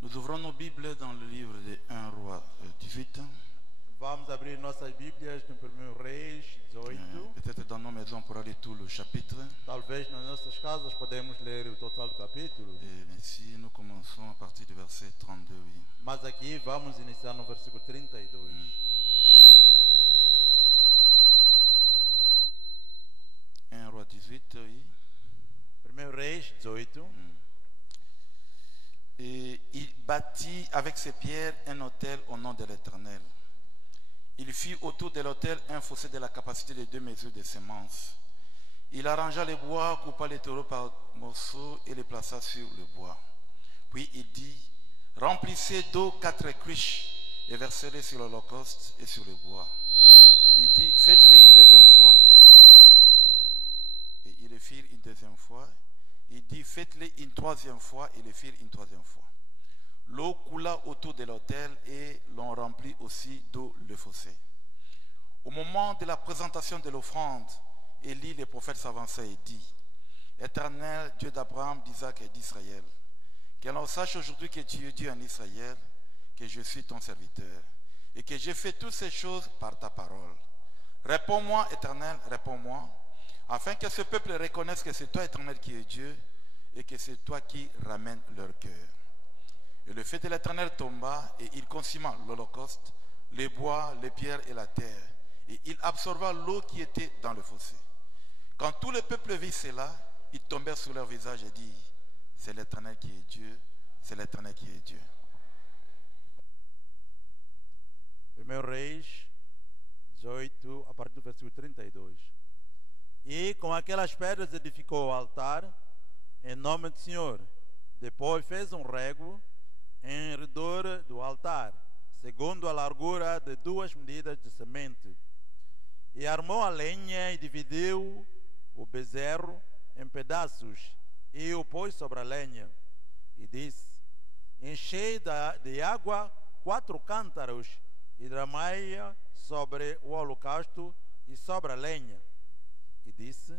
Nous ouvrons nos Bibles dans le livre de 1 Roi 18. Vamos abrir nossas Bíblias no 1 Reis 18. Peut-être dans nos maisons pour aller tout le chapitre. Talvez nas nossas casas podemos ler o total do capítulo. Mais ici, nous commençons à partir du verset 32. Oui. Mas aqui vamos iniciar no versículo 32. 1 Roi 18, oui. 1 Reis 18. Et il bâtit avec ses pierres un autel au nom de l'Éternel. Il fit autour de l'autel un fossé de la capacité de 2 mesures de semences. Il arrangea les bois, coupa les taureaux par morceaux et les plaça sur le bois. Puis il dit, remplissez d'eau 4 cruches et versez-les sur l'holocauste et sur le bois. Il dit, faites-les une deuxième fois. Et ils le firent une deuxième fois. Il dit, faites-les une troisième fois, et le firent une troisième fois. L'eau coula autour de l'autel et l'on remplit aussi d'eau le fossé. Au moment de la présentation de l'offrande, Élie, le prophète, s'avança et dit, Éternel, Dieu d'Abraham, d'Isaac et d'Israël, que l'on sache aujourd'hui que tu es Dieu en Israël, que je suis ton serviteur, et que j'ai fait toutes ces choses par ta parole. Réponds-moi, Éternel, réponds-moi, afin que ce peuple reconnaisse que c'est toi, Éternel, qui es Dieu, et que c'est toi qui ramènes leur cœur. Et le feu de l'Éternel tomba, et il consuma l'holocauste, les bois, les pierres et la terre, et il absorba l'eau qui était dans le fossé. Quand tout le peuple vit cela, ils tombèrent sur leur visage et dirent, c'est l'Éternel qui est Dieu, c'est l'Éternel qui est Dieu. 1 Reis 18, a partir do versículo 32. E com aquelas pedras edificou o altar em nome do Senhor. Depois fez um rego em redor do altar, segundo a largura de 2 medidas de semente. E armou a lenha e dividiu o bezerro em pedaços e o pôs sobre a lenha. E disse, enchei de água 4 cântaros e derramai-a sobre o holocausto e sobre a lenha. E disse,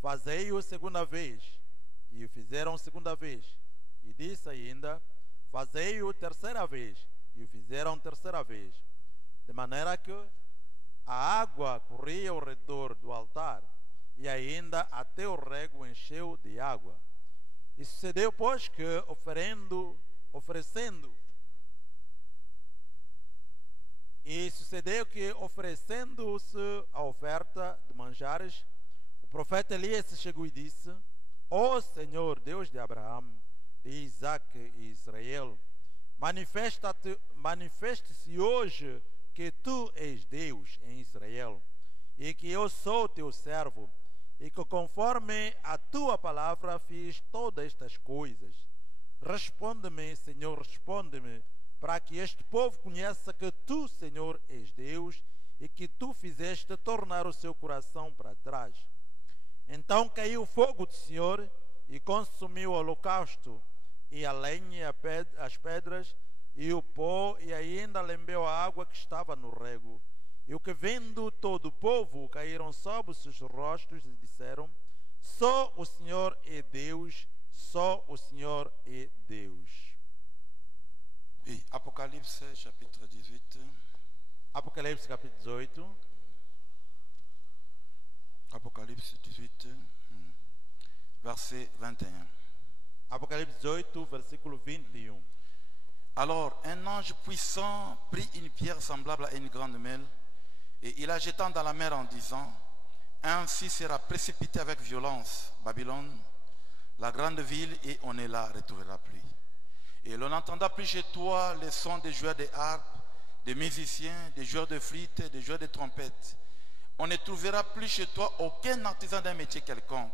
fazei-o segunda vez. E o fizeram segunda vez. E disse ainda, fazei-o terceira vez. E o fizeram terceira vez. de maneira que a água corria ao redor do altar, e ainda até o rego encheu de água. E sucedeu, pois, que oferecendo-se a oferta de manjares, o profeta Elias chegou e disse: Ó Senhor, Deus de Abraão, de Isaque e Israel, manifeste-se hoje que tu és Deus em Israel, e que eu sou teu servo, e que conforme a tua palavra fiz todas estas coisas. Responde-me, Senhor, responde-me, para que este povo conheça que tu, Senhor, és Deus, e que tu fizeste tornar o seu coração para trás. Então caiu o fogo do Senhor e consumiu o holocausto, e a lenha, as pedras, e o pó, e ainda lambeu a água que estava no rego. E o que vendo todo o povo, caíram sobre os seus rostos e disseram: Só o Senhor é Deus, só o Senhor é Deus. Oui, Apocalypse chapitre 18. Apocalipse capítulo 18. Apocalypse 18, verset 21. Apocalipse 18, versículo 21. Alors, un ange puissant prit une pierre semblable à une grande mêle, et il la jeta dans la mer en disant: Ainsi sera précipitée avec violence Babylone, la grande ville, et on ne la retrouvera plus. Et l'on n'entendra plus chez toi les sons des joueurs de harpe, des musiciens, des joueurs de flûte, des joueurs de trompettes. On ne trouvera plus chez toi aucun artisan d'un métier quelconque.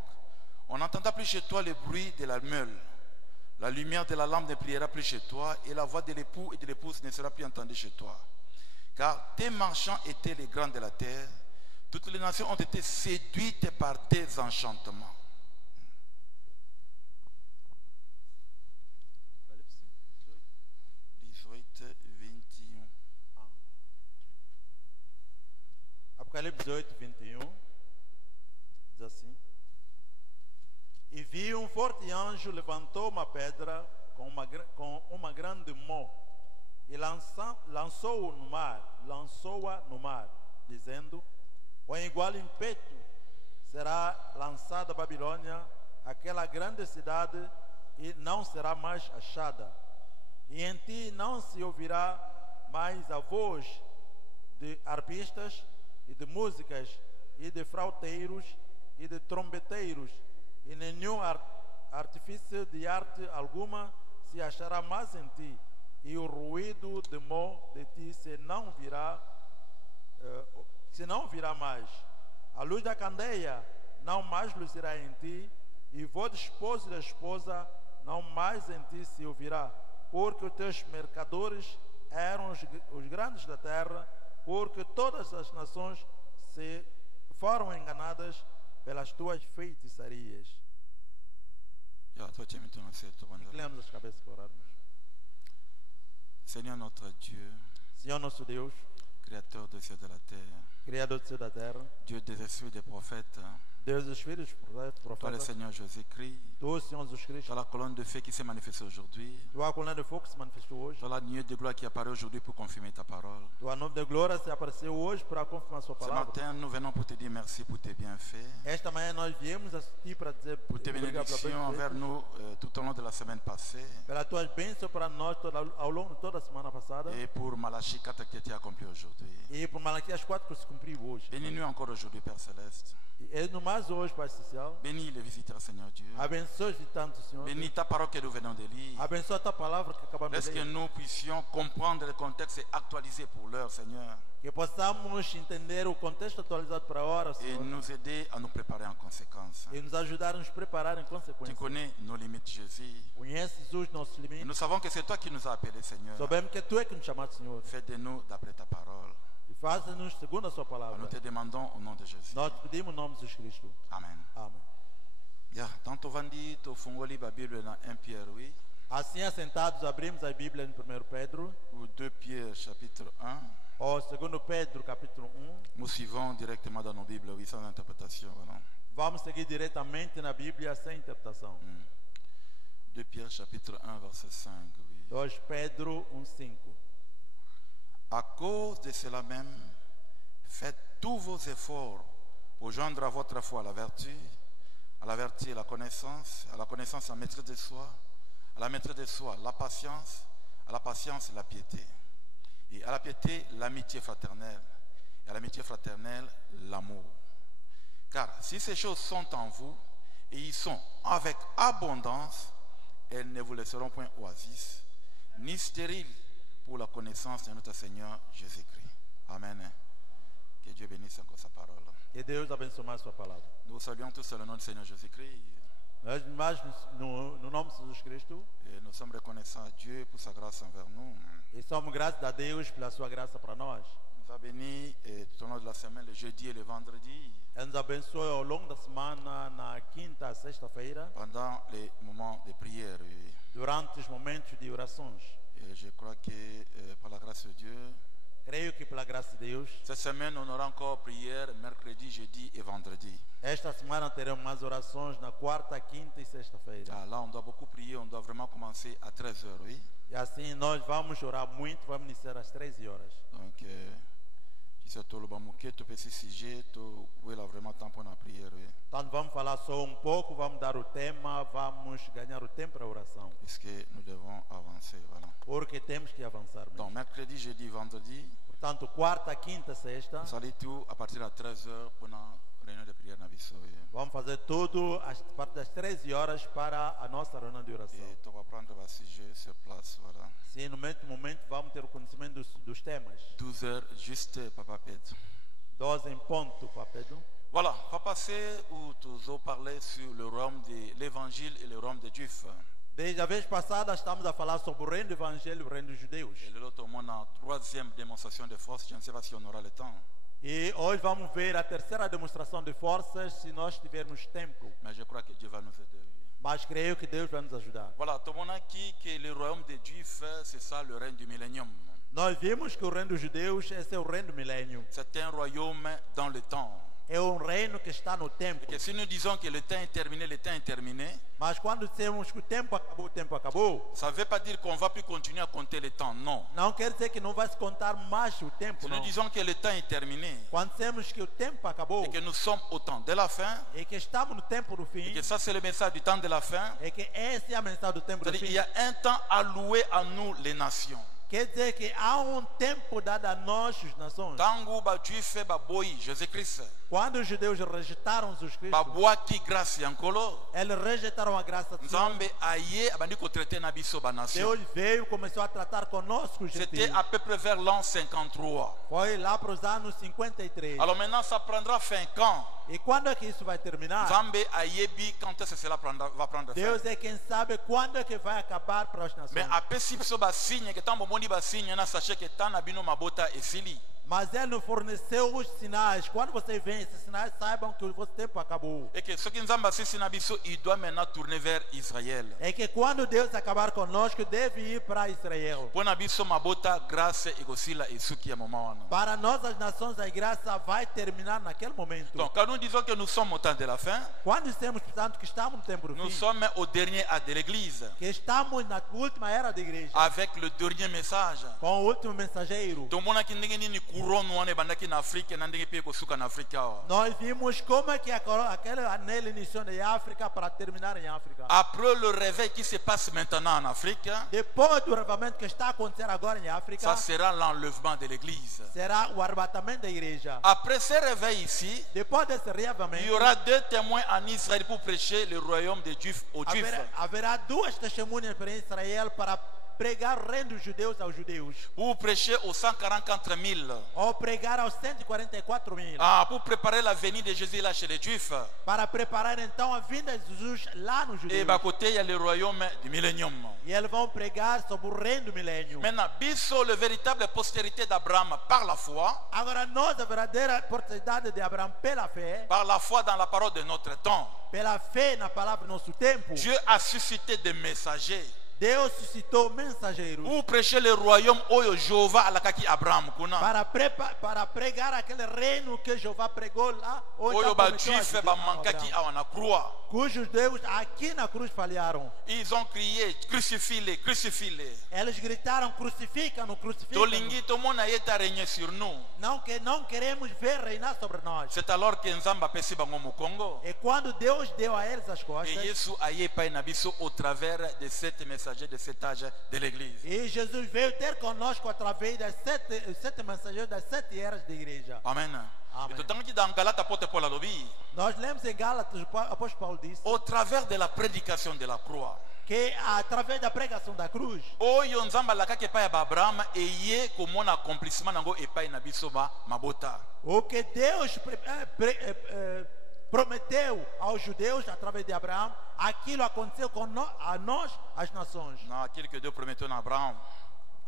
On n'entendra plus chez toi le bruit de la meule. La lumière de la lampe ne brillera plus chez toi, et la voix de l'époux et de l'épouse ne sera plus entendue chez toi. Car tes marchands étaient les grands de la terre. Toutes les nations ont été séduites par tes enchantements. Apocalipse 18, 21, diz assim: E vi um forte anjo levantou uma pedra com uma grande mão e lançou-a no mar, dizendo: Com igual ímpeto será lançada a Babilônia, aquela grande cidade, e não será mais achada. E em ti não se ouvirá mais a voz de arpistas, e de músicas, e de flauteiros, e de trombeteiros, e nenhum artifício de arte alguma se achará mais em ti, e o ruído de mão de ti se não virá mais. A luz da candeia não mais luzirá em ti, e voz do esposo e da esposa não mais em ti se ouvirá, porque os teus mercadores eram os grandes da terra, porque todas as nações se foram enganadas pelas tuas feitiçarias. Inclinamos as cabeças para orarmos. Seigneur notre Dieu, Senhor nosso Deus, Créateur des cieux et de la terre, Criador do céu e da terra, Dieu des esprits des prophètes, Deus dos filhos toi le profetas, Seigneur Jésus-Christ, tu, Senhor Jesus Cristo, toi la colonne de feu qui s'est manifestée aujourd'hui, tua coluna de fogo que se manifestou hoje, toi la nuée de gloire qui apparaît aujourd'hui pour confirmer ta parole. tua nuvem de glória se apareceu hoje para confirmar sua Ce palavra. matin, nous venons pour te dire merci pour tes bienfaits, Esta manhã nós viemos a ti para dizer pour tes obrigado pela bénédictions envers bênção, nous tout au long de la semaine passée, pelas tuas bênçãos para nós ao longo de toda a semana passada, et pour Malachie 4 qui a été accompli aujourd'hui. e por Malaquias 4 que se cumpriu hoje. Bénis-nous encore aujourd'hui, Père Céleste. E no mais hoje, Pai Especial, Bénis les visiteurs, Seigneur Dieu. abençoe os visitantes, Senhor. Bénis ta parole que nous venons de lire. Abençoa a tua palavra que acabamos Laisse de que ler. nous puissions comprendre le contexte et actualiser pour l'heure, Seigneur, Que possamos entender o contexto atualizado para a hora, et Senhor. nous aider à nous préparer en conséquence. E nos ajudar a nos preparar em Tu consequência. connais nos limites, Jésus. Conheces os nossos Et limites. nous savons que c'est toi qui nous as appelés, Seigneur. Sabemos que tu é que nos chamaste, Senhor. Fais de nous d'après ta parole. E faça-nos segundo a sua palavra. Nous te demandons au nom de Jésus. Nós te pedimos em nome de Jesus Cristo. Amen. Amém. Yeah. Tant on vandi, tu fungoli la Bible dans 1 Pierre, oui, Assim assentados, abrimos a Bíblia em 1 Pedro, ou 2 Pierre, chapitre 1. ou 2 Pedro, capítulo 1. Nous suivons directement dans nos Bibles, oui, sans interprétation. Voilà. Vamos seguir diretamente na Bíblia sem interpretação. 2 Pierre, chapitre 1, verset 5, oui. 2 Pedro 1:5. À cause de cela même, faites tous vos efforts pour joindre à votre foi la vertu la connaissance, à la connaissance la maîtrise de soi, à la maîtrise de soi la patience, à la patience la piété, et à la piété l'amitié fraternelle, et à l'amitié fraternelle l'amour. Car si ces choses sont en vous, et y sont avec abondance, elles ne vous laisseront point oasis, ni stériles pour la connaissance de notre Seigneur Jésus-Christ. Amen. Que Dieu bénisse encore sa parole. Que Deus abençoe mais sua palavra. Nous saluons tous le nom du Seigneur Jésus-Christ. Nós mais no nome de Jesus Cristo Et nous sommes reconnaissants à Dieu pour sa grâce envers nous. e somos gratos a Deus pela sua graça para nós. Il nous a bénis tout au long de la semaine, le jeudi et le vendredi, Ele nos abençoe ao longo da semana, na quinta a sexta-feira, pendant les moments de prière. durante os momentos de orações. Et je crois que par la grâce de Dieu, Creio que pela graça de Deus, cette semaine, on aura encore prière mercredi, jeudi et vendredi. esta semana teremos mais orações na quarta, quinta e sexta-feira. Ah, là, on doit beaucoup prier, on doit vraiment commencer à 13h, oui. E assim nós vamos orar muito, vamos iniciar às 13 horas. Donc, si c'est tout le bamouké, tout petit sujet, tout, oui, là, vraiment, temps pour la prière, oui. Então vamos falar só pouco, vamos dar o tema, vamos ganhar o tempo para a oração. Puisque nous devons avancer, voilà. Porque temos que avançar mesmo. Donc, mercredi, jeudi, vendredi, Portanto, quarta, quinta, sexta, vous allez tout à partir de 13h pour la réunion de prière na Bissau, oui. vamos fazer tudo a partir das 13 horas para a nossa reunião de oração. Et tu vas prendre le sujet sur place, voilà. Sim, no momento vamos ter o conhecimento dos temas. 12h, juste, Papa Pedro. 12 em ponto, Pedro. Voilà, on va passer où toujours parler sur le royaume de l'évangile et le royaume des Juifs. Desde a vez passada estamos a falar sobre o reino do evangelho e o reino dos judeus. Et l'autre, on a troisième démonstration de force, je ne sais pas si on aura le temps. E hoje vamos ver a terceira demonstração de forças se nós tivermos tempo. Mais je crois que Dieu va nous aider. Mas creio que Deus vai nos ajudar. Voilà, tout le monde a dit que le royaume des Juifs, c'est ça le règne du millénium. Nós vimos que o reino dos judeus, esse é o reino do milênio. C'est un royaume dans le temps. É um reino que está no tempo. Et que si nous disons que le temps est terminé, le temps est terminé, Mas quando dissemos que o tempo acabou, ça ne veut pas dire qu'on ne va plus continuer à compter le temps, non. não quer dizer que não vai se contar mais o tempo, Si nous não. disons que le temps est terminé, Quando dissemos que o tempo acabou et que nous sommes au temps de la fin, e que estamos no tempo do et fim, que ça c'est le message du temps de la fin, é que essa é a mensagem do tempo do c'est-à-dire qu'il fim. y a un temps alloué à nous, les nations. Quer dizer que há tempo dado a nós, as nações. Tango ba Juif ba boy Jésus-Christ. Quando os judeus rejeitaram Jesus Cristo, Ba boa ki grâce yankolo. eles rejeitaram a graça de Deus. Nzambe aye abandi ko traiter na biso ba nation. Deus veio e começou a tratar conosco, os C'était gentios. à peu près vers l'an 53. Foi lá para os anos 53. Alors maintenant ça prendra fin quand? E quando é que isso vai terminar? Nzambe ayebi quand est-ce que cela va prendre fin? Deus é quem sabe quando é que vai acabar para as nações. Mais après si biso ba signe que tant bomondi ba signe na sachez que tant na bino mabota esili. Mas Ele nos forneceu os sinais. Quando vocês veem esses sinais, saibam que o vosso tempo acabou. Et que ce qui Nzambe asisi na biso, il doit maintenant tourner vers Israël. É que quando Deus acabar conosco, deve ir para Israel. Pour na biso mabota grâce et kosila esuki ya moment wana. Para nós, as nações, a graça vai terminar naquele momento. Donc quand nous disons que nous sommes au temps de la fin, Quando dissemos, portanto, que estamos no tempo do nous fim, sommes au dernier acte de l'église, que estamos na última era da igreja, avec le dernier message. com o último mensageiro, Tomona ki ndenge nini couronne wana bandaki na Afrique na ndenge pe kosuka na Afrique awa. nós vimos como é que aquele anel iniciou em África para terminar em África. Après le réveil qui se passe maintenant en Afrique, Depois do arrebatamento que está acontecendo agora em África, ça sera l'enlèvement de l'église. será o arrebatamento da igreja. Après ce réveil ici, Depois desse il y arrebatamento, aura deux témoins en Israël pour prêcher le royaume des Juifs aux Juifs. haverá duas testemunhas para Israel para pregar o reino dos judeus aos judeus. Pour prêcher aux 144 000. Ou pregar aos 144 mil. Ah, pour préparer la venue de Jésus là chez les Juifs. Para preparar então a vinda de Jesus lá nos Et judeus. à côté, il y a le royaume du millénium. E eles vão pregar sobre o reino do milênio. Maintenant, biso, le véritable postérité d'Abraham par la foi, Agora nós, a verdadeira oportunidade de Abraão pela fé, par la foi dans la parole de notre temps, pela fé na palavra do nosso tempo, Dieu a suscité des messagers Deus suscitou mensageiros Pour prêcher le royaume oyo Jéhovah alakaki Abraham kuna. para pregar aquele reino que Jeová pregou lá, onde Oyo ba prometeu a juif Jude- ba a mankaki Abraão. awa na croix. Cujos Deus aqui na cruz falharam. Ils ont crié crucifie-le, crucifie-le. Eles gritaram: crucifica-no, crucifica-no. Tolingi tomona yeta régner sur nous. Não queremos ver reinar sobre nós. C'est alors que Nzamba pesi bango mokongo. E quando Deus deu a eles as Et costas, Yesu aye pa na biso au travers de sept messagers de cet âge de l'église. e Jesus veio ter conosco através das sete mensageiros das 7 eras da igreja. Amen. Amen. Et d'autant que dans Galate apôtre Paul alobi, Nós lemos em Gálatas, o apóstolo Paulo disse au travers de la prédication de la croix. que através da pregação da cruz, Oyo Nzamba alakaki epai ya Abraham eye komona accomplissement nango epai na biso mabota. o que Deus prometeu aos judeus através de Abraão, aquilo aconteceu a nós, as nações. Non, aquilo que Dieu prometeu a Abraham.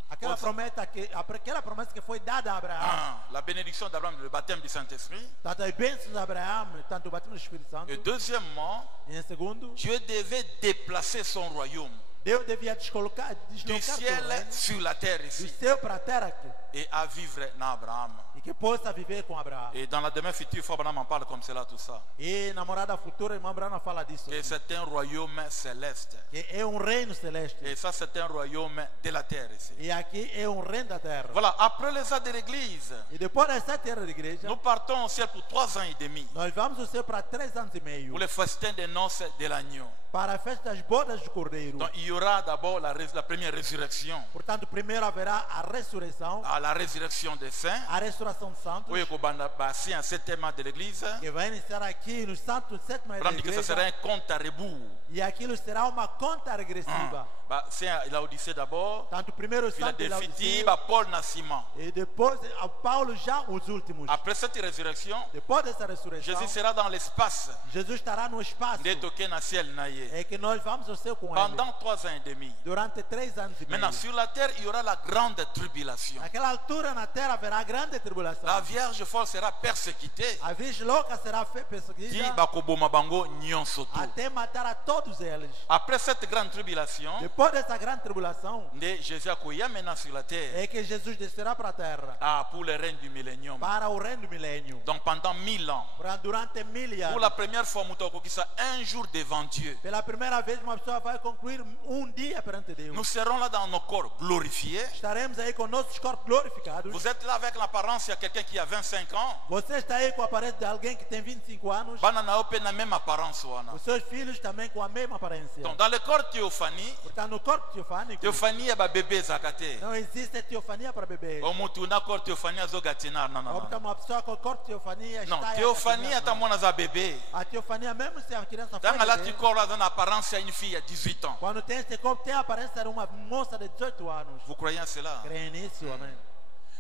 Aquela promessa que foi dada a Abraão, La bénédiction d'Abraham, le baptême du Saint-Esprit. tanto as bênçãos de Abraão, tanto o batismo do Espírito Santo. Et deuxièmement, E em segundo, Dieu devait déplacer son royaume Deus devia deslocar du seu ciel reino sur la terre do ici céu para a terra aqui, et à vivre dans Abraham. e que possa viver com Abraão. Et dans la demeure future, Abraham en parle comme cela, tout ça. E na morada futura, irmão Abraão fala disso, Que c'est un royaume céleste. que é reino celeste. Et ça, c'est un royaume de la terre ici. E aqui é reino da terra. Voilà, après les ans de l'église, E depois das 7 eras da igreja, nous partons au ciel pour 3 ans et demi. nós vamos ao céu para 3 anos e meio, Pour le festin des noces de l'agneau. para a festa das bodas do Cordeiro. Donc il y aura d'abord la première résurrection. Portanto, primeiro haverá a ressurreição, À la résurrection des saints. a ressurreição dos santos, Oui, c'est un septième de l'église. que vai iniciar aqui no santo sétimo da Abraham dit que ça sera igreja, un compte à rebours. e aquilo será uma conta regressiva. C'est l'Odyssée d'abord, Tanto o primeiro puis la santo e a définitive Odisseia, à Paul Nascimant. e depois a Paulo já os últimos. Après cette résurrection, Depois dessa ressurreição, Jésus sera dans l'espace. Jesus estará no espaço, Dès toqué na ciel naïe. é que nós vamos ao céu com ele Pendant 3 ans et demi. durante 3 anos e meio. Maintenant, sur la terre, il y aura la grande tribulation. Naquela altura na terra haverá grande tribulação. La Vierge folle sera persécutée. A Virgem louca será Dit perseguida bakoboma bango nyonso tu. até matar a todos eles. Après cette grande tribulation, Depois dessa grande tribulação, Jésus a couillé maintenant sur la terre. é que Jesus descerá para a terra Pour le règne du millénium. para o reino do milênio. Donc pendant 1000 ans. Durante 1000 Pour anos. la première fois, ça un jour devant Dieu. Pela primeira vez, uma pessoa vai concluir dia perante Deus. Nous serons là dans nos corps glorifiés. Estaremos aí com nossos corpos glorificados. Vous êtes là avec l'apparence, il y a quelqu'un qui a 25 ans. Você está aí com a aparência de alguém que tem 25 anos. Banana open la même apparence. Os seus filhos também com a mesma aparência. Donc dans le corps théophanie, Portanto, no corpo teofânico, théophanie est bébé zakate. não existe teofania para bebês. Au mutu na corps théophanie azogatina non non. Portanto, uma pessoa com corpo teofania está Non, aí théophanie a est mona za bébé. A teofania, mesmo se a criança for Dans la bebê, tu corps là dans l'apparence il y a une fille à 18 ans. quando tem esse corpo, tem a aparência de uma moça de 18 anos. Vous croyez en cela? Creem nisso, amém.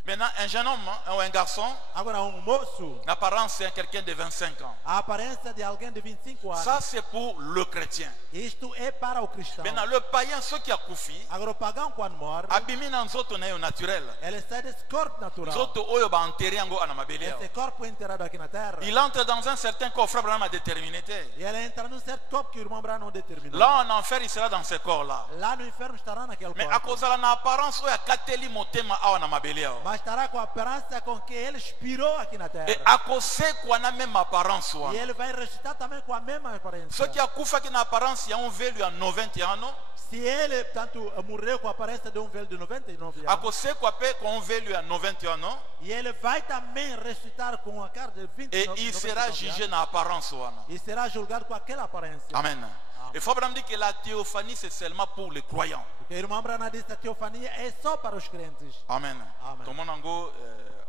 Maintenant, un jeune homme ou un garçon, Agora, moço, l'apparence c'est quelqu'un de 25 ans. a aparência de alguém de 25 anos. Ça c'est pour le chrétien. Isto é para o cristão. Maintenant, le païen, ceux qui a koufi, Agora, o pagão, quando morre, abimi na nzoto na yo naturel. ele sai desse corpo natural. Nzoto oyo ba enterré yango ana mabele. Esse corpo enterrado aqui na terra. Il entre dans un certain corps, frère Branham a déterminé. E ele entra num certo corpo que o irmão Branham não determinou. Là en enfer, il sera dans ce corps-là. Lá no inferno estará naquele Mais à corpo. cause de la apparence, oyo akateli motema awa na mabele. Mas estará com a aparência com que ele expirou aqui na terra. Et à cause quoi na même apparence. E ele vai ressuscitar também com a mesma aparência. Ceux qui a koufa qui na apparence, il y a un vélu à 91 ans. Se ele, tanto, morreu com a aparência de velho de 99 À anos, cause quoi peut qu'on vélu à 91 ans. e ele vai também ressuscitar com a cara de 29 Et il sera 99 jugé anos, na apparence. Wana. e será julgado com aquela aparência. Amen. Et Frère Branham dit que la théophanie c'est seulement pour les croyants. Porque o irmão Branham disse que a teofania é só para os crentes. Amen. Amen. Tout le monde en go,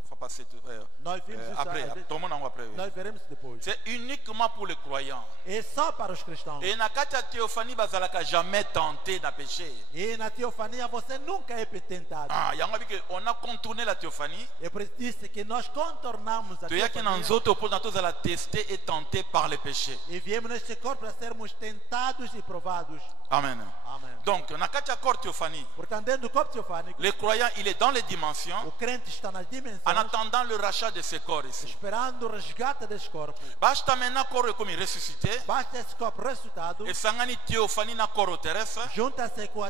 faut passer tout, Nós vimos isso après. às vezes. Tout le monde en go après. Oui. Nós veremos isso depois. C'est uniquement pour les croyants. É só para os cristãos. Et na kati ya théophanie bazalaka jamais tenté na péché. E na teofania você nunca é tentado. Yango que on a contourné la théophanie. É por isso disse que nós contornamos a Tu yaki na teofania nzoto pour na tous la tester et tenté par les péchés. e viemos neste corpo para sermos tentados e provados. Amen. Amém. Donc na kati ya corps théophanie, Portanto, dentro do corpo teofânico, le croyant il est dans les dimensions. o crente está nas dimensões. Ana attendant le rachat de ces corps ici. esperando o resgate desse corpo. Basta maintenant corps comme ressuscité. Basta esse corpo ressuscitado, Et sangani théophanie na corps terrestre. junta-se com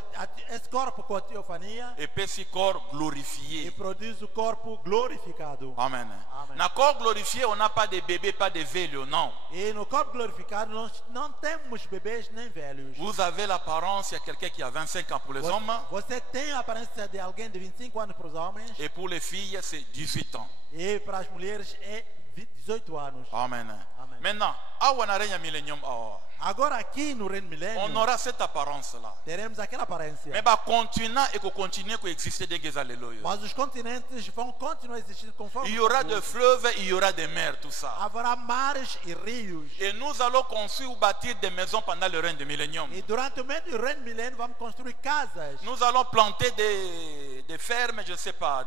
esse corpo com a teofania Et puis ce corps e glorifié. produz o corpo glorificado. Amen. Amen. Na corps glorifié, on n'a pas de bébé, pas de velho, non. E no corpo glorificado nós não temos bebês nem velhos. Vous avez l'apparence, il y a quelqu'un qui a 25 ans pour les hommes. Você tem a aparência de alguém de 25 anos para os homens Et pour les filles, c'est 18 ans. e para as mulheres é 18 anos. Amen. Amen. Maintenant, awa na règne millénium, Agora aqui no Reino on Milênio aura cette apparence-là. teremos aquela aparência. Mais continent et continuer à exister des Alléluia. Mas os continentes vão continuar existindo conforme Il y aura des fleuves, il y aura des mers, tout ça. haverá mares e rios. Et nous allons construire ou bâtir des maisons pendant le règne du millénium. E durante o Reino Milênio vamos construir casas. Nous allons planter des fermes, je ne sais pas,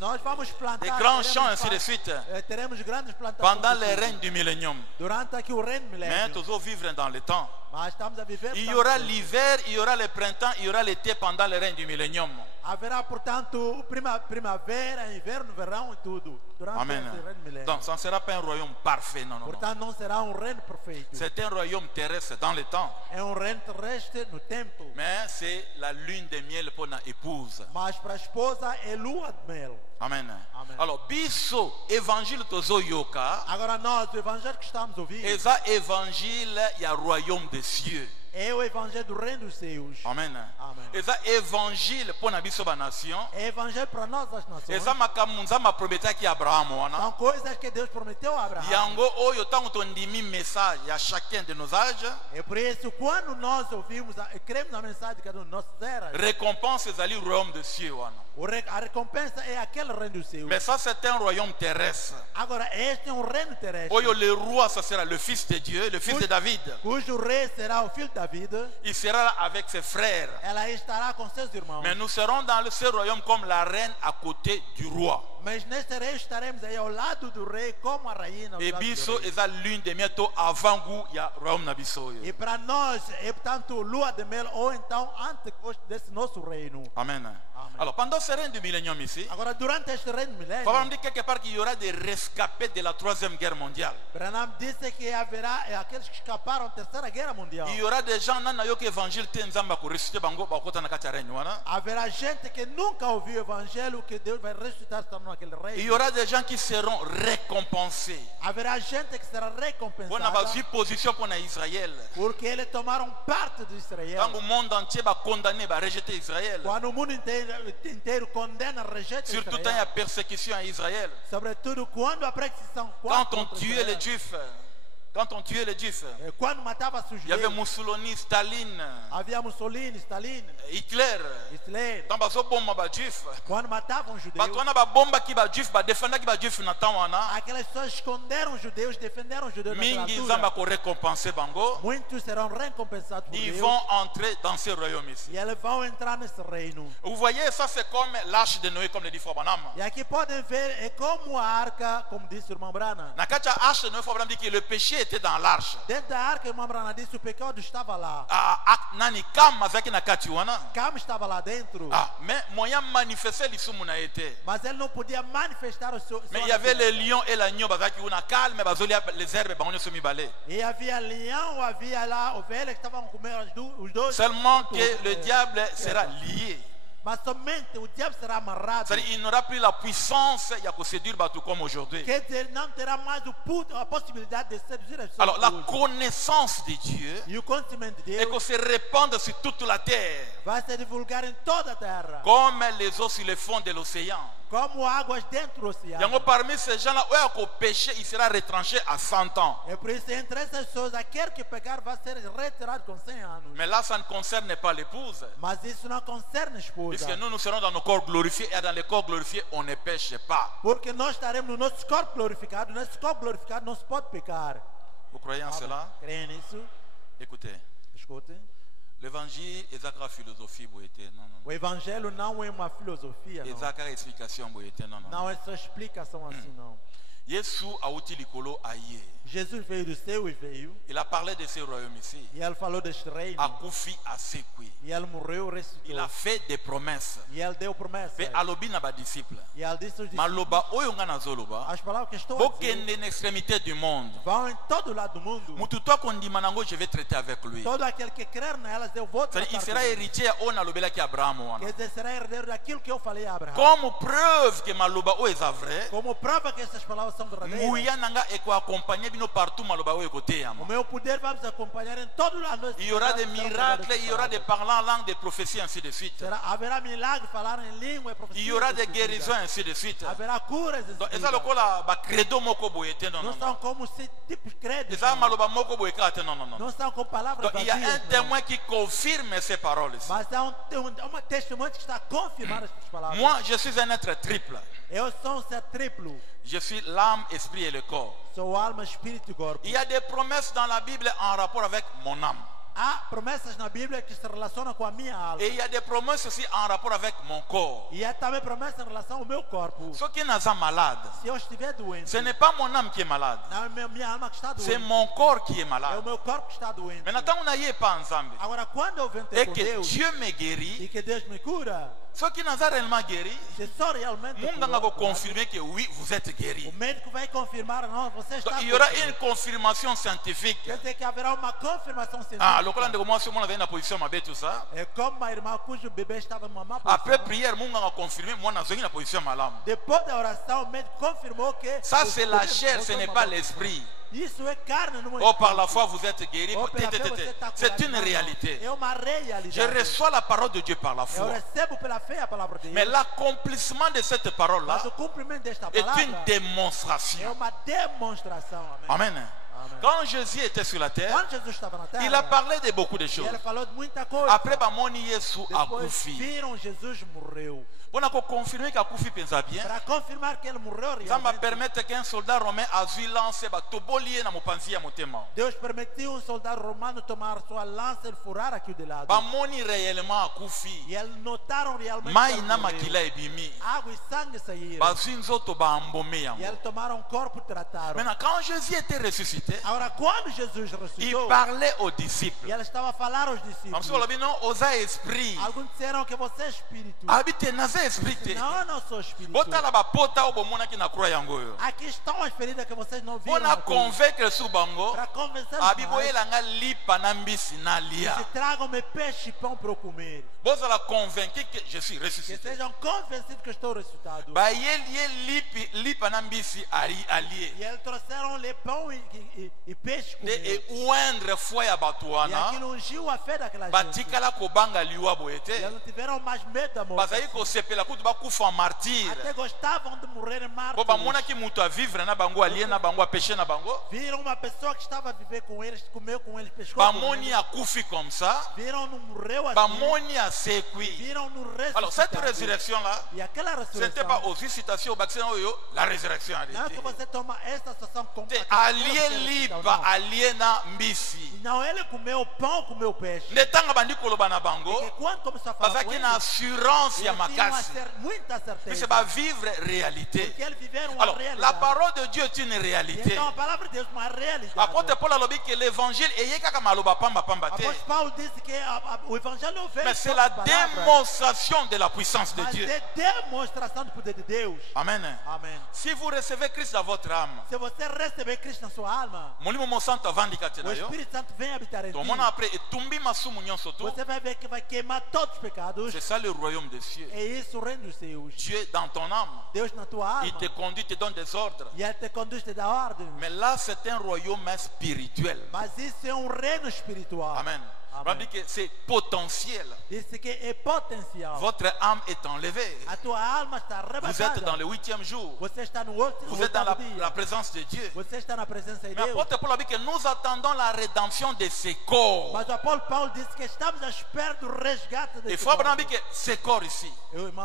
Nós vamos plantar des grands champs, teremos ainsi de suite, teremos grandes plantações pendant de le tudo. règne du millénium. Durante aqui o Reino Mais Milênio. toujours vivre dans le temps. Mas estamos a viver. Il y portanto, aura l'hiver, il y aura le printemps, il y aura l'été pendant le règne du millénium. haverá, portanto, primavera, inverno, verão e tudo. Durante Amen. esse Reino Milênio. Donc, ça ne sera pas un royaume parfait, non, non, non. Portanto, não será reino perfeito. C'est un royaume terrestre dans le temps. É reino terrestre no tempo. Mais c'est la lune de miel pour notre épouse. Mas para a esposa é lua de mel. Amen. Amen. Alors, biso, évangile tozo yoka, Agora nós, o evangelho que estamos a ouvir, eza évangile, il y a royaume des cieux. é o evangelho do reino dos céus. Amen. Amen. Eza évangile pour na biso ba nation. É evangelho para nós as nações. Eza makamunza ma prometa ki Abraham wana. São coisas que Deus prometeu a Abraão. Yango oyo tango tondimi message ya chacun de nos âges. É por isso, quando nós ouvimos, cremos na mensagem de cada um de nossas eras, Récompense ezali royaume des cieux wana. a recompensa é aquele reino dos céus. Mais ça c'est un royaume terrestre. Agora, este é reino terrestre, Oyo le roi ça sera le fils de Dieu, le fils de David. cujo rei será o filho da vida. Il sera là avec ses frères. Ela estará com seus irmãos. Mais nous serons dans ce royaume comme la reine à côté du roi. Mas neste rei estaremos aí ao lado do rei, como a rainha. ao Et lado do biso rei. eza lune de miel to avant goût ya royaume na biso E yo. para nós, é portanto lua de mel, ou então antes desse nosso reino. Amen. Alors pendant ce règne du millénium ici, Agora, durante este reino milênio, Papa me dit quelque part qu'il y aura des rescapés de la troisième guerre mondiale. Branham disse que haverá aqueles que escaparam da Terceira Guerra Mundial. Il y aura des gens nana yo que évangile te nzamba ko ressusciter bango ba kota na kati ya règne wana. Haverá gente que nunca ouviu o evangelho que Deus vai ressuscitar estando naquele Il y reino. aura des gens qui seront récompensés. Haverá gente que será Pour na recompensada bazu position pour na Israël. porque eles tomaram parte de Israel. Quand le monde entier va condamner, va rejeter Israël. Quando o mundo inteiro condena, rejeita Surtout quand il y a Israel. persécution à Israël. Sobretudo quando a perseguição Quand on contra tuait Israel. les Juifs, quand on tuait les Juifs, Quando matava-se os il y avait judeus, Mussolini, Staline, havia Mussolini, Stalin, Hitler. Hitler. Dans bazo bomba ba Juif. Quando matavam os judeus, Bato wana ba bomba ki ba Juif, ba défendre ki ba Juif na temps wana. aquelas pessoas esconderam os judeus, defenderam os judeus naquela Mingi altura. zamba ko récompenser bango. Muitos serão recompensados por Ils Deus vont entrer dans ce royaume ici. e eles vão entrar nesse reino. Vous voyez, ça c'est comme l'arche de Noé, comme le dit Frère Branham. E aqui podem ver, é como a arca, como disse o irmão Brana. Na kati ya arche de Noé, Frère Branham dit que le péché était dans l'arche. Dentro da arca, o irmão Brana disse o pecado estava lá. Nani kama zaki na kati wana. Cam estava lá dentro, Mais moyen manifester l'isumu na été. mas ele não podia manifestar o seu. Mais il y avait les lions et l'agneau bazaki una calme bazolia les herbes bango nyoso mibale. E havia leão, havia lá ovelhas que estavam comendo os dois. Seulement que le diable sera lié. Mas somente o diabo será amarrado. C'est-à-dire il n'aura plus la puissance il y a que séduire bateau comme aujourd'hui. Quer dizer, não terá mais a possibilidade de seduzir as pessoas. Alors la hoje. connaissance de Dieu E o conhecimento de est que Deus se répandre sur toute la terre vai se divulgar em toda a terra, comme les eaux sur le fond de l'océan. como águas dentro do oceano. Yango parmi ces gens-là, où il y a péché, il sera retranché à 100 ans. É por isso, entre essas pessoas, aquele que pecar vai ser retirado com 100 anos. Mais là, ça ne concerne pas l'épouse. Mas isso não concerne a esposa. Puisque nous serons dans nos corps glorifiés et dans les corps glorifiés, on ne pêche pas. Porque nós estaremos no nosso corpo glorificado. Nesse corpo glorificado não se pode pecar. Vous croyez en cela? Creem nisso? Écoutez, Escutem. l'évangile est la philosophie. Non, non. O evangelho não é uma filosofia, Et não. la explication. Non, non. Não é só explicação assim, não. Yesu auti likolo aye. Jesus veio do céu e veio. Il a parlé de ce royaume ici. E ele falou deste reino. Akufi asekwi. E ele morreu, ressuscitou. Il a fait des promesses. E ele deu promessas. Pe alobi na ba disciple. E ele disse aos discípulos. Maloba oyo nga nazoloba. As palavras que estou a dizer Bokende na extrémité du monde. vão em todo lado do mundo. Mutu to kondima nango, je vais traiter avec lui. Todo aquele que crer nelas eu vou tratar. Il sera héritier on alobelaki Abraham wana. Quer dizer, será herdeiro daquilo que eu falei a Abraão. Comme preuve que maloba oyo eza vrai. Como prova que essas palavras são verdadeiras. Nguya nanga eko accompagner bino partout maloba oyo koteyama. O meu poder vai nos acompanhar em todo lado. Il y aura des miracles, il y aura des parlants en langue, des prophéties, ainsi de suite. Haverá milagres, falar em língua e profecia. Il y aura des guérisons, ainsi de suite. Haverá curas. Donc, eza lokola ba credo moko boye te, non, Não non, são non. como esse tipo de crédito. Eza maloba moko boye ka te, non, non, non. Não são com palavras Donc, il y a vazias. un témoin qui confirme ces paroles ici. Mas há uma testemunha que está a confirmar estas palavras. Moi, je suis un être triple. Eu sou um ser triplo. Je suis l'âme, esprit et le corps. Sou alma, espírito e corpo. Il y a des promesses dans la Bible en rapport avec mon âme. Há promessas na Bíblia que se relacionam com a minha alma. Et il y a des promesses aussi en rapport avec mon corps. E há também promessas em relação ao meu corpo. Ce qui est malade, Se eu estiver doente, ce n'est pas mon âme qui est malade. não é minha alma que está doente. C'est mon corps qui est É o malade. meu corpo que está doente. Mais tant on n'y est pas ensemble. Agora, quando eu venho ter Et com que Deus Dieu me guérit. e que Deus me cura, Ceux qui n'ont pas réellement guéri, se só realmente mon curado, gars va confirmer que oui, vous êtes o guéri. médico vai confirmar, não, você está Donc, il y aura curado. une confirmation scientifique. Quer dizer que haverá uma confirmação científica. Ah, le colon de comment ce monde avait une position, ma bête, tout ça. É como uma irmã cujo bebê estava numa má Après posição. prière, mon gars a confirmé, moi, dans une position malade. Depois da oração, o médico confirmou que... Ça, o c'est la bebê chair, voltou ce n'est uma pas boa l'esprit. posição. Isso é carne, não é Oh, par la espírito. foi, vous êtes guéri. Oh, pela fé você está C'est curado. une Não, réalité. É uma Je realidade. reçois la parole de Dieu par la Eu foi. recebo pela fé a palavra de Mais Deus. l'accomplissement de cette parole-là Mas o cumprimento desta est palavra une é démonstration. uma demonstração. Amém. Amen. Quand Jésus était sur la terre, Quando Jesus estava na terra, il a parlé de beaucoup de e choses. ele falou de muita coisa. Après, Bamoni Yesu a Depois koufi. viram Jesus morreu. On a confirmé qu'il a koufi pensa bien. Para confirmar que ele morreu Ça va realmente, permettre qu'un soldat romain a vu lancer Tobolier na mopanzi ya motema. Deus permitiu soldado romano tomar sua lança e furar aqui de lado. Bamoni réellement a koufi. E eles notaram realmente que Mai ele na morreu. makila ebimi. Água e sangue saíram. Bazwi nzoto ba ambome E yango. eles tomaram o corpo e trataram. Maintenant, quand Jésus était ressuscité, Agora, quando Jesus il ressuscitou, parlait aux e disciples. ele estava a falar aos Comme discípulos, si on l'avait dit, non, osa esprit. alguns disseram que você é espírito. Habite naza esprit. te. Não, eu não sou espírito. Botala ba pota obomona ki na croix yango yo. Aqui estão as feridas que vocês não viram. On a convaincre su bango. Para convencer os Abiboyela nga lipa na mbisi na lia. que tragam-me peixe e pão para eu comer. Bozala convaincu que je suis Que ressuscité. sejam convencidos que eu estou ressuscitado. Ba ye lipa na mbisi allié. E eles trouxeram-lhe pão e peixe De comer. e oindre foi ya bato E wana. aquilo ungiu a fé daquela gente. Batikala kobanga liwa E boyete. eles não tiveram mais medo da morte. Bazali kosepela kutu bakufa martyr. Até gostavam de morrer em Po mártires. bamonaki mutu a vivre na bango allié na bango a péché na bango. Viram uma pessoa que estava a viver com eles, comeu com eles, pescou com Bamoni eles. a koufi comme ça. Viram-no morreu assim. Bamoni a sekui. Viram-no Alors cette ressuscitado. résurrection-là, E aquela ce n'était pas ressurreição. aux citations au vaccin, la résurrection a Não é que été. você toma essa situação como Te allié lipa, allié na mbisi. Não, ele comeu pão, comeu peixe. Ndetanga bandi koloba na bango, Porque quando começou a falar com bazaki ele, na assurance ya eles tinham makasi. muita Puis certeza. c'est pas vivre réalité. Porque eles viveram uma Alors, realidade. la parole de Dieu est une E réalité. então a palavra de Deus é uma realidade. Apôtre Paul a dit que l'évangile est kaka maloba pamba pamba te. Apóstolo Paulo disse que o evangelho não veio Mais c'est só la com palavras, démonstration de la puissance de mas Dieu. é demonstração do poder de Deus. Amen. Amém. Si vous recevez Christ dans votre âme, Se você receber Cristo na sua alma, molimo mo santo avandika o tena yo. Espírito Santo vem habitar em ti. Tomona après etumbi masumu nyonso to. Você vai ver que vai queimar todos os pecados. C'est ça le royaume des cieux. É isso o reino dos céus. Dieu dans ton âme, Deus na tua alma. il te conduit, te donne des ordres. E ele te conduz, te dá ordem. Mais là, c'est un royaume spirituel. Mas isso é um reino espiritual. Amen. On Amen. dit que c'est potentiel. Disse que é potencial. Votre âme est enlevée. A tua alma está Vous arrebatada. êtes dans le 8e jour. Você está no outro Vous êtes dans oitavo dia. la présence de Dieu. Você está na presença de Mais Deus. apôtre Paul a dit que nous attendons la rédemption de ces corps. Mas o apóstolo Paulo disse que estamos à espera do resgate Et desse foi Abraham corpo. dit que ces corps ici, O irmão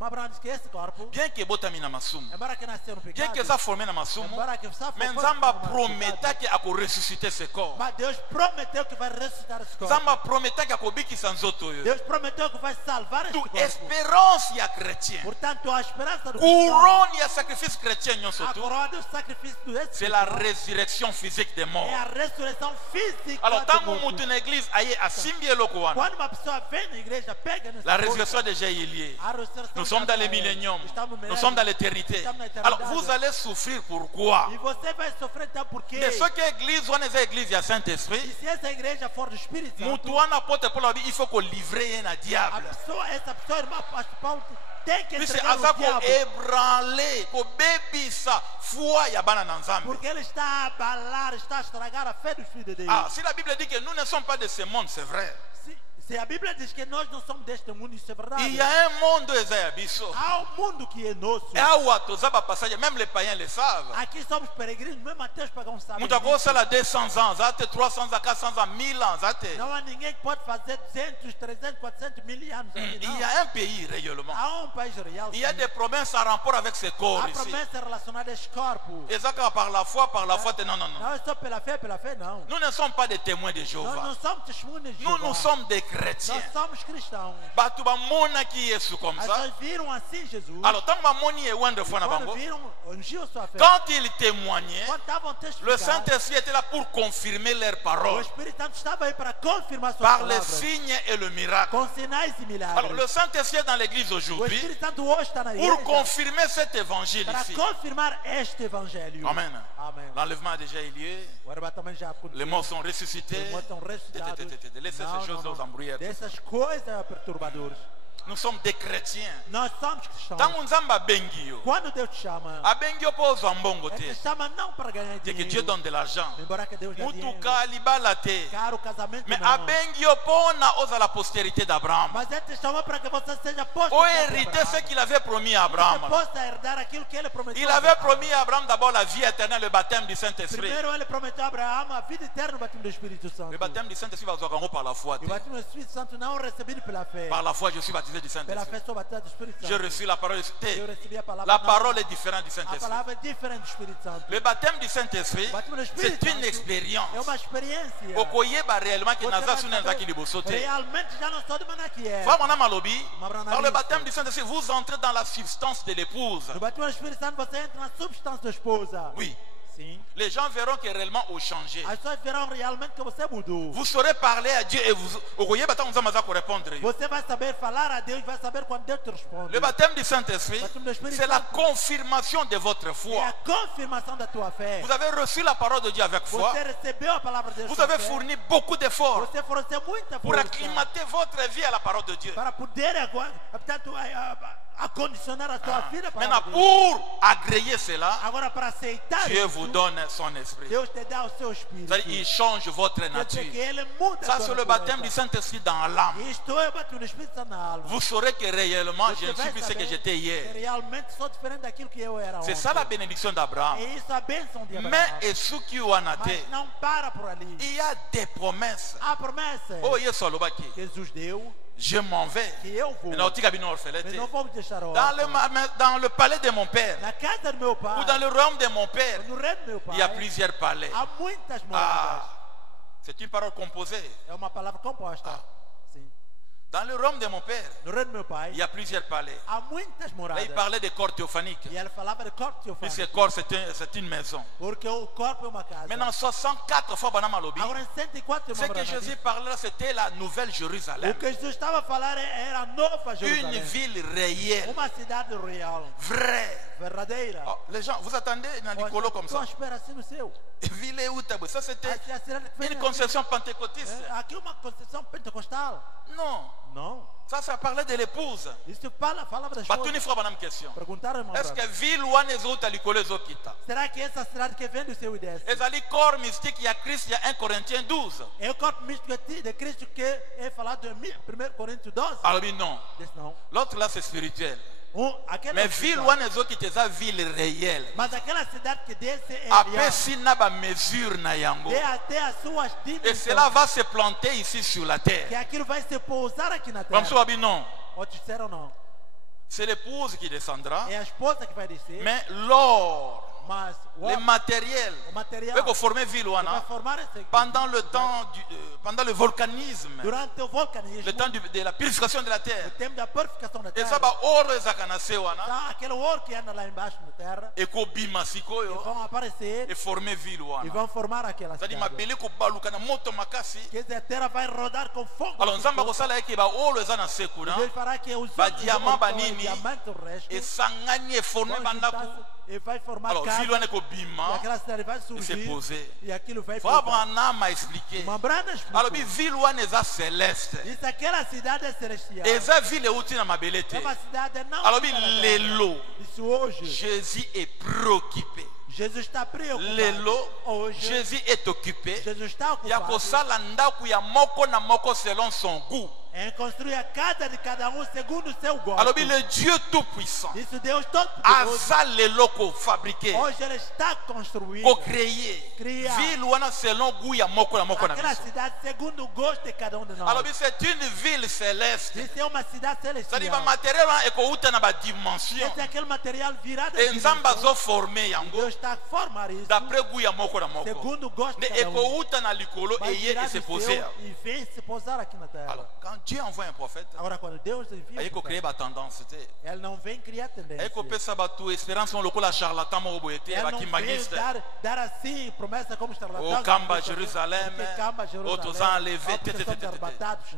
Abraão disse que esse corpo, bien que botami na masumu, embora que nasceu no bien pecado, que ça formé na masumu, embora que mais Nzamba prometa que a ressusciter ces corps. mas Deus prometeu que vai ressuscitar esse corpo. corpos. Zamba prometeu que a kobiki sanzoto yo. Deus prometeu que vai salvar este Tu corpo. espérance ya chrétien. Portanto, a esperança do cristão, Couronne ya sacrifice chrétien nyonso a tu. coroa do sacrifício do C'est la Espírito, résurrection physique des morts. é a ressurreição física Alors do tant morto. que na église aye asimbi eloko wana. Quando uma pessoa vem na igreja, pega nessa La coisa, résurrection déjà est liée. a ressurreição Nous sommes dans já les é. milléniums. Estamos no Nous milênio. sommes dans l'éternité. Estamos na eternidade. Alors vous allez souffrir pourquoi? E você vai sofrer então por quê? De ce que l'église wana eza église ya E Saint-Esprit. se essa igreja for do Espírito Santo, Mutu wana apôtre Paul abi il faut qu'on livre na a diable. pessoa, essa pessoa, irmão Paulo, tem que Puisque entregar aza o diabo. ko ébranler, ko bebisa foi ya bana na Nzambe. Porque ele está a abalar, está a estragar a fé dos filhos de Deus. Ah, si la Bible dit que nous ne sommes pas de ce monde, c'est vrai. Se a Bíblia diz que nós não somos deste mundo, isso é verdade. Il y a un monde eza biso. Há um mundo que é nosso. Et awa toza ba passage, même les païens le savent. Aqui somos peregrinos, mesmo até os pagãos sabem. Mutu disso. akosala 200 ans, zate 300 ans, 400 ans, 1000 ans, zate. Não há ninguém que pode fazer 200, 300, 400, 1000 anos aqui, Il não. y a un pays réellement. Há um país real. Il y a sim. des promesses en rapport avec ce corps Há ici. promessas relacionadas a este corpo. Et ça, par la foi, non, non, non. Não é só pela fé, não. Nous ne sommes pas des témoins de Nós Jéhovah. não somos testemunhas de Nous, Jeová. nous sommes des chrétiens. Nós somos cristãos. Batu ba mona ki Yesu comme As ça. pessoas viram assim Jesus. Alors, tant que moni est wende fois na Quando bango, viram, ungiu sua fé. quand ils témoignaient, Quando estavam le testificando, Saint-Esprit était là pour confirmer leurs o paroles Espírito Santo estava aí para confirmar suas par les palavras. signes et le miracle. Com sinais e milagres. Alors, le Saint-Esprit est dans l'église O aujourd'hui Espírito Santo hoje está na pour igreja confirmer cet évangile para ici. confirmar este evangelho. Amen. Amém. L'enlèvement a déjà eu lieu. O arrebatamento já aconteceu. Les morts sont ressuscités. Os mortos estão ressuscitados. Laissez ces choses aux embrouillards. Dessas coisas perturbadoras. Nous sommes des chrétiens. Nós somos cristãos. Tango nzamba bengi yo. Quando Deus te chama, Abengi yo po ozwa mbongo Ele te. te chama não para ganhar C'est que Dieu dinheiro. donne de l'argent. Embora que Deus dê dinheiro. Mutuka libala te. Caro casamento Mais não. abengi yo po na oza la postérité d'Abraham. Mas Ele te chamou para que você seja posto O sobre hériter Abraão. ce qu'il avait promis à Você Abraham. possa herdar aquilo que Ele prometeu. Il a avait Abraão. promis à Abraham d'abord la vie éternelle, le baptême du Saint-Esprit. Primeiro Ele prometeu a Abraão a vida eterna no batismo do Espírito Santo. Le baptême du Saint-Esprit va se par la foi. E o batismo do Espírito Santo não recebido pela fé. Par la foi, je suis baptisé du Pela Saint-Esprit. fé sou batizado do Espírito J'ai Santo. reçu la parole. Eu recebi a palavra. La não. parole est différente du A Saint-Esprit. palavra é diferente do Espírito Santo. Le baptême du Saint-Esprit, O batismo do Espírito c'est une Santo expérience. é uma experiência. Okoyeba réellement que Você naza vai suna saber, nzaki liboso te. realmente já não sou de maneira que é. Frère Mwana Malobi, Mabrana par le Listo. baptême du Saint-Esprit, vous entrez dans la substance de l'épouse. No batismo do Espírito Santo você entra na substância da esposa. Oui. Sim. Les gens verront que réellement au changé. As pessoas verão realmente que você mudou. Vous saurez parler à Dieu et vous okoyeba ta nzamaza ko répondre. Você vai saber falar a Deus, vai saber quando Deus te responde. Le baptême du Saint-Esprit, Baptême do Espírito c'est la Santo. confirmation de votre É a foi. confirmação da tua fé. Vous avez reçu la parole de Dieu avec foi. Você recebeu a palavra de Deus. Vous com avez fé. fourni beaucoup d'efforts Você forneceu muita pour força acclimater votre vie à la parole de Dieu. para poder agora, portanto, acondicionar a tua vida para Maintenant, Deus. pour agréer cela, Agora para aceitar Dieu isso, vous donne son esprit. Deus te dá o seu espírito. C'est-à-dire, il change votre Quer nature. dizer que ele muda a Ça, tua c'est le natureza. baptême du Saint-Esprit dans l'âme. Isto é o batismo do Espírito Santo na alma. Vous saurez que réellement, je Você ne vai suis plus ce saber que j'étais que hier. realmente sou diferente daquilo que eu era C'est ontem. ça la bénédiction d'Abraham. É isso a bênção de Abraão. Mais et ce qui est Mas não para por ali. il y a des promesses. A promessa Oh, yes, Olobaki. que Jesus deu, Je m'en vais. que eu vou. Maintenant, Tika Bino Orphelete. Mas não vamos deixar a Dans le palais de mon père, Na casa do meu pai, ou dans le royaume de mon père, no reino do meu pai, il y a plusieurs palais. há muitas moradas. Ah, c'est une parole composée. É uma palavra composta. Sim. Dans le royaume de mon père, No reino do meu pai, il y a plusieurs palais. há muitas Là, moradas. il parlait des corps théophaniques. E ela falava de corpo teofânico. Puisque corps, c'est une maison. Porque o corpo é uma casa. Maintenant, 64 fois, Banama Lobi, Agora em 104 ce que Jésus parlait là, c'était la nouvelle Jérusalem. o que Jesus estava a falar era a nova Une Jerusalém. ville réelle, Uma cidade real, vraie. verdadeira. Oh, les gens, vous attendez dans les colos comme Estou à ça. espera assim no seu. Ville où t'as- Ça, c'était Assim, a cidade que vem une assim. conception pentecôtiste. Aqui é uma concepção pentecostal. Non. Não. Ça parlait de l'épouse. Isso falava das Batuni coisas. frère, madame, question. Perguntaram, irmão. Est-ce que Branham, ville ou les autres, les collègues kita? será que essa cidade que vem do seu e desce Et ali corps mystique, il y a Christ, il y a 1 Corinthiens 12. é o corpo místico de Cristo que é falado em 1 Coríntios 12? Alors oui, non. Desse não. L'autre là, c'est spirituel. Aquela Mais ville ou les autres qui étaient ville réelle. Mas aquela cidade que desce é Après, real. si n'a pas mesure na yango. Dê até as suas Et dimensões. cela va se planter ici sur la Que terre. aquilo vai se pousar aqui na Comme terra. ça, non. Outros disseram não. C'est l'épouse qui descendra. É a esposa que vai descer. Mais l'or Mas les matériels. o material Avec former ville que vai wana. formar esse Pendant le temps pendant le volcanisme, durante o volcanismo, le temps de la purification de la o terre. tempo da purificação da Et terra. ça va oro ezaka na se wana. Tá, aquele ouro que anda lá embaixo na terra, Et ko bima e sikoyo vão aparecer et former ville e wana. vão formar aquela C'est-à-dire cidade. mabele ko baluka na moto makasi. Quer dizer, a terra vai rodar com fogo. Alors nzamba ko sala yeke ba oro eza na se kuna. Deus fará que os Ba outros diamant ba outros nini diamantes, o resto, et sangani et former vão bandaku. juntar-se e vai formar Alors casa, ville wana ko e bima aquela cidade vai et c'est surgir posé. e aquilo vai Faut ficar. Abraham a expliqué. Uma brana Alors bi explicou. ville wana eza céleste. Isso, aquela cidade é celestial. Eza ville euti na mabele te. É uma cidade não. Alors bi fica na terra. lelo Isso hoje. Jésus est préoccupé. Jesus está preocupado. Lelo Hoje. Jésus est occupé. Jesus está Ya ocupado kosala ndaku ya moko na moko selon son goût. em construir a casa de cada segundo o seu gosto. Alors bi le Dieu tout puissant. Isso Deus Todo-Poderoso. Aza lelo ko fabriqué, Hoje ele está construindo ko créer. Criar. Ville wana selon goût ya moko na moko na aquela biso. cidade segundo o gosto de cada de nós. Alors bi c'est une ville céleste. Isso é uma cidade C'est-à-dire celestial. ba matériel wana ekouta na ba dimension. Esse é aquele material virado Et em nzamba dimensão. zo former yango Deus está a formar isso d'après goût ya moko na moko. segundo o gosto de Ne cada ekouta na likolo Vai et ye virar et se do poser. céu e vem se pousar aqui na terra. Alors quand Dieu envoie un prophète, Agora, quando Deus envia, il faut créer ba tendance, c'était. ele não vem criar tendência. Il faut pesa ba tu espérance on lokola charlatan mo boete Ele ba não veio kimbangiste. dar assim promessa como charlatão. Au Kamba Jérusalem, Kamba au Tozan enlevé.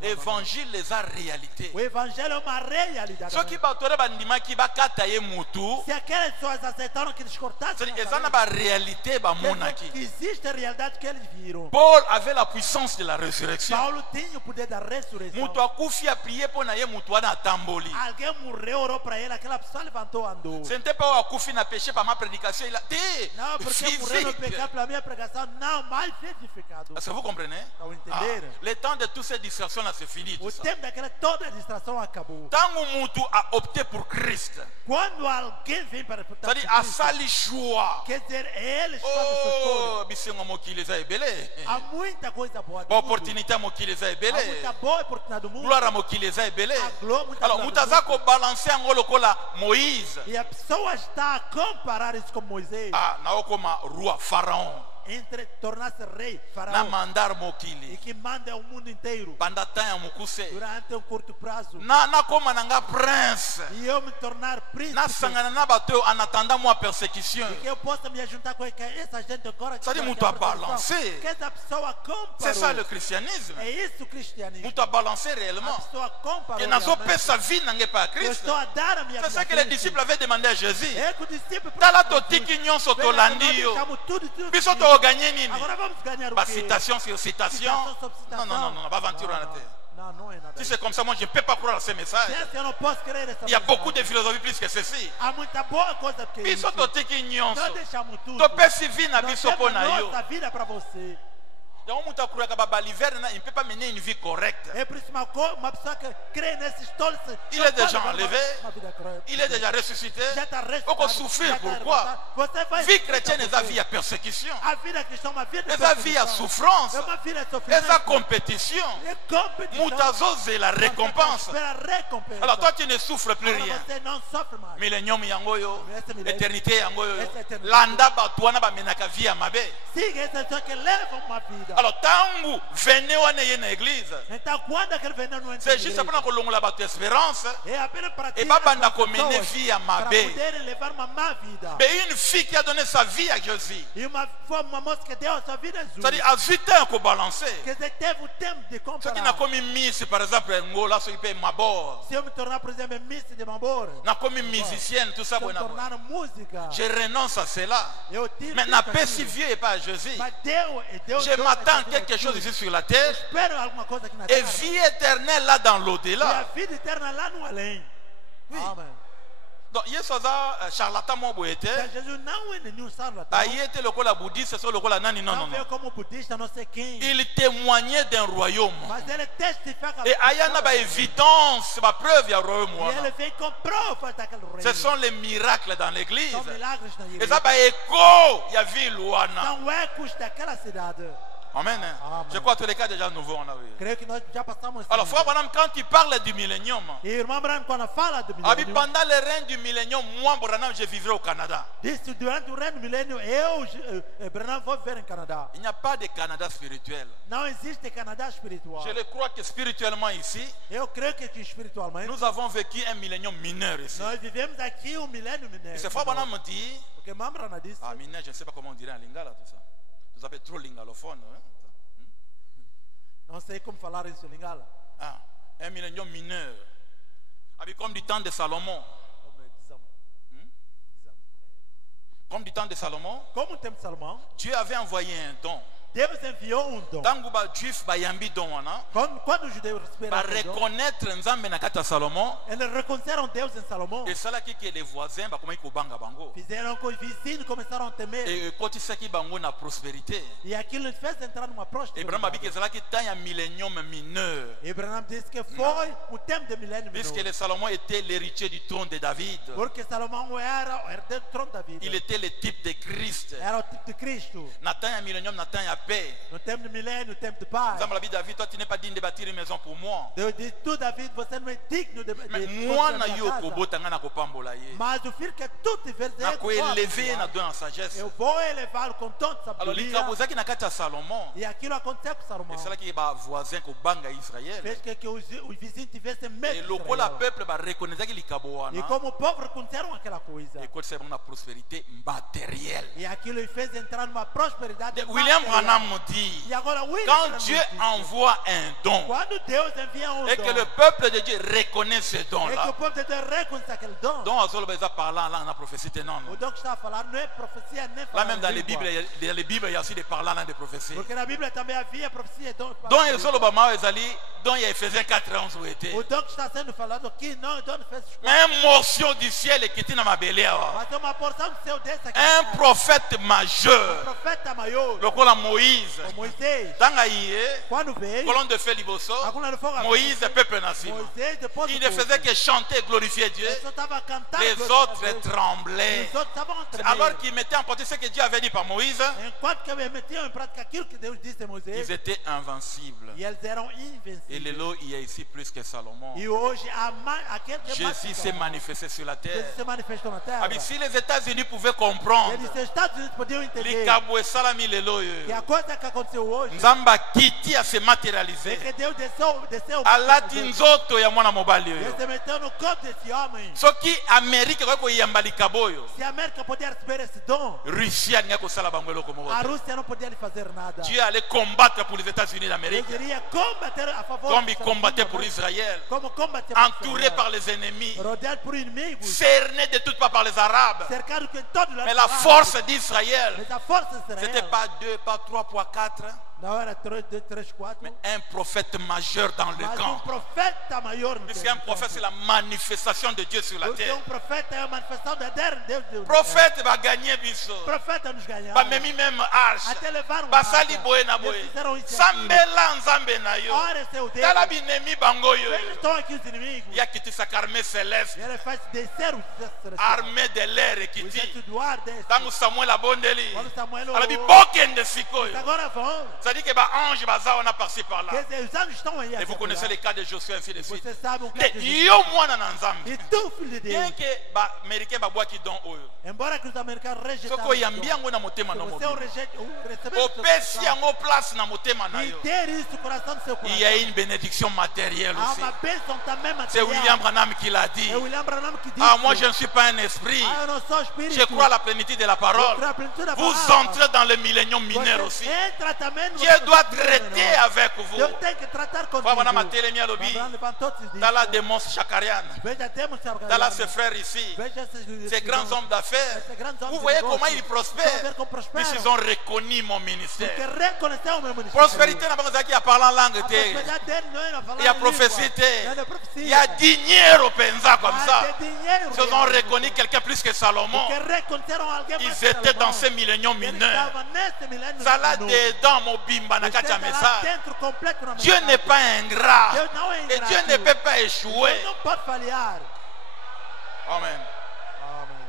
Évangile les a réalité. O evangelho é uma realidade. Ceux qui battent bandima qui ba kata ye mutu, Se aquelas pessoas aceitaram que eles cortassem c'est ezana ba réalité ba que monaki. existe a realidade que eles viram. Paul avait la puissance de la résurrection. Paulo tinha o poder da ressurreição. Mutu akufi a prier pour na ye mutu wana tamboli. Alguém morreu, orou para ele, aquela pessoa levantou, andou. Ce n'était pas akufi na péché par ma prédication, il a été Não, porque morreu no physique. pecado pela minha pregação, não, mais vivificado. Est-ce que vous comprenez? Estão entendendo? Le temps de toutes ces distractions là c'est fini. O tempo daquela toda a distração acabou. Tango mutu a opté pour Christ. Quando alguém vem para C'est-à-dire a sali choix. quer dizer, eles fazem essa escolha. Oh, bisengo mokili za ebele. Há muita coisa boa do Ba mundo. opportunité mokili za Há ebele. muita boa oportunidade do mundo. Gloire mokili za ebele. A glória, muita Alors glória mutaza do ko balancer yango lokola Moïse. E a pessoa está a comparar isso com Moisés. Ah, na okoma roi pharaon. Entre tornar-se rei, Na faraó, mandar e mokili. que manda o mundo inteiro Banda tan ya mukuse. durante um curto prazo. Na koma nanga prince. E eu me tornar príncipe. Na sangana na bato en attendant moi persécution. E que eu possa me juntar com essa gente agora. Ça dit, que muito a a perseguição. balancer. Que essa pessoa comparou. C'est ça le christianisme. É isso o cristianismo. Mutu a balancer A réellement. pessoa comparou. Et nazo realmente. pesa vie nange pa Eu Christ. estou a dar a minha C'est vida ça a que les Cristo. disciples avaient demandé à Jésus. É que o discípulo. Tala totiki nyonso tolandi yo. Biso to gagner nini? Agora vamos ganhar o Ba quê? citation sur citation. Citation sobre citação. Non, pas aventure Não, na terre. Não, não é nada. Si c'est comme ça, moi je ne peux pas croire à ces messages. Eu não posso crer essa Il y a mensagem. beaucoup de philosophie plus que ceci. Há muita boa coisa que Biso isso. totiki nyonso. Nós deixamos tudo. Topesi vie na Nós biso temos po na yo. nossa vida para você. Donc mutu akuraka ba l'hiver il ne peut pas mener une vie correcte. É por isso uma pessoa que crê nesses tolos. Il est déjà enlevé. Uma vida correta. Il est déjà ressuscité. Já está Pourquoi souffrir? Pourquoi? Você vai Vie chrétienne est la vie à persécution. A vida cristã é uma vida de C'est la vie à perseguição. souffrance. É uma vida de C'est sofrimento. la compétition. É competição. Mutazo c'est la récompense. Espera a recompensa. Alors toi tu ne souffres plus Agora rien. você não sofre mais. Millennium yango yo, Essa milênio. éternité yango yo. Essa eternité. Landa batuana ba menaka vie ya mabe. Siga essa pessoa que leva uma vida. Alors tangu venez wana ye na église. Então quando aquele veneno entra C'est na juste igreja, pour kolongola batu espérance. é apenas para Et tirar pas banda as komene pessoas vie ya para mabe. poderem levar uma má vida. Mais une fille qui a donné sa vie à Jésus. E uma moça que deu a sua vida a Jesus. C'est-à-dire à 8 ans qu'on balancer. Quer dizer, teve o tempo de Ce qui n'a comparar. comme Miss par exemple Ngola so ipe mabor. Se eu me tornar, por exemplo, Miss de Mambor, Na comme musicienne tout ça se eu me bon. tornar música, Je renonce à cela. eu tiro Mais isso n'a aqui. pas si vieux et pas à Jésus. Mas Deus Je m'attends à quelque chose ici sur la terre. Espero alguma coisa aqui na Et terra. vie éternelle là dans E a l'au-delà. vida eterna lá no além. Oui. Amém. Donc, il y a charlatan mon boété. Então, Jesus não é nenhum charlatão. Il était le cola bouddhiste, c'est le cola nani, non, non, Não non. veio como budista, não sei quem. Il témoignait d'un royaume. Mas ele testifica. Et ayana ba évidence, ba preuve, il y a royaume. E ele vem com provas daquele reino. Ce sont les miracles dans l'église. São milagres na Et igreja. ça, ba écho, il y a ville ouana. São ecos daquela cidade. Amen. Amen. Je crois que tous les cas déjà nouveaux on a eu. Creio que nós já passamos esse Alors, nível. frère Branham, quand tu parles du millénium, E irmã Branham, quando fala do ah, milênio, pendant le règne du millénium, moi, Branham, je vivrai au Canada. disse durante o reino do milênio, Branham, vou viver em Canadá. Il n'y a pas de Canada spirituel. Não existe Canadá espiritual. Je le crois que spirituellement ici, Eu creio que espiritualmente, nous avons vécu un millénium mineur ici. nós vivemos aqui milênio Et minério. c'est frère Branham me dit, Porque irmã Branham disse, ah, mineur, je ne sais pas comment on dirait en lingala tout ça. Vous avez trop lingalophone. Hein? não sei como falar isso em Lingala. Ah, un millénium mineur. Ah, comme du temps de Salomon. Comme du temps de Salomon, Como no tempo de Salomão, Dieu avait envoyé un don. Deus enviou dom. Tango ba juif ba yambi don wana, Quando os judeus receberam ba aquele dom, reconnaître nzambe na kata Salomon, eles reconheceram Deus em Salomão. et cela qui que les voisins ba komai ko banga bango. Fizeram com os vizinhos, começaram a temer. Et koti saki bango na prospérité. E aquilo lhes fez entrar numa Abraham a dit que prosperidade. cela qui t'a un millénium mineur. Abraham disse que foi o tempo de milênio Puisque menor. le Salomon était l'héritier du trône de David. Porque Salomão era o herdeiro do trono da vida. Il était le type de Christ. Era o tipo de Cristo. Nathan un millénium, Nathan a paix. No tempo do milênio, no tempo de paz. Nzambe a dit David, toi tu n'es pas digne de bâtir une maison pour moi. Deus disse, tu David, você não é digno de Mais construir moi a na minha yo casa. kobota nga na kopambola ye. Mas o filho que tu tiveres Na é ko élevé na don en sagesse. eu vou elevá-lo com toda Alors sabedoria. likabozaki na kati ya Salomon. E aquilo aconteceu com Salomão. Et cela qui ba voisin ko banga Israël. Fez que os vizinhos tivessem Et medo de lokola Israel. peuple ba reconnaissaki likabo E wana. como o povo reconheceram aquela coisa. Et c'est une prospérité matérielle. E aquilo lhe fez entrar numa prosperidade William material. Branham me dit, E agora William quand Branham Dieu disse, envoie un don quando Deus envia et dom, que le peuple de Dieu reconnaît ce é que don-là, o povo de Deus reconhece aquele dom. dont Azol Beza parlant là, on a prophétie, non, O non. dom que está a falar não é profecia nem Là falar même dans em les língua. Bibles, il y a aussi des parlants là, des prophéties. Porque na Bíblia também havia profecia. Donc Azol Obama Ezali, dont il y a Ephésiens 4:11 où était. O dom que está sendo falado aqui não é dom que fez Mais une motion du ciel qui était dans ma belée. mas é uma porção do seu desse aqui. Un prophète majeur, Profeta maior, le roi Moïse. o Moisés, Dans Aïe, quando veio, colonne de feu liboso, a coluna de fogo, Moïse, peuple national. Moisés depois Il do ne povo, faisait que chanter et glorifier Dieu. ele só estava cantando. Les glorificando autres Deus. tremblaient. Os outros estavam a tremer. Alors qu'ils mettaient en pratique ce que Dieu avait dit par Moïse, Enquanto que eles metiam em prática aquilo que Deus disse a Moisés, ils étaient invincibles. e eles eram Et invencíveis. le lot, il y a ici plus que Salomon. E hoje aquele que mais Jésus que s'est Salomão, manifesté sur la terre. Jesus se manifestou na terra. Ah, mais si les États-Unis pouvaient comprendre, Eles, os Estados Unidos podiam les entender Kaboué Salami le lot, que a coisa que aconteceu hoje Nzamba Kiti a se é matérialisé. que Deus desceu Alati nzoto ya mwana mobali Deus oyo. se meteu no corpo desse homem. Soki Amérique ko koyamba likabo oyo, Se a América podia receber esse dom, Russie alinga kosala bango eloko moko a te. Rússia não podia lhe fazer nada. Dieu allait combattre pour les États-Unis Deus d'Amérique, iria combater a favor comme dos il Estados combattait Unidos, pour Israël, como combater entouré par les ennemis, rodeado por inimigos, cerné de toutes parts par les Arabes. cercado com todos os Mais la force d'Israël, Mas a força de c'était Israel, pas 2, pas 3, pas 4, não era 3, 4, mais un prophète majeur dans le mas camp. profeta maior no Puisqu'un tempo. prophète, c'est la manifestation de Dieu sur la Porque terre. profeta é a manifestação da Deus. Prophète va gagner biso. Profeta nos ganhava. Va memi même arche. Até levaram Basali boye na boye. Eles fizeram isso. Sambela nzambe na yo. Ora é seu Deus. Tala binemi bango yo. Eles estão aqui os inimigos. Ya kiti sa armée céleste. E ele faz descer os exércitos. Armée de l'air Os kiti. exércitos do ar desce. Tangu Samuel abondeli. Quando Samuel Alabi orou, bokende sikoyo. agora vão. C'est-à-dire que ba ange baza on a par-ci par-là. Quer dizer, os anjos estão aí. Et vous connaissez les cas de Josué ainsi de suite. Você sabe o que Mais yo mwana na nzambe. E tu, filho de Bien Deus, que ba américain ba boaki don oyo. embora que os americanos rejeitaram, Soko yambi yango na motema se no você mobile. receber Opesi yango place na motema na e yo. ter isso no coração do seu Il y a coração, une bénédiction matérielle há aussi. uma bênção também C'est material. William Branham qui l'a dit. É William Branham que disse. Ah, moi je ne suis pas un esprit. Eu não sou espírito. Je crois à la plénitude de la parole. Eu acredito na Vous palavra. entrez dans le millénium mineur Você aussi. entra também no Dieu doit traiter avec vous. Deus tem que tratar contigo. Frère Branham a télémi à l'obi. Abraham levantou-se e disse, Tala démon Chakarian. veja, temos Tala ses frères ici. Veja Ces grands hommes d'affaires. Esses grandes homens Vous de voyez negócio. comment ils Estão a prospèrent. ver como prosperam. Puisqu'ils ont reconnu mon Porque ministère. reconheceu o meu ministério. Prospérité n'a pas besoin qu'il parle en langue. A prosperidade dele não era falar Il y a em língua. prophécité. Não é profecia. Il y a dinheiro pensa comme Ah, ça. tem dinheiro, Ils ont realmente. reconnu quelqu'un plus que Salomon. Porque reconheceram alguém mais Ils que étaient dans Salomão. ce millénium Ele mineur. estava nesse milênio Ça là minor. dedans, mon bimba, na Você katia está lá message. dentro, completo na Dieu mensagem. n'est pas ingrat. Deus não é Et ingrato. Dieu ne peut pas échouer. Deus não pode falhar. Amen. Amém.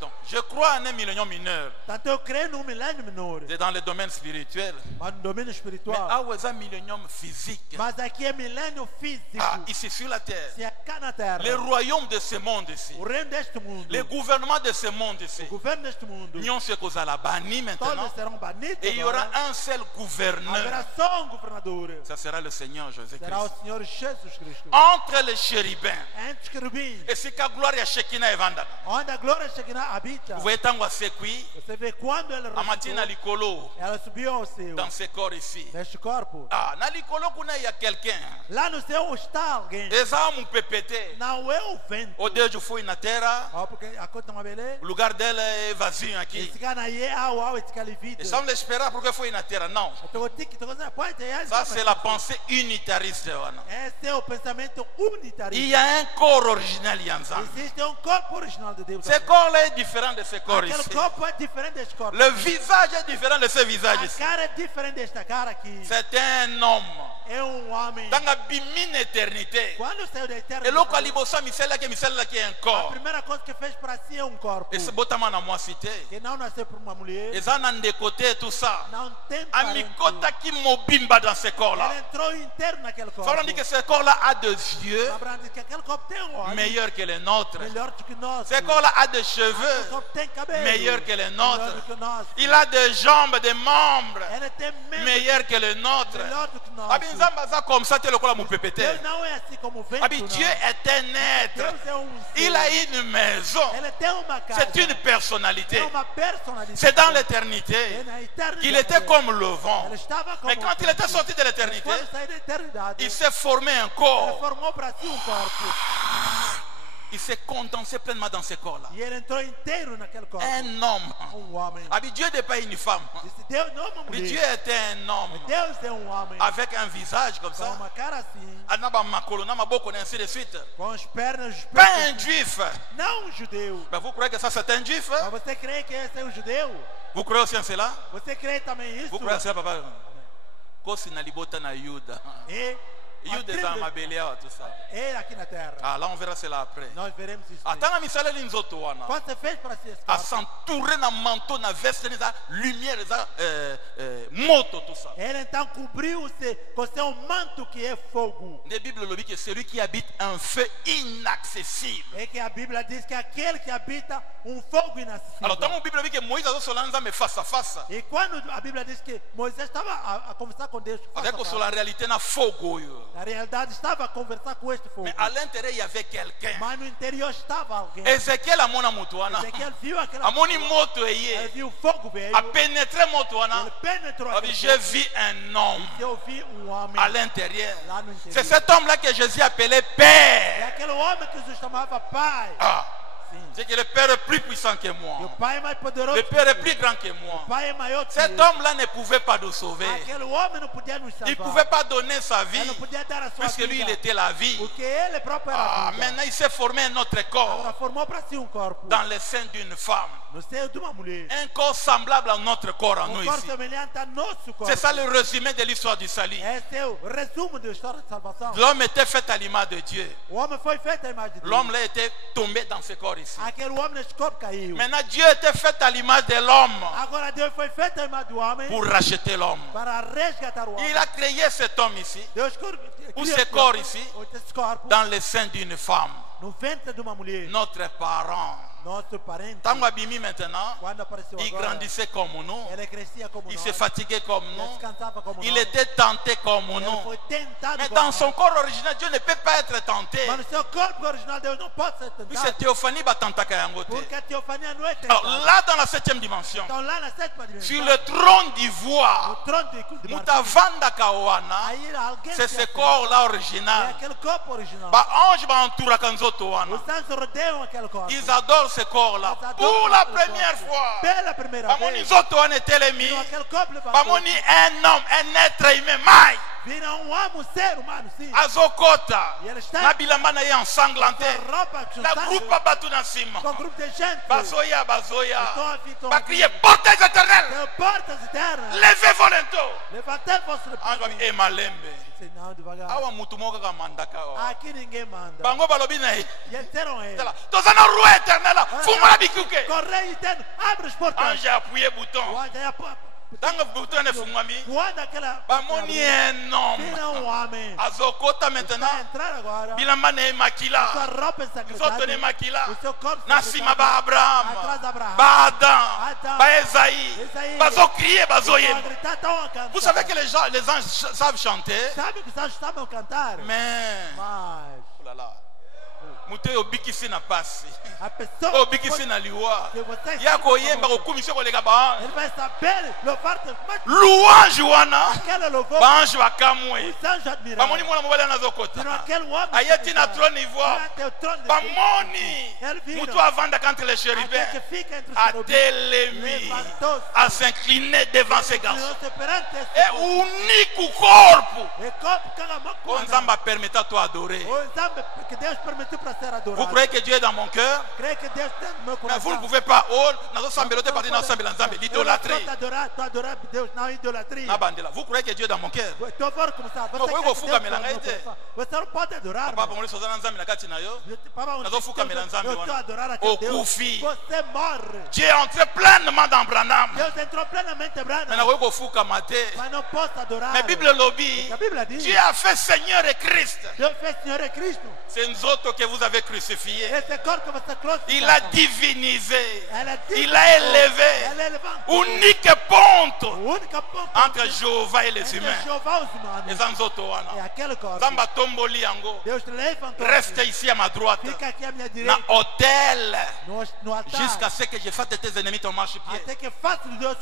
Donc, Je crois en un millénium mineur. Tanto eu creio num milênio menor. C'est dans le domaine spirituel. Mas no domínio Mais espiritual. ah ouais, un millénium physique. Mas aqui é milênio físico. Ah, ici sur la terre. Se é cá na terra. Les royaumes de ce monde ici. O reino deste mundo. Les gouvernements de ce monde ici. O governo deste mundo. Nous sommes à la banni maintenant. Todos serão banidos. Et il y aura agora. un seul gouverneur. Haverá só governador. Ça sera le Seigneur Jésus-Christ. Será o Senhor Jesus Cristo. Entre les chérubins. Entre os querubins. Et c'est qu'à gloire et Shekinah et Vanda. Onde a glória Shekinah habita. Vous voyez tant que Você vê quando ele a matina ressuscitou, likolo ela subiu ao céu. dans ce corps ici. Neste corpo. Ah, na likolo kuna il y a quelqu'un. Lá no céu está alguém. Et ça mon pépété. Não é o vento. Au Deus foi na terra. Ó, porque a coisa não é beleza. O lugar dela é vazio aqui. Esse cara aí é ao esse cara Et ça me espérer porque foi na terra. Non. Ça c'est la pensée unitariste. Esse é o pensamento unitarista. Il y a un corps original Yanzan. Existe corpo original de Deus. Ce corps-là est différent de ce corps Aquele ici. corpo é diferente desse corpo. Le visage est différent de ce visage A ici. cara é diferente desta cara aqui. C'est un homme. É homem. Dans la bimine éternité. Quando saiu da Et eternidade. là, quand il misela qui est un A corps. primeira coisa que fez para si é corpo. Et c'est botamment à moi cité. Que não nasceu por uma mulher. Et ça, on a côté tout ça. Não tem A parente. mikota qui mobimba dans ce corps-là. Ele entrou inteiro naquele corpo. Ça, on dit que ce corps-là a des yeux Abraão diz que aquele corpo tem olhos. meilleurs que les nôtres. Melhor do que nós. Ce corps-là a des Aquele cheveux corpo tem cabelo. meilleurs que les Melhor nôtres. do que nós. Il a des jambes, des membres Ele tem membros meilleurs que les nôtres. melhor do que nós. Abinzamba, ça comme ça, tu le colles mon pépété. Deus não é assim como o vento. Abi, Dieu não. est un être. Deus é Il a une maison. Ele tem uma casa. C'est une personnalité. É uma personalidade. C'est dans l'éternité É na eternidade. qu'il était comme le vent. Ele estava como Mais quand il était sorti de l'éternité, Quando saiu da eternidade, il s'est formé un ele corps. formou para si corpo. Il s'est condensé pleinement dans ce corps-là. E ele entrou inteiro naquele corpo. Un homme. Homem. Abi, Dieu n'est pas une femme. Disse, Deus não é uma Mais mulher. Dieu était un homme Deus é homem. avec un visage comme Com ça. uma cara assim. Anaba makolo, nama boko, et ainsi de suite. Com as pernas, os Pas pés. un juif. Não um judeu. Ben, vous croyez que ça c'est un juif? Mas você crê que esse é um judeu? Vous croyez aussi en cela? Você crê também isso? Vous croyez en cela, papa? Kosi na libota na Yuda. E a Yuda est tribo dans ma bélia, tout ça. é aqui na terra. Ah, là on verra cela après. Nós veremos isso. Attends, misala linzoto wana. Quando você fez para si esse À corpo, s'entourer na manteau, na veste, na lumière, na moto, tout ça. ele então cobriu-se com seu manto que é fogo. La Bible le dit que celui qui habite un feu inaccessible. É que a Bíblia diz que aquele que habita fogo inacessível. Alors, quand la Bible dit que Moïse a solanza mais face à face, E quando a Bíblia diz que Moisés estava a conversar com Deus, face a avec face, la réalité na fogo. na realidade estava a conversar com este fogo. Mais à l'intérieur, il y avait quelqu'un. Mas no interior estava alguém. Ezekiel a mon mutuana. Ezequiel viu aquela A mon moto ele eye. viu fogo veio. A pénétré motuana. Ele penetrou aquele J'ai fogo. vu un homme Eu vi homem à l'intérieur. lá no C'est interior. cet homme-là que Jésus appelait É Père. aquele homem que Jesus chamava pai. Ah, Sim. c'est que le Père est plus puissant que E o moi. pai é mais poderoso. Le que Père est eu. plus grand que moi. O pai é maior que Cet eu. homme-là ne pouvait pas nous sauver. Aquele homem não podia nos salvar. Il ne pouvait pas donner sa Ele vie não podia dar a sua puisque lui, il vida. était la vie. Porque ele próprio era Ah, a vida. maintenant, il s'est formé un autre Agora corps formou para si corpo. dans le sein d'une femme. No seio de uma mulher. Un corps semblable à notre corps en nous Corpo ici. semelhante a nosso corpo. C'est ça le résumé de l'histoire du salut. Esse é o resumo da história de salvação. L'homme était fait à l'image de Dieu. O homem foi feito à imagem de Deus. L'homme là était tombé dans ce corps ici. Aquele homem nesse corpo caiu. Maintenant, Dieu était fait à l'image de l'homme Agora Deus foi feito à imagem do homem pour racheter l'homme. para resgatar o homem. Il a créé cet homme ici Deus Ou criou ce corps ici, esse corpo dans le sein d'une femme. no ventre de uma mulher. Notre parent. Nosso parente. Tango Abimi maintenant, Quando apareceu il agora, grandissait comme nous. ele crescia como Il nós. se fatiguait comme Ele nous. se cansava como Il nós. était tenté comme Ele nous. foi tentado Mais como dans nós. son corps original, Dieu ne peut pas être tenté. Mas no seu corpo original Deus não pode ser Puis tentado. c'est théophanie batantaka yangote. Porque a teofania não é Alors tentada. là, dans la 7e dimension, Então lá na sétima dimensão, sur le trône no d'ivoire, trono de Mutavanda Kawana, aí alguém c'est se ce assenta. corps-là É original. aquele corpo original. Bah, ange ba entoura kanzoto wana. Os anjos rodeiam aquele corpo. Ils adorent ce corps-là. Ils adorent Pour la aquele corpo. première fois. Pela primeira Bamoni vez. zoto wana telemi. Viu aquele corpo levantou. Bamoni un homme, un être humain, mai. vira homem, ser humano, sim. azokota E ele está na bilamba na ye ensanglanté com roupa na groupe com bato na nsima um grupo de gente. bazoya Estão bakriye portails éternels Tem portas eternas. levez vos linteaux Levantei vosso ange babi e malembe Disse, não, devagar. awa mutu moko kaka mandaka awa Aqui ninguém manda. bango balobi na ye E eles disseram a ele: tala toza na roi éternel fungola bikuke Correio eterno, abre as portas. ange appuye bouton O anjo aí ntango bouton efungwami quando aquela bamoni un homme vira homem. azokota maintenant Vai entrar agora. bilamba na ye Sua makila roupa nzoto ne ensanguentada. makila O seu corpo na nsima ensanguentado. ba Atrás de abraham Abraham. ba adam Adam. ba esaïe Esaïe. bazokrie Estão a bazoyemba gritar, estão a cantar. vous savez que les anges savent chanter Sabe que os anjos estavam a cantar? mais Mas oh là là moto oyo obikisi na pasi a pessoa oyo obikisi na liwa que você ya koyemba kokumisa koleka baange ele vai saber louvar Deus. Mas louange wana aquele louvor, baange bakamwe os anjos admiraram. bamoni mwana mobali Viram anazokota aquele homem aye ti na que trône ivoire até o trono de bamoni Eles viram. moto avandaka entre les Até chérubins que fica entre os querubins. atelemi Levantou-se. à s'incliner devant ces garçons Inclinou-se perante esse et povo. unique o corpo E corpo cada o nzambe apermeta to adorer O Nzambe que Deus permitiu para ser adorado. vous croyez que Dieu est dans mon cœur Creio que Deus tem no meu mais vous ne coração. pouvez pas oh nazosambela te parti nazosambela nzambe l'idolâtrie Tu adorar Deus, não idolatria. nabandela vous croyez que Dieu est dans mon cœur Então vamos começar. Não, eu vou fukamela ngai te. Você não pode adorar. papa moleso oza na nzambe na kati na yo nazofukamela nzambe Eu estou a wana adorar aquele Deus. okufi Você morre. Dieu est entré pleinement dans Branham Deus entrou plenamente mais brando. nakoki kofukama te Mas não posso adorar. mais Bible lobi A Bíblia diz. Dieu a fait Seigneur et Christ Deus fez Senhor é Cristo. c'est nzoto que vous avez crucifié Esse corpo que você trouxe. il a divinisé Ela il a élevé Ela levantou. unique ponto O único ponto entre Jéhovah et les entre humains Jeová e os humanos eza nzoto é wana aquele corpo. nzambe atomboli yango Deus te levantou. reste ici à ma droite Fica aqui à minha na direita. hôtel No altar. jusqu'à ce que je fasse de tes ennemis ton marchepied Até que faça de Deus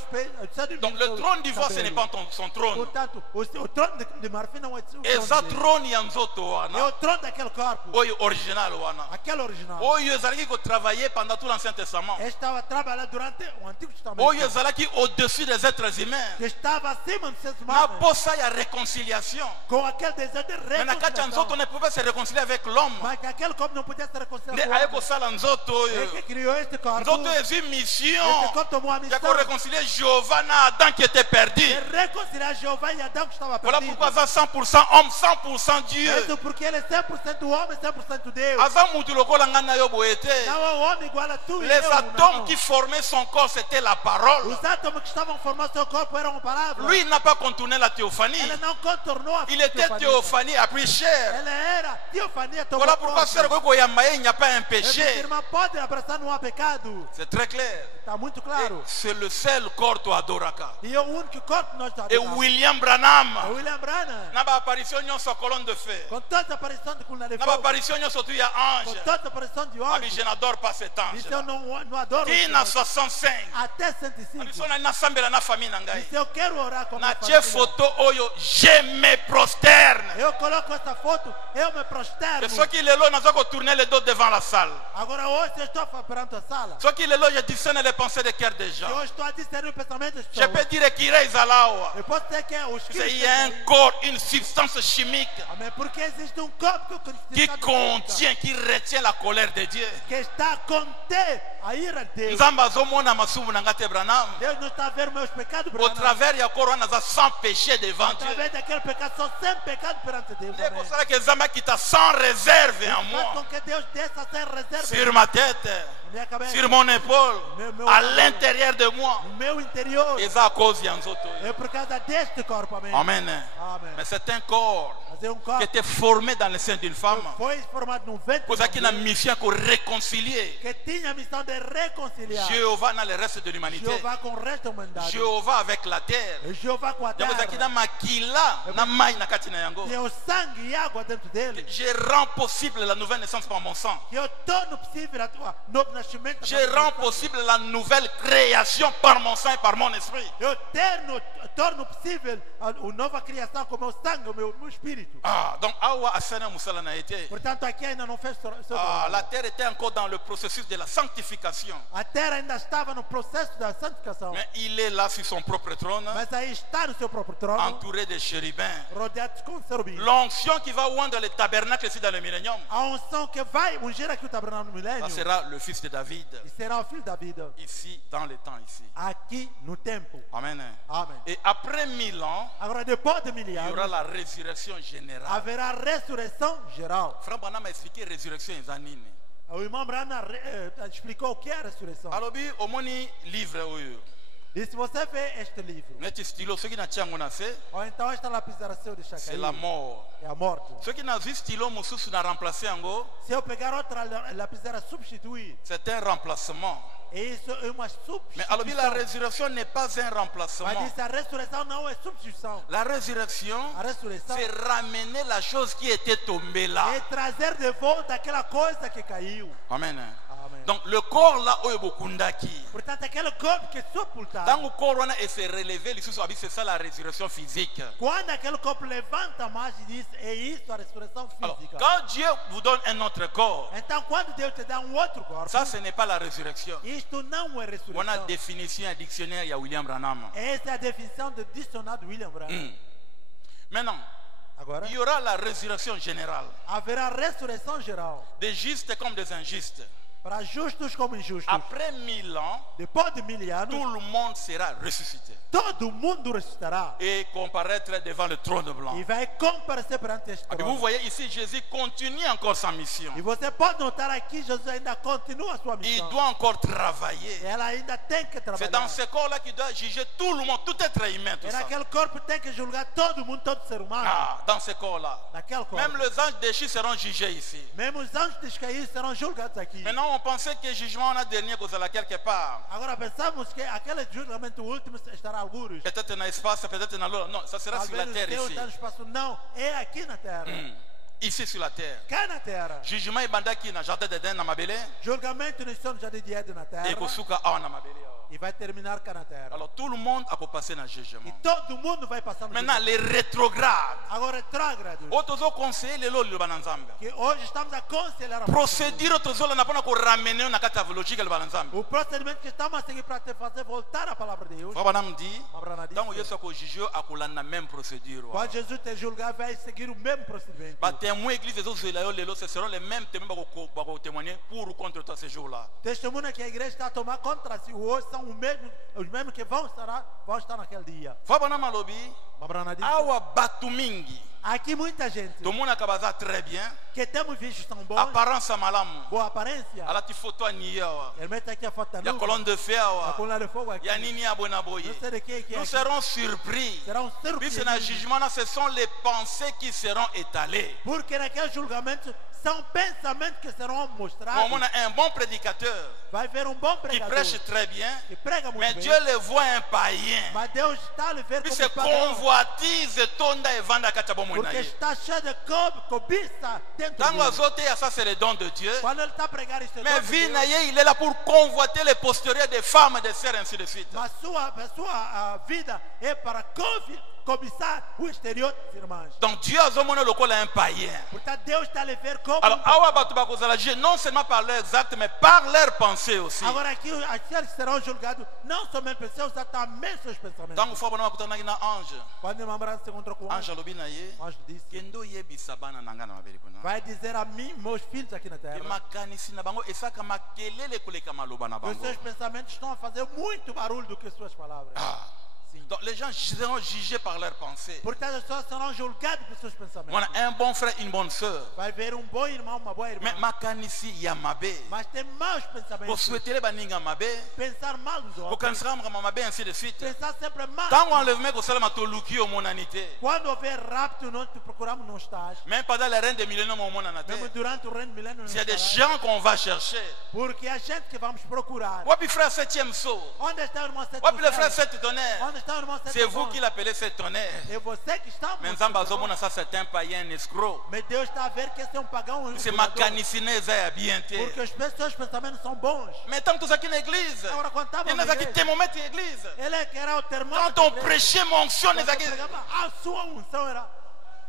donc le trône d'ivoire ce n'est pas son trône Portanto, o trono de marfim não é o eza trono dele. trône ya nzoto É wana o trono daquele corpo. oyo original wana Aquele original. oyo ezalaki kotravailler pendant tout l'ancien testament Ele estava trabalhando durante o Antigo Testamento. oyo ezalaki au-dessus des êtres humains Que estava acima dos seres na humanos. posa ya réconciliation Com aquele desejo de mais na kati ya nzoto reconciliação. ne pouvait se réconcilier avec l'homme Mas que aquele corpo não podia se reconciliar nde com o aye homem. kosala nzoto Ele oyo que criou este corpo. nzoto ezwi mission Este corpo tomou a ya missão koréconcilier Jéhovah na Adam qui était perdu de reconciliar Jeová e Adão que estava voilà perdido. pourquoi aza 100% homme 100% Dieu Isso porque ele é 100% homem, 100% Deus. aza mutu lokola ngai na yo boye te Não é um homem igual a tu e les eu, atomes não. qui formaient son corps c'était la parole Os átomos que estavam formando seu corpo eram palavras. lui il n'a pas contourné la théophanie Ele não contornou a il était théophanie a pris chair Ela era teofania, tomou voilà pourquoi sœur koki koyamba ye il n'y a pas un Esse péché irmão pode abraçar não há pecado. c'est très clair Está muito Et claro. c'est le seul corps to adoraka E é o único corpo que nós et adoramos. William Branham É William Branham. na baapparition nyonso ya colonne de feu Com toda a aparição de coluna de na fogo. baapparition nyonso tu ya Com ange toda a aparição de abi anjo. je n'adore pas cet ange Isso eu não adoro. ti na 65 Até 105. biso nali nasambela na famille na ngai Se eu quero orar com a minha natie família, photo oyo je me prosterne eu coloco essa foto, eu me prosterno. et soki lelo naza kotourner le dos devant la salle Agora hoje eu estou perante a sala. soki lelo je discerne les pensées de cœur des gens Eu estou a discernir o pensamento das je pessoas. peux dire qu'il est là Eu posso dizer que é o c'est espírito. il y a un corps une substance chimique Amém. Porque existe um corpo qui contient qui retient la colère de Dieu que está a conter a ira de Deus. nzambe azomona masumu na ngai te Branham Deus não está a ver meus pecados, au Branham. travers ya corps wana aza sans péché devant Dieu Através daquele pecado, só sem pecado perante Deus. nde Amém. kosala ke nzambe akita sans réserve en Faz moi com que Deus desça sem reserva sur ma tête na minha cabeça, sur mon épaule à l'intérieur de moi no meu interior. eza à cause ya nzoto oyo. É por causa deste corpo, amém. Amen. Amém. Mais c'est un corps Mas é um qui corpo était formé dans le sein d'une femme. foi formado num ventre Kozaki na mission pour réconcilier que tinha a missão de reconciliar Jéhovah dans le reste de l'humanité. Jeová com o resto da humanidade. Jéhovah avec la terre. E Jeová com a terra. Kozaki na makila na mai na kati na yango. Tinha o sangue e água dentro dele. Je rends possible la nouvelle naissance par mon sang. Que eu torno possível a tua novo nascimento. Je rends possible la nouvelle création par mon sang et par mon esprit. Eu torno possível a nova criação com o meu sangue, o meu espírito. Ah, donc awa asana musala na été. Portanto, aqui ainda não não fez seu la trabalho. terre était encore dans le processus de la sanctification. A terra ainda estava no processo da santificação. Mais il est là sur son propre trône, Mas aí está no seu próprio trono, entouré de chérubins. rodeado com cherubins. L'onction qui va oindre le tabernacle ici dans le millénium, A unção que vai ungir aqui o tabernáculo no milênio, ça sera le fils de David, e será o filho da vida, ici dans le temps ici. aqui no tempo. Amen. Amém. Et après 1000 ans, Agora, depois de 1000 il y aura anos, la résurrection générale. haverá ressurreição geral. Frère Branham a expliqué résurrection exanine. O irmão Brana explicou o que é a ressurreição. Alors, au moni livre, E se você vê este livro, net stylo, ceux qui n'ont pas fait, ou então esta lapidação de c'est Chacaí, la mort. é a morte. Ceux qui n'ont vu stylo, Moussous n'a remplacé en gros, Se eu pegar outra lapiseira substituir, c'est un remplacement. isso é uma Mais alors, la substituição. résurrection n'est pas un Mas remplacement. disse, a ressurreição não é substituição. La résurrection, A ressurreição c'est ramener la chose qui était tombée là. é trazer de volta aquela coisa que caiu. Amen. Amém. Donc, le corps là, Oyebokundaki. Portanto, aquele corpo que é sepultado, Dans le corps, on a se relever, c'est ça la résurrection physique. quando aquele corpo levanta mais e diz, é isso a ressurreição Alors, física. quand Dieu vous donne un autre corps, Então, quando Deus te dá um outro corpo, ça, ce n'est pas la résurrection. isto não é On a ressurreição. définition un dictionnaire, il y a William Branham. Essa é a definição do dicionário William Branham. Maintenant, Agora, il y aura la résurrection générale, haverá ressurreição geral des justes comme des injustes. para justos como injustos. Après 1000 ans, Depois de 1000 anos, tout le monde sera ressuscité todo mundo ressuscitará et comparaître devant le trône blanc. e vai comparecer perante este Et vous trono. voyez ici, Jésus continue encore sa mission. E você pode notar aqui, Jesus ainda continua a sua Il missão. doit encore travailler. Ela ainda tem que C'est dans trabalhar. ce corps-là qu'il doit juger tout le monde, tout être humain, tout É ça. naquele corpo que tem que julgar todo mundo, todo ser humano. Ah, dans ce corps-là. Naquele corpo. Même les anges déchus seront jugés ici. Mesmo os anjos descaídos serão julgados aqui. Maintenant, on pensait que le jugement on a dernier cause là quelque part. Agora pensamos que aquele julgamento último estará alguns. Peut-être dans l'espace, peut-être dans l'eau. Non, ça sera sur la Talvez terre o céu ici. está no espaço. Não, é aqui na terra. Ici sur la terre. Cá na terra. Jugement est bandaki dans le jardin d'Éden, dans ma belle. Julgamento no céu já de Éden na terra. Et Kosuka a na ma belle. E vai terminar cá na terra. Alors tout le monde a passé dans le jugement. E todo mundo vai passar no Maintenant, julgamento. les rétrogrades. Agora retrógrados. Autres conseillers, les lois, le bananzambe. Que hoje estamos a conselhar a Procédure, autres on n'a pas encore ramené na catavologie le bananzambe. o procedimento que estamos a seguir para te fazer voltar a palavra de Deus. Frère Branham dit, Abraham disse, tant que Yesu a jugé, a la même procédure. quando Jesus te julgar, vai seguir o mesmo procedimento. Bah, témoins église des autres ce seront les mêmes témoins qui vont témoigner pour ou contre toi ce jour-là. Testemunha que a igreja está a tomar contra si hoje são os mesmos que vão estar naquele dia. Frère Branham alobi, Abraham disse, awa batumingi. aqui muita gente Tout le monde a kabaza très bien. que temos visto são bons, Apparence à malamu. boa aparência. Ala ti photo ni yawa. Ele mete aqui a foto da Il y a nuvem, colonne de feu a awa. coluna de fogo Il aqui. y a nini abona boye. Não sei de que é Nous aqui. serons surpris. Serão Puisque dans le surpreendidos. jugement, là, ce sont les pensées qui seront étalées. Porque naquele julgamento são pensamentos que serão mostrados. Bon, on a un bon prédicateur Vai ver um bom qui pregador prêche très bien, que prega muito mais bem. Dieu le voit un païen. Mas Deus está a lhe ver Puisque como pagão. convoitise tonda et vanda kachabo Porque moinaye. está cheio de cobiça dentro Tant dele. azote, ça c'est le don de Dieu. Quando ele está a pregar isso, Mais Vinaye, il est là pour convoiter les postérieurs des femmes, des sœurs, ainsi de suite. mas sua vida é para cobiçar o exterior dos irmãos. Donc Dieu a zomoné le col à un païen. Portanto, Deus está a lhe ver como. Alors, awa batu bakozala juge non seulement par leur acte, mais par leurs pensées aussi. Agora aqui, aqueles que serão julgados não somente pelos seus, também seus pensamentos. Tant que fois bonama kutana na ange, Quando o irmão Branham se encontrou com o ange anjo, alobi na ye, o anjo disse, kendo yebisa bana nanga na mabele kuna. vai dizer a mim, meus filhos aqui na terra, Makanisi na bango esaka makelele koleka maloba na que os bango. seus pensamentos estão a fazer muito barulho do que suas palavras. Sim. Donc les gens seront jugés par leurs pensées. Portanto, as pessoas serão julgadas por seus On pensamentos. a un bon frère, une bonne sœur. Vai ver um bom irmão, uma boa irmã. Mais makanisi yamabe. Mas tem maus Vous pensamentos. souhaiterez baninga mabe. Pensar mal dos Vous outros. connaissez mabe ainsi de suite. Pensar sempre mal. Tant qu'on enlève mec au salama to luki au monanité. Quando houver rapto, nós te procuramos, não estás. Même pendant les reines des millénaires au monanité. Mesmo durante o reino milênio, não S'il y a des estarás. gens qu'on va chercher. Porque a gente que vamos procurar. Wapi frère septième saut. Onde está o irmão Wapi le frère Sete? sept tonnerre. Onde está o irmão Sete? C'est vous qui l'appelez sept tonnerre. É você que está. Mais Nzamba zomona ça c'est un païen, un escroc. Mas Deus está a ver que esse é um pagão. C'est macanicine za bien té. Porque os seus pensamentos são bons. Mais tant que tout ça qui est l'église. Agora, quando estava Il y en na a qui igreja, thermomètre l'église. ele é que era o termômetro. Quand on prêchait mon son, Quando pregava, a sua unção era.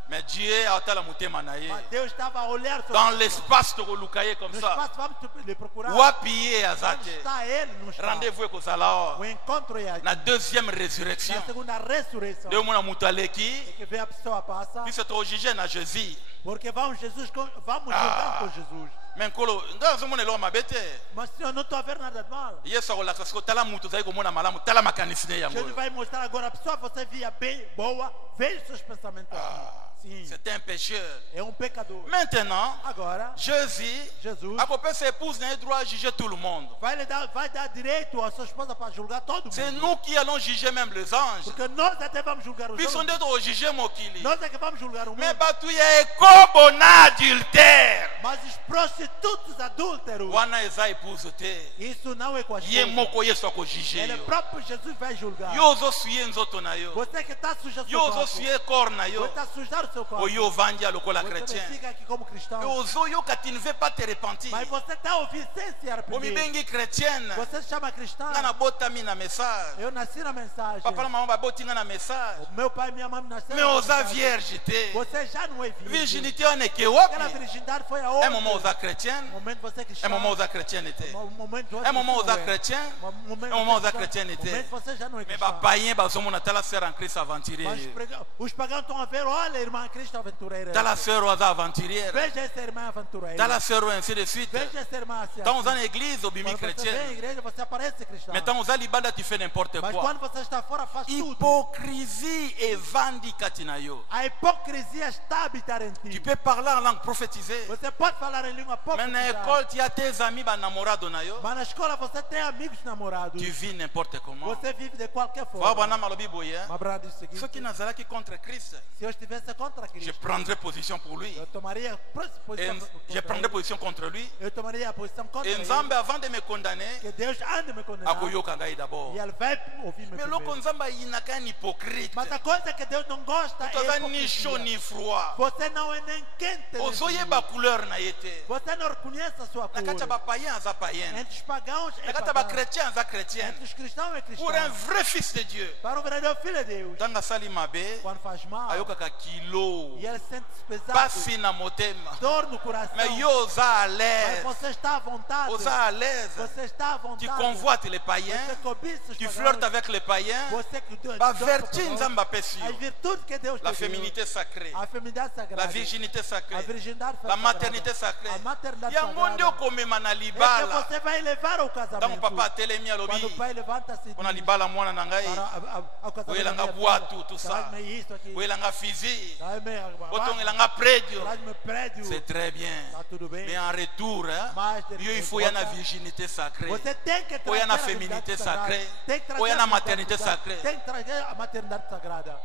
Mais Dieu a tala mutema na ye. Mas Deus estava a olhar sobre Dans nós. l'espace de Lukaye comme No ça. espaço, vamos lhe procurar. Wapiye Onde azate. está ele? Não está. Rendez-vous avec Ozalao. O encontro é aqui. La deuxième résurrection. Na segunda ressurreição. De mona mutaleki. É que vem a pessoa passa. Puis c'est au jugé na Jésus. Porque vamos julgar com Jesus. Mais nkolo, ndazo mona lo mabete. Mas Senhor, não estou a ver nada de mal. Yesu akolakisa siko tala mutu zai komona malamu tala makanisi ne yango. Jesus vai mostrar agora a pessoa, você via bem, boa, veja os seus pensamentos aqui. Sim, C'était un pécheur. é pecador. Maintenant, Agora, Jesus Jesus a propos sa épouse n'a droit à juger tout le monde. vai dar direito à sua esposa para julgar todo C'est mundo. nous qui allons juger même les anges. Porque nós até vamos julgar os Puis on homens. doit juger mokili. Nós é que vamos julgar o Mais mundo. batouya ekobo na adultère. Mas os prostitutos adúlteros, Wana eza épouse te. isso não é com a Ye esposa. moko yesu ako juger Ele yo. próprio Jesus vai julgar. Yo ozo suye nzoto na yo. Você que está sujo ao seu Yo ozo corpo. suye corps na Você yo. está sujando o seu corpo. Oyo vandi lokola Você chrétien. fica aqui como cristão. Yo ozo yo kati ne veux pas te repentir. Mas você está a ouvir sem se arrepender. Omibengi chrétienne. Você se chama cristão. Nga na botami na message. Eu nasci na mensagem. Papa na mama baboti nga na message. O meu pai e minha mãe nasceram Mais na oza mensagem. vierge te. Você já não é virgem. Virginité on est que Aquela wapi? virgindade foi Un aonde? moment oza chrétienne. O momento você é Un cristão. moment oza chrétienté. O momento Un moment você oza não é. chrétien. Momento Un moment oza você- chrétienté. momento você já não é Mais cristão. ba païen bazomona tala sœur en Christ Mas aventurier. os pagãos estão a ver, olha, irmã Cristo aventureira. Tala sœur oza aventurière. Veja essa irmã aventureira. Tala sœur ainsi de suite. Veja essa irmã assim. Tant oza na église obimi Quando você vem à chrétienne. igreja, você aparece cristão. Mais tant oza libanda tu fais n'importe Mas quoi. quando você está fora, faz tudo. Hypocrisie evandi katina yo. A hipocrisia está a habitar em Tu ti. peux parler en langue prophétisée. Você pode falar em língua Mais na profetizada. école tu as tes amis ba namorado na yo. Mas na escola você tem amigos namorados. Tu vis n'importe comment. Você vive de qualquer Fa forma. bana malobi boye. Mas Abraão disse o seguinte: Ceux qui nazalaki contre Christ, se eu estivesse contra je Cristo, prendrai position pour lui. eu tomaria Et posição je prendrai position contre lui. Eu tomaria a posição contra Et ele. Nzambe avant de me condamner, Que Deus ande me condenar. akoyoka ngai d'abord. E ele vai ouvir me Mais loko primeiro. Nzambe ayinaka un hypocrite. Mas a coisa que Deus não gosta Tu é as ni chaud hipocrisia. ni froid. Você não é nem quente nem Ozoyeba frio. couleur na ye te. Você não reconhece a sua cor. Na kati ya bapaïen aza païen. Entre os pagãos é Na kati ya pagão. bachrétien aza chrétien. Entre os cristãos é cristão. Pour un vrai fils de Dieu. Para o verdadeiro filho de Deus, Ntango asali mabe, quando faz mal, ayokaka kilo. e ele sente-se pesado, Pasi na motema. dor no coração, Mais yo oza à mas l'aise. você está à vontade. Oza à l'aise. Você está à vontade. Tu convoites les Você païens. cobiça os Tu pagãos. flirtes avec les païens. Você que Deus Ba Deus vertu pagão. nzambe apesi A yo. virtude que Deus La te deu. féminité sacrée. A feminidade sagrada. La virginité A sacrée. virgindade La sagrada. maternité sacrée. A maternidade Yango sagrada. nde okomema na É que libala. você vai levar ao Ntango casamento. papa atelemi Quando o alobi. pai levanta-se Mpona libala mwana na ngai. ao casamento. Oyelanga da minha boato, filha, tout ça. traz-me isto aqui. Oyelanga fizi. Traz-me Otongelanga prédio. Traz-me prédio. C'est très bien. Tá tudo bem. Mais en retour, hein, Mas de- il faut y a la virginité sacrée. Você tem que Ou trazer y a la a virgindade féminité sagrada. sacrée. Tem que trazer Ou y a a la virgindade maternité sagrada. sacrée. Tem que trazer a maternidade sagrada.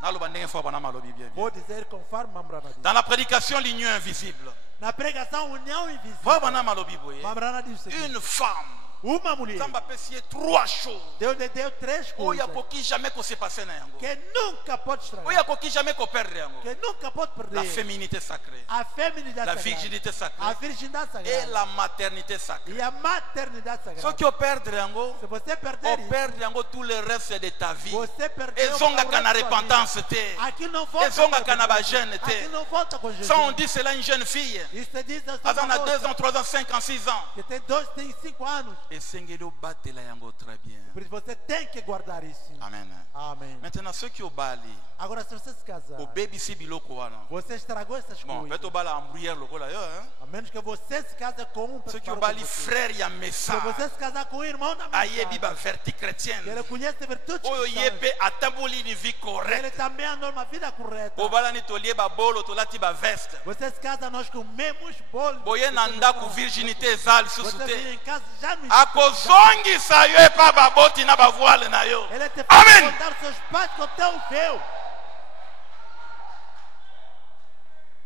Naloba ndenge fo bana malobi bien. Vou dizer conforme Mambrana diz. Dans la prédication, l'union invisible. Na pregação, união invisível. Fo bana malobi boye. Mambrana diz o seguinte: Une femme. uma mulher. Nzambe apesi ye trois choses. Deus lhe deu três Oyo coisas akoki jamais ko se passer na yango. que nunca pode estragar. Oyo akoki jamais ko perdre yango. Que nunca pode perder. La féminité sacrée. A feminidade La sagrada. virginité A sacrée. virgindade Et sagrada. la maternité sacrée. E a maternidade Ce sagrada. qui o perdre yango, Se você o perder isso, perdre yango tout le reste de ta vie. você perdeu Ezongaka na para o resto da repentance vida. te. Aqui não volta Ezongaka com na Jesus. bagene te. Aqui não volta com Jesus. Ça on dit cela une jeune fille. Isso se diz a Azana sua 2 moça, ans, 3 ans, 5 ans, 6 ans. que tem 2, tem 5 anos. Esengeli obatela yango très bien. Por isso você tem que guardar isso. Amen. Amém. Maintenant ceux qui obali, Agora, se você se casar, obebisi biloko wana. você estragou essas Bon, coisas. peut obala embrouillère lokola yo, hein. A menos que você se case com um Ceux qui preparado obali com você. frère ya Se message. você se casar com um irmão na Ayebi ba mensagem, verti que chrétienne. ele conhece virtudes Oyo cristãs, yebe ataboli ni vie ele correcte. também andou uma vida correta. Obala ni tolie ba bolo tolati ba veste. Você se casa, nós comemos bolo. Boye na ndako virginité ezali Você susu vive te. em casa já no Akozongisa yo epa baboti na bavoile na yo. Ele te Amen. faz contar seus pais com o teu véu.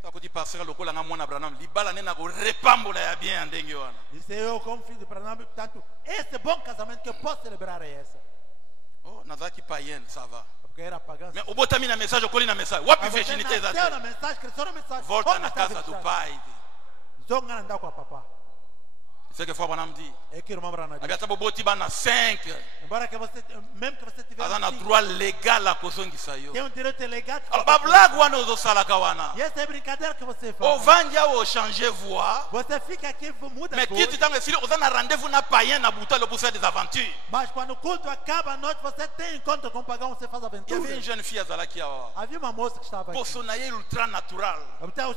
Takoti passer lokola nga mwana Branham libala nena ko repambola ya bien ndenge wana. Disse eu, como filho de Branham, portanto, esse bom casamento que eu posso celebrar é esse. Oh, nazaki païenne, ça va. Porque era pagã. Mais obotami na message okoli na message. Wapi Mas você virginité nasceu ezali? na mensagem, cresceu na mensagem. Volta Como na está a casa do virgindade? pai. Zonga andar com a papá. C'est que fois Branham dit. É que o irmão Branham diz. Abiata boboti bana 5. Embora que você, mesmo que você tiver Azana droit légal à kozongisa yo. tem direito legal. Alors ba blague wana ozosalaka wana. E essa é brincadeira que você O faz. vandia o changer voix. Você fica aqui, muda Mais a qui tu coisa. t'en essayé, on a rendez-vous na païen na bouteille pour faire des aventures. Mas quando o culto acaba à noite, você tem encontro com o pagão, você faz Il y avait aventura. une jeune fille à Zalaki awa. Havia uma moça que estava Pour aqui. son aïe ultra natural. Então,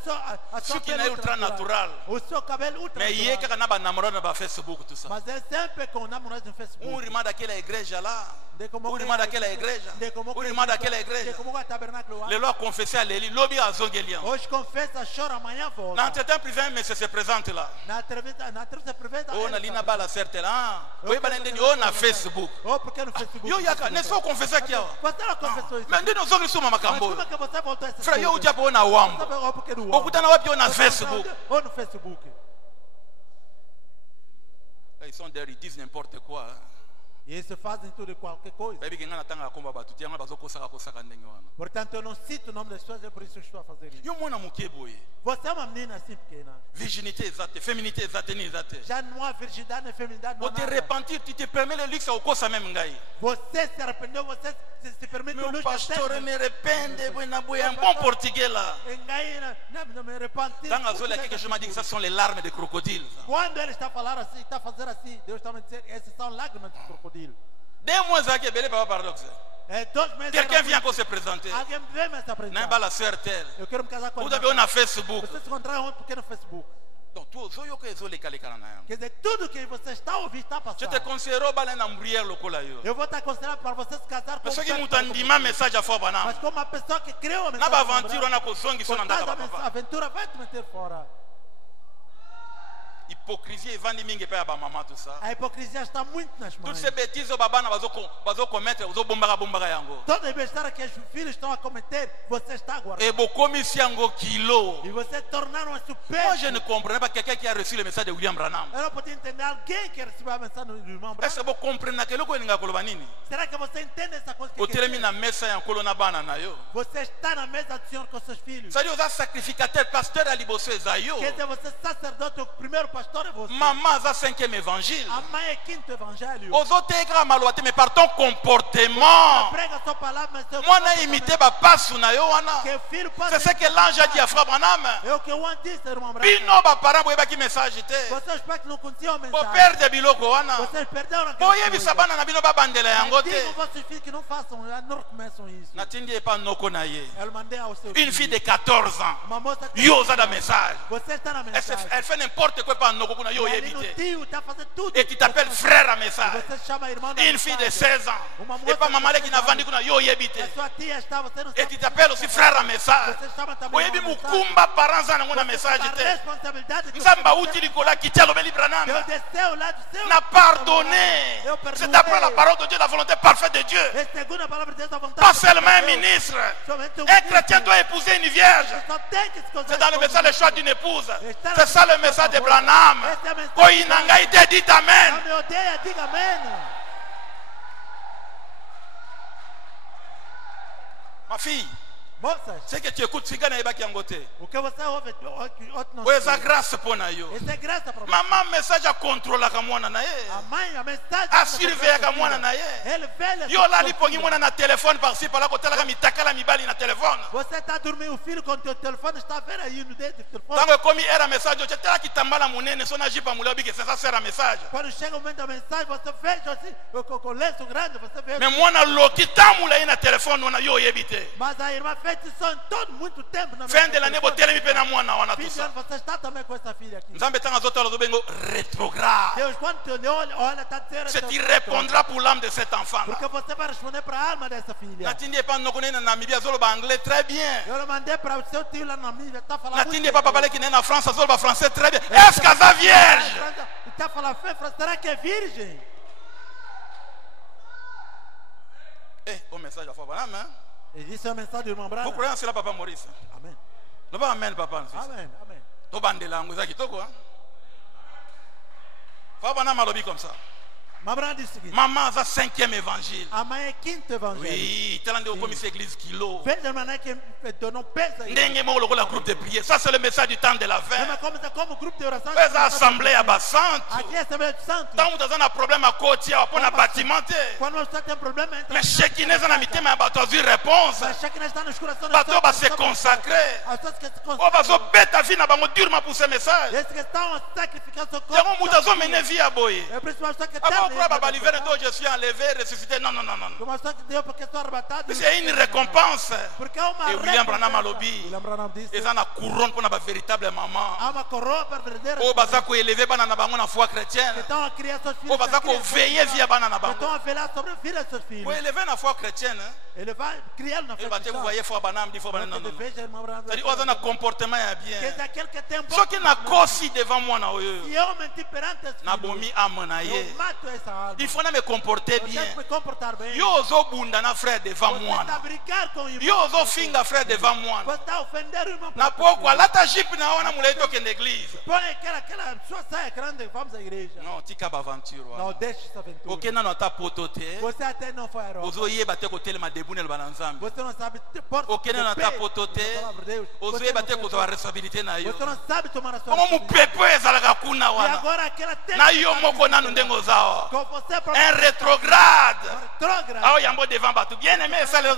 a Ceux sua qui pele n'aient ultra natural. O seu cabelo ultra Mais hier, natural. quand on a namoré, on a Facebook tout ça. Mas é sempre com namorado no On Facebook. rima daquela igreja lá. De como On que- rima daquela igreja. de como On que- rima daquela de igreja. como que o tabernáculo lá. Les lois confessaient à l'Élie. Lobby à Zongelian. Hoje confessa, chora, amanhã volta. Dans l'entretien privé, un monsieur se présente là. Na entrevista privada. Oh, ele na lina está- bala certa lá. Eu Oui, quero balendeni. saber Oh, na se você- Facebook. Oh, porque no Facebook. Yo, yaka. N'est-ce pas confessé aqui? Você não confessou isso. Mais nous nous sommes sur ma Mas macambo. como é que você voltou a essa Frère, yo, coisa? utia po na wambo. Sabe, oh, porque no Beaucoup d'en wapi na Você Facebook. Ou no Facebook. Ils sont derrière, ils disent n'importe quoi. E eles fazem tudo e qualquer coisa. Baby, ngana tanga komba batu. Tianga bazo kosaka kosaka ndenge wana. Portanto, eu não cito o nome das pessoas, é por isso que eu estou a fazer isso. Yo mwana mukeboye. Você é uma menina assim pequena. Virginité exate, féminité exate ni exate. Já não há virgindade nem feminidade. Não Pour há te nada. repentir, tu te permets le luxe au kosa même ngai. Você se arrependeu, você se permite o Meu luxo pastor até- me arrepende, boina boia, un bon portugais là. Engai, não me arrependo. Dans la zone, il y a quelque chose m'a dit que ça sont les larmes des crocodiles. Quando ele está a falar assim, está a fazer assim, Deus está a me dizer, essas são lágrimas de crocodilo. Des mois à qui est belé, papa paradoxe. É 2 meses. Quelqu'un vient encore se présenter. Alguém vem me N'a apresentar. pas la sœur telle. Eu quero me casar com Vous ela. avez on a Facebook. Você se encontrar um pequeno Facebook. Donc, tout zo que zo les calé kana. Quer dizer, tudo que você está a ouvir está a Je passar. te conseillerais balé na mbrière lokola yo. Eu vou te aconselhar para você se casar com Parce que certo mutan como dima você. message à fois Mas banam. como uma pessoa que criou a Na mensagem. ba aventure on a ko zongi so Por nanda causa ka da papa. aventura vai te meter fora. Hypocrisie et vandi mingi pa ba maman tout ça. A hipocrisia está muito nas Toutes mãos. ces bêtises au babana bazo commettre, bazo bombara bombara yango. Todas as besteiras que os filhos estão a cometer, você está a guardar. Et bokomi si yango kilo. E você tornaram a Moi super. je ne comprenais pas quelqu'un qui a reçu le message de William Branham. Eu não podia entender alguém que recebeu a mensagem do irmão Est-ce que Branham. vous comprenez que loko ninga koloba nini? Será que você entende essa coisa? O Que telemi quer na dizer? mesa ya nkolo na bana na yo. Você está na mesa do Senhor com seus filhos. C'est-à-dire oza sacrificateur, pasteur à liboso eza yo. Quer dizer, você é sacerdote, o primeiro pastor é você. Maman aza 5e évangile. A mãe é quinto evangelho. Ozotekaka maloba te mais par ton comportement. Prega a sua palavra, mas seu Mwana imite bapasu na yo wana. que filho pode C'est ce que l'ange a dit à Frère Branham. É o que o anjo disse, irmão Branham. Bino baparent boyebaki message te. Vocês pais que não conheciam a mensagem. Boperde biloko wana. Vocês perderam aquela Boyebisa bana na bino babandela yango te. Digam vossos filhos que não façam, não recomeçam isso. Natindi epa noko na ye. Eu mandei ao seu Une fille de 14 ans. Uma moça que Yo oza da message. Você está na mensagem. Elle fait n'importe quoi pas noko kuna yo E ali no yebite. tio está fazendo tudo. Et tu t'appelles frère à message. Você chama irmão da Une fille de mensagem. 16 ans. Uma Et moça pas maman de qui n'a vendu kuna yo yebite. A sua tia está, você não Et sabe. tu t'appelles aussi frère à message. Você chama também Oyebi irmão da mensagem. mukumba parents za nango na Você message tem a te. responsabilidade que Nzamba você uti likola kitya lobeli Branham. Deus desceu lá do céu. N'a pardonné. Eu perdoei. C'est d'après la parole de Dieu, la volonté parfaite de Dieu. É segundo a palavra de Deus, a vontade Pas de seulement un Deus. ministre. Somente Un chrétien doit épouser une vierge. Só tem que se casar C'est dans le com message le Deus. choix d'une épouse. C'est ça le message de Branham. Esse é a mensagem. Koinanga ite dit amen. Não me odeia, diga amém. Ma fille, Moças, c'est que tu écoutes Sigana Ebaki Yangote. o que você ouve, outro não Oye, sa sabe. grâce pour na yo. Essa é graça para você. Maman message a contrôler ka mwana na ye. A mãe, a mensagem. A surveiller ka mwana na ye. Ele velha. Yo la lipongi mwana na téléphone par-ci par-là kotala ka mitakala mibali na téléphone. Você está dormindo, o filho com o teu telefone está vendo aí no dedo do telefone. Tango komi era message o tela kitambala munene so na jipa mulio bike c'est ça sert message. Quando chega o momento da mensagem, você veja assim, com o lenço grande, você vê. Mais mwana loki tamula ina téléphone wana yo yebite. Mas a irmã fez isso em todo muito tempo. Na Fin de l'année botelemi pe na mwana wana Fim tout de ça. ano, você está também com essa filha aqui. Nzambe tanga zoto la zobengo rétrograde. Deus, quando te olha, está dizendo. C'est il répondra pour l'âme de cet enfant là. Porque você vai responder para a alma dessa filha. Natindi epa nokone na Namibia zolo ba anglais très bien. Eu não mandei para o seu tio lá na Namíbia, está falando. Natindi epa papa qui na France zolo ba français très bien. Est-ce que ça vierge? Está falando, será que é virgem? Eh, au message à fois banam hein. E disse a mensagem do irmão Vous Branham. croyez en cela papa Maurice? Amém. Le ba amen papa. Amém. Amém. To bandela ngo za kitoko hein. Fa banam alobi comme ça. Maman dit o seguinte. Maman, ça 5e évangile. A mãe é quinto evangelho. Oui, tel est comme cette église kilo. Veja a maneira que não pesa. Ndenge mo lokola groupe de prière. Ça c'est le message du temps de la fin. Mas como grupo de oração. Les assemblées à Bassante. Aqui é a Assembleia de Santos. Tant vous avez un problème à côté, pour un bâtiment. Quando você tem problema, entra. Mais chacun est en mitema à bateau une réponse. Mas chacun está no escuração. Bateau va se consacrer. As pessoas que se On va se consacram. bête à vie na bango durement pour ce message. Esses que estão a sacrificar seu corpo. Yango mutazo mené vie à boye. É por isso que que Avant quoi baba l'hiver d'eau je suis enlevé ressuscité non non non non. Como que deu porque estou arrebatado. C'est une récompense. Porque é uma Et William Branham alobi. William Branham disse. Ils ont la couronne pour na véritable maman. Há uma coroa para verdadeira. O baza ko élevé bana na bango na foi Que chrétienne. estão a criar seus filhos. O baza ko veiller via bana na Que bango. estão a velar sobre a vida de seus filhos. Pour élever na foi chrétienne. Ele vai criar na Et fé bah vous voyez foi banam dit foi banam non non. Veja, irmão Branham. C'est-à-dire on a un comportement bien. Que é daquele que tem bom. Ce qui n'a qu'aussi devant moi na oyo. E eu mentir perante esse Na filho. bomi amana Eu ye. mato essa alma. Il faut na me comporter Eu bien. tenho que me comportar bem. Yo ozo bunda na frère devant Você moi. está a brigar com o irmão. Yo ozo finga frère devant moi. Você está a ofender o irmão. Na poko alata jipe na wana muleto ke l'église. Põe aquela sua saia grande, vamos à igreja. Non, tika ba aventure Não wa. deixe essa aventura. OK na nota potote. Você até não foi herói. Ozo yeba te ko telema debu ne bana nzambe. Você não sabe porta. OK na nota potote. Ozo yeba te ko za responsabilité na yo. Você não sabe tomar a sua Como mu pepe ezalaka kuna E wana. agora aquela tem. Na yo moko nanu ndengo zawa. Com você Un rétrograde. retrógrado. Ah yambo devant batu. Bien aimé ça le.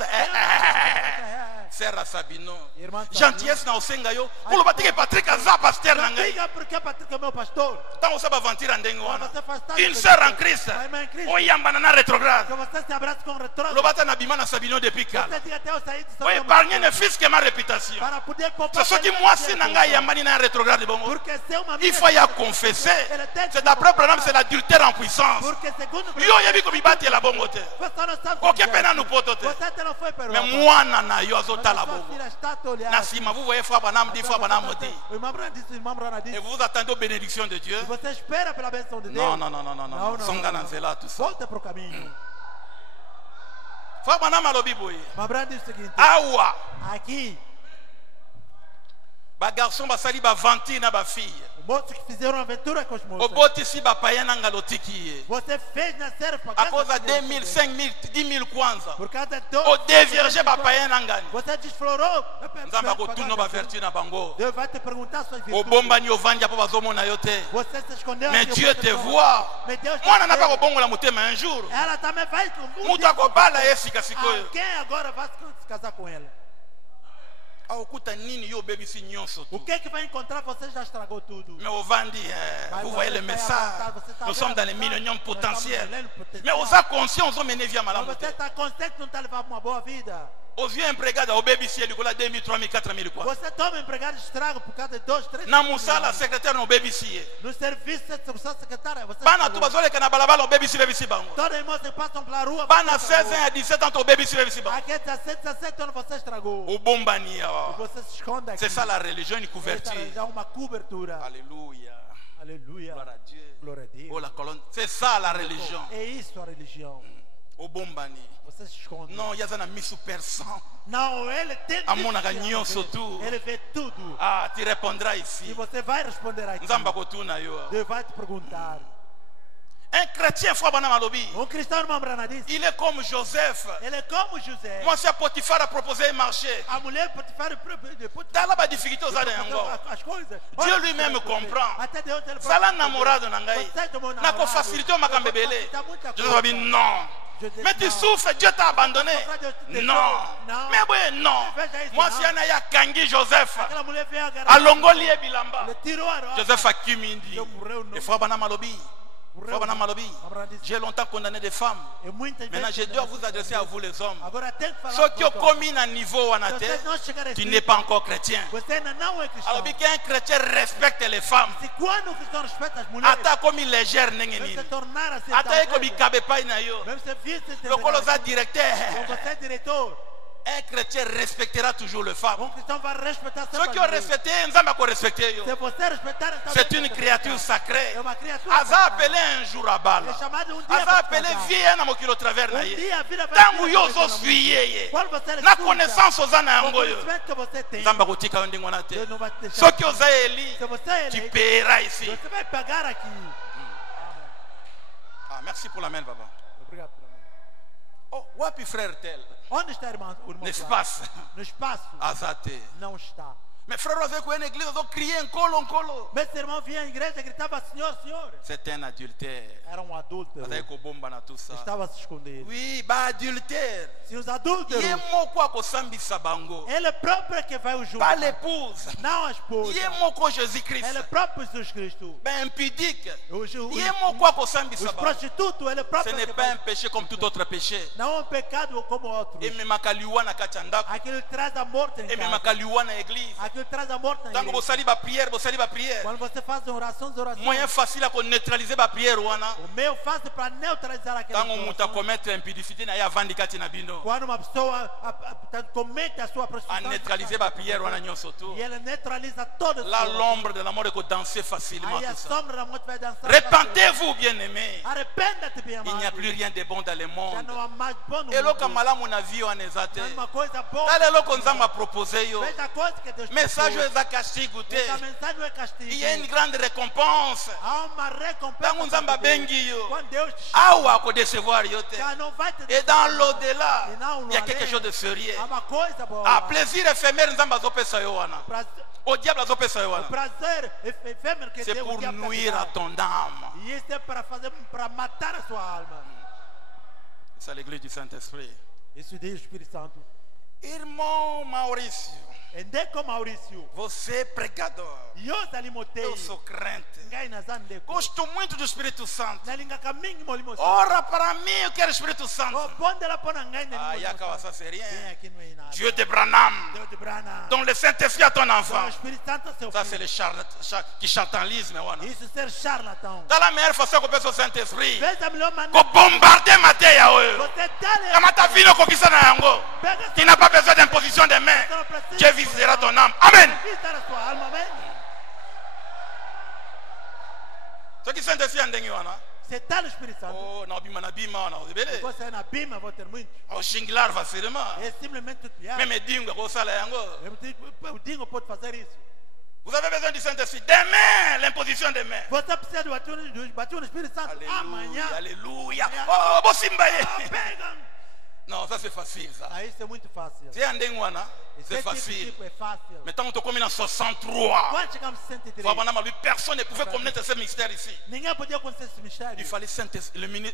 Sera Sabino. Irmã Sabino. Gentillesse na osenga yo. Kulo batike Patrick aza pasteur na ngai. Diga porque Patrick é meu pastor. Tant on saba vantira ndenge wana. Você faz tanto Une que sœur você- en Christ. Uma irmã em Cristo. Oyamba na rétrograde. Que você se abraça com retrógrado. Lobata na bima na Sabino depuis kala. Você diga até eu sair de São O Paulo. épargner ne fils que ma réputation. Para poder poupar. C'est ce qui moi si na ngai yambani na rétrograde bongo. Porque se uma Il faut y a confesser. C'est d'après Branham c'est l'adultère en puissance. Porque segundo Yo yebi ko bibati la bongo te. você não sabe. OK pena no poto te. Você até não foi para Mais mwana na yo azota la sua bongo. filha está a olhar. Na sima vous voyez frère Branham dit frère Branham dit. O irmão Branham disse, o irmão Branham Et disse. vous vous attendez aux bénédictions de Dieu. Você espera pela bênção de Deus. Non non non non non non. Songa na nzela tout ça. Volta para o caminho. Frère Branham alobi boye. O irmão Branham disse o seguinte. Awa. Aqui, Ba garçon basali ba vanti na ba fille. os moços que fizeram aventura com os moços. Oboti si ba payen na ngalotikiye. Você fez nascer para À cause de 2000, 5000, 10 000 kwanza. Por causa de O dévierge ba payen na ngani. Você desflorou. Nzamba ko tuno ba vertu na bango. Deus vai te perguntar suas O virtudes. bomba ni ovanja po bazomona yo te. Você se escondeu. Mais aqui, Dieu você te não- voit. Mais Deus te Mwana na vê. ba ko bongola mutema un jour. Ela também vai com Mutu akobala esika sikoyo. Quem agora vai se casar com ela? Akuta nini yo bebisi nyonso O tu. que vai encontrar? Você já estragou tudo. Mais ovandi, vous voyez le message. Nous sommes dans les milléniums potentiels. Mais aux conscients, on mené via Mas malamu. você está consciente que não está levando uma boa vida. Aux yeux empregada, au baby si elle cola 2000, 3000, 4000 quoi. Você toma empregado estrago por causa de 2, 3. Na musala secrétaire no baby si. No serviço de sua secretária. Você Bana estragou. tu bazole kana balabala au baby si bango. Todos os irmãos que passam pela rua. Bana você 16 estragou. ans à 17 ans au baby si bango. Aqui é 17, 17 anos você estragou. Au bombani. E você se esconde aqui. C'est ça la religion, une Essa couverture. já é uma cobertura. Alléluia. Aleluia. Gloire à Dieu. Glória a Deus. Oh la colonne. C'est ça la religion. É isso a religião. Au bombani. Você se esconde. Non, il y a un ami sous persan. Não, ele tem A mona que ganhou ver. tudo. Ele vê tudo. Ah, tu répondras E ici. você vai responder aqui. Nzamba kotuna yo. Deus vai te perguntar. Un chrétien, foi bana malobi. Cristão, irmão Branham disse. Il est comme Joseph. Ele é como José. Moi, c'est Potiphar a proposé un marché. A mulher pode fazer Dans la difficulté aux années as coisas. Dieu lui-même comprend. Até Deus ele Ça l'a namorado na ngai. Você é meu Na namorado. ko facilité o makambebele. Facilita muita Je coisa. dis non. Je dis Mais tu non. souffres, Dieu t'a abandonné. Non. Non. Mais oui, non. Moi, si on a ya kangi Joseph, Aquela mulher veio agarrar. alongoli e bilamba. Ele tirou a ropa. Joseph a kimindi. Deus morreu no. Et frère Bana Malobi. Frère Bana Malobi. Abraham disse. J'ai longtemps condamné des femmes. E muitas Maintenant, je vezes. dois vous adresser à vous les hommes. Agora tem que falar. Ceux qui ont com os commis un niveau en homens. Se athée, você não chegar a tu esse n'es pas encore chrétien. Você ainda não é cristão. Alors, qu'un chrétien respecte les femmes. Se quando o cristão respeita as mulheres. Ata comme légère Deve nengeni. se tornar assim. Ata comme kabe pa na yo. Mesmo se visse. Le colosa directeur. Você é diretor. Un chrétien respectera toujours les femmes. Cristão vai respeitar sempre Ceux as qui ont mulheres. respecté, nzamba ko respecter yo. Se você respeitar, então C'est Deus une vai créature respeitar. sacrée. É uma criatura. Aza sagrada. appelé un jour à Bala. É chamado um dia Aza para appelé casar. vie na mokilo travers na ye. dia a vida vai Tangu vir yo através zo da mulher. suye ye. Quando você Na escuta, connaissance oza na o yango yo. conhecimento que você tem, Nzamba kotika yo ndenge wana te. Deus não vai te deixar. Ceux qui osa eli, Se você é tu eleito, paieras ici. você vai pagar aqui. Ah, merci pour l'amen, papa. Obrigado por amém. Oh, wapi frère tel? Onde está o irmão? No Flávio? espaço. No espaço. Azate. Não está. Mes frères avaient quoi une église, ils ont crié en colo. Meu irmão vinha à igreja e gritava: Senhor, Senhor. C'est un adultère. Era adúltero. Avec bomba na tout ça. Estava a se esconder. Oui, bah adultère. Se os adúlteros. Yé moko ko sambisa bango. Ele próprio é que vai o julgar. Pas l'épouse. Não a esposa. Yé moko Jésus-Christ. Ele próprio Jesus Cristo. Ben impudique. Os Yé moko ko sambisa bango. prostitutos, ele próprio. Ce n'est pas un péché comme tout autre péché. Não é pecado como outros. Et même makaliwa na kachanda. Aquilo traz a morte em Et même casa. makaliwa na église. Aquilo traz a morte na Tango igreja. bosali ba prière. Quando você faz orações. Moyen facile à neutraliser ba prière wana. O meio fácil para neutralizar aquela Tango muta commettre impudicité na ya vandikati na bino. Quando uma pessoa comete a sua À prostituição. neutraliser ba prière wana nyonso tout. E ele neutraliza todo. Là l'ombre de la mort est danser facilement Aí a tout ça. sombra da morte vai dançar. Repentez-vous bien-aimés. Arrependa-te, bem Il amado. n'y a plus rien de bon dans le Já monde. não há mais bom no Et mundo. loka malamu na vie wana ezate. Não há uma coisa boa. Tale loko nzamba proposer yo. Veja a coisa que Deus Message propôs. eza castigo te. Essa mensagem não é castigo. Il y a une grande récompense. Há uma recompensa. Tango nzamba para Deus. bengi yo. Quando Deus te Awa ko décevoir yo te. já não vai te Et dans l'au-delà, E não, il y a no quelque além. chose de sérieux. Há uma coisa boa. Ah, plaisir éphémère nzamba azopesa yo wana. Au diable azopesa yo O wana. prazer efêmero que C'est Deus pour te nuire à ton âme. E isso é para matar a sua alma. C'est l'église du Saint-Esprit. Isso diz o Espírito Santo. Irmão Maurício, Endeco Maurício. você é pregador. Eu salimotei. Eu sou crente. Ngai nazande. Gosto muito do Espírito Santo. Nalinga caminho molimo. Ora para mim, eu quero o Espírito O Santo. bonde lá pona ngai Ah, nalinga. yakawa ça c'est rien. Vem aqui não é nada. Dieu de Branham, Deus de Brana. dont le Saint-Esprit a ton O enfant. Espírito Santo é seu Ça c'est filho. le qui charlatanisme. Wana. Isso ser charlatão. Dans la meilleure façon qu'on peut au Saint-Esprit. Veja a melhor Ko maneira. bombarder mateya oyo. Você dá-lhe. Kama ta vie kokisa na yango. Pega Tu n'as pas besoin d'imposition des mains. Dieu visitera ton âme. Amen. visitar a sua alma, amém? Ce qui Saint-Esprit a ndenge wana. Você está no Espírito Santo. Oh, na bima na bima wana ozebele. Você é na bima, vou ter muito. Oh, shinglar facilement. É simplesmente tudo piada. Même dingo ko sala yango. O Dingo pode fazer isso. Vous avez besoin du Saint-Esprit. Demain, l'imposition des mains. Você precisa do batismo no Espírito Santo amanhã. Alléluia. Oh, bosimbaye. Pega. Non, ça c'est facile ça. Aí isso é muito fácil. C'est ndenge wana. Esse C'est tipo de facile. tipo é fácil. Mais tant qu'on te commune en 63. Quando chegamos em 103, Personne ne pouvait connaître ce mystère ici. ninguém podia conhecer esse mistério. Il fallait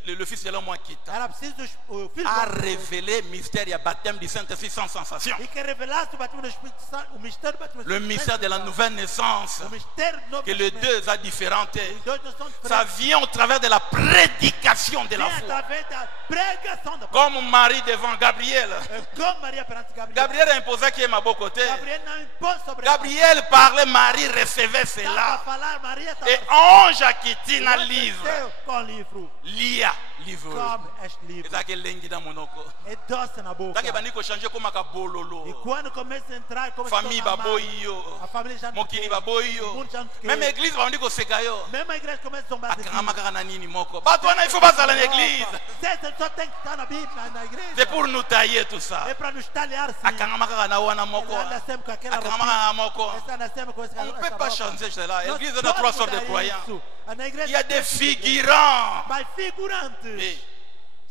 le Fils de l'homme qui Era preciso o Filho a do Homem révélé le mystère et le baptême du Saint-Esprit sans sensation. e que revelasse o batismo do Espírito Santo, o mistério do batismo do Le Espírito mystère de la Santo. nouvelle naissance. O mistério do novo Que les nascimento. deux a différenté. Os dois não são Ça diferentes. vient au travers de la prédication de la Vem foi. através da pregação da palavra. Comme Marie devant Gabriel. Como Maria perante Gabriel. Gabriel imposait qui est ma beau côté. Gabriel não impôs sobre Gabriel parlait, Marie recevait ela. cela. Falar, Maria estava Et ange a quitté na livre. com o livro. Lia livre. Come este livro. Eza ke lengi na monoko. É doce na boca. Tanke bandi ko changer comme ka E bololo. quando começa a entrar, começa Famille a tornar baboyi mal. yo. A família já não Mokili quer. baboyi O yo. mundo já não quer. Même église bandi ko seka yo. Mesmo a igreja começa a zombar de Akangama kaka na nini moko. Bato wana il faut bazala na église. Você só tem que estar na Bíblia, na igreja. C'est pour nous tailler tout ça. É para nos talhar sim. Akangama kaka na wana moko. Ele anda sempre com aquela Akangama kaka na moko. Essa anda sempre com essa On ne peut essa pas roupa. changer cela. Nós L'église a trois sortes de podemos croyants. mudar isso. Na igreja Il y a des tem figurants. Mas figurantes. Eh,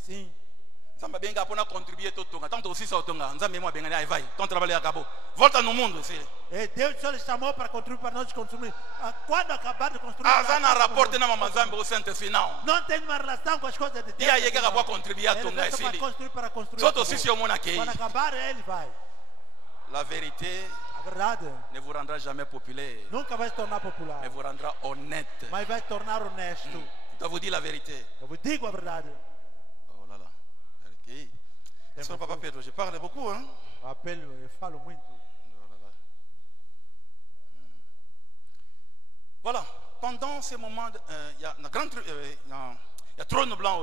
Sim. Nzambe benga pona contribuer to tonga. Tanto aussi ça tonga. Nzambe mo benga ai vai. Ton trabalho acabou. Volta no mundo, sim. E Deus só lhe chamou para contribuir para nós consumir. Quando acabar de construir. Azana rapporte na mama Nzambe au Saint-Esprit não. Não tem uma relação com as coisas de Deus. E aí que acabou contribuer a Ele tonga veio para ici. construir para construir. Soto aussi si o mona que Quando acabar ele vai. la vérité A verdade ne vous rendra jamais populaire, nunca vai se tornar popular, mais vous rendra honnête. mas vai se tornar honesto. Je dois vous dire la vérité. Eu vos digo a verdade. Oh là là. Ok. Sur Papa Pedro, je parle beaucoup, hein. Eu apelo, eu falo muito. Oh là là. Voilà. Pendant ces moments, il y a un grand truc, il y a trône blanc.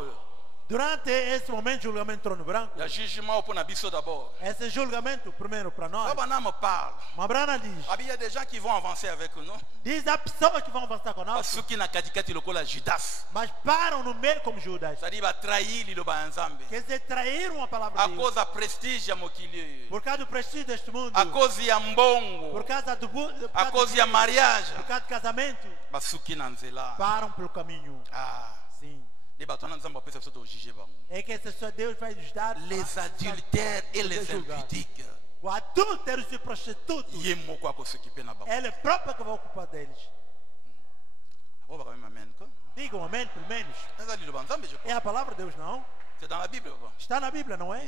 Durante esse momento de julgamento trono branco, Il y a jugement pour Nabiso d'abord. esse julgamento primeiro para nós, Babana me parle. Mabrana diz, Il y a des gens qui vont avancer avec nous. diz a pessoas que vão avançar Parce conosco, qui n'a qu'à dire qu'il y a Judas. mas param no meio como Judas, C'est-à-dire, il va trahir l'Iloba Nzambe. quer dizer, traíram a palavra À de Deus, cause de prestige à Mokili. por causa do prestígio deste mundo, À cause de Mbongo. por causa do À cause de mariage. por causa do casamento, Basuki Nanzela. param pelo caminho. Ah. Sim. É que esse só Deus vai nos dar Les adultères et les impudiques. o adúltero e prostitutos. Ele próprio que vai ocupar deles. Digam amém, pelo menos. É a palavra de Deus, não? C'est dans la Bible. Está na Bíblia, não é?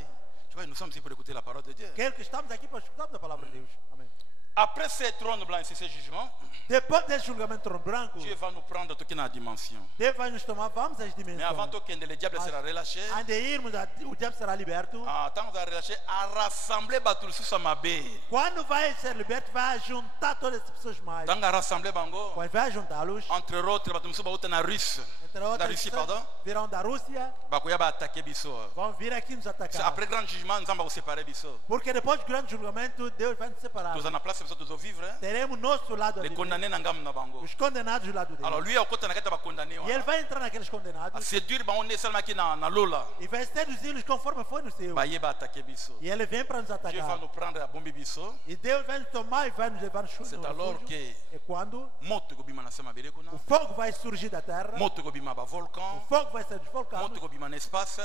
Tu vois, nous sommes ici pour écouter la parole de Dieu. Quero que estamos aqui para escutar a palavra de Deus. Amém. Après ces trônes blancs et ces jugements, Depois desse julgamento branco, Dieu va nous prendre toute une dimension. Deus vai nos tomar, vamos às Mais avant dimensões. que le diable sera relâché, Antes de irmos, o diabo será liberto. tant qu'on va relâcher, à rassembler Batul sous sa mabé. Quando vai ser liberto, vai juntar todas as pessoas mais. Tant qu'on rassembler Bango, Quando vai juntá-los, entre autres, Batul sous Baouta na Russe. entre Da outras Russie, pessoas, pardon. virão da Rússia, Bakuya ba attaquer biso. vão vir aqui nos C'est atacar. après grand jugement, nous allons séparer biso. Porque depois do grande julgamento, Deus vai nos separar. Tous en place, nous allons vivre. Teremos nosso lado Les ali, condamnés n'engam na Bango. os condenados do lado dele. Alors lui, au côté na kata ba condamné. E ele vai entrar naqueles condenados À séduire ba on est seulement qui na lola. e vai seduzi-los conforme foi no seu. Ba yeba attaquer biso. E ele vem para nos Dieu va atacar. nous prendre à bombi biso. E Deus vai nos tomar e vai nos levar no C'est no alors refúgio. que É quando moto ko bima na sama bele kuna. o fogo vai surgir da terra, Moto ko bima ba volcan. o fogo vai sair dos vulcões, Moto ko bima na espace.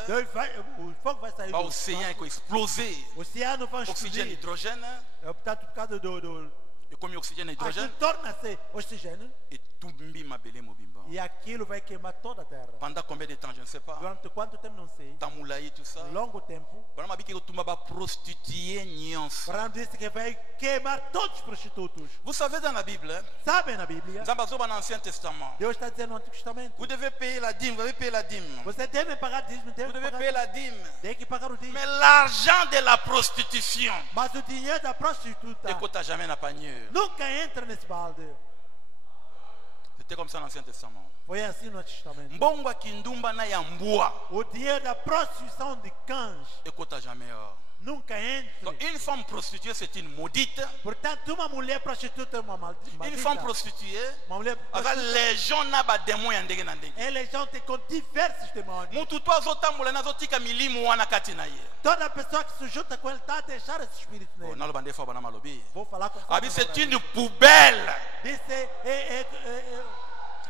o fogo vai sair Ba do océan ko exploser. o oceano vai Oxygène, explodir. hydrogène. É, portanto, por causa do Et comme oxygène et aquilo hydrogène. torna-se oxigênio Et tout mbima bele mobimba. e aquilo vai queimar toda a terra. Pendant combien de temps, je ne sais pas. Durante quanto tempo não sei, Tamoulaï, tout ça. longo tempo. Bana mabi ke tumba ba prostituée nyons. Abraão disse que vai queimar todos os prostitutos. Vous savez dans la Bible, hein, Sabem na Bíblia? Zambazo dans l'Ancien Testament. Deus está dizendo no Antigo Testamento. Vous devez payer la dîme, vous devez payer la dîme. Você deve pagar dízimo, Vous deve devez pagar payer la dîme. Tem que pagar o dízimo. Mais l'argent de la prostitution, Mas o dinheiro da prostituta écoute, jamais n'a pas mieux. nunca entra nesse balde. C'était comme ça dans l'Ancien Testament. Foi assim no Antigo Testamento. Mbongwa kindumba na yambua, O dinheiro da prostituição de cães écoute, jamais. nunca Donc, entra. une femme prostituée, c'est une maudite. Portanto, uma mulher prostituta é uma Une femme maldita. prostituée, Uma mulher avec prostituta, les gens n'a pas démon yandenge na ndenge. eles vão ter com diversos demônios. Mutu to azotambola na zotika milimu wana kati na ye. Toda pessoa que se junta com ele está a deixar esse espírito Oh, nele. naloba ndefa bana malobi. Vou falar com Abi c'est une poubelle. Disse,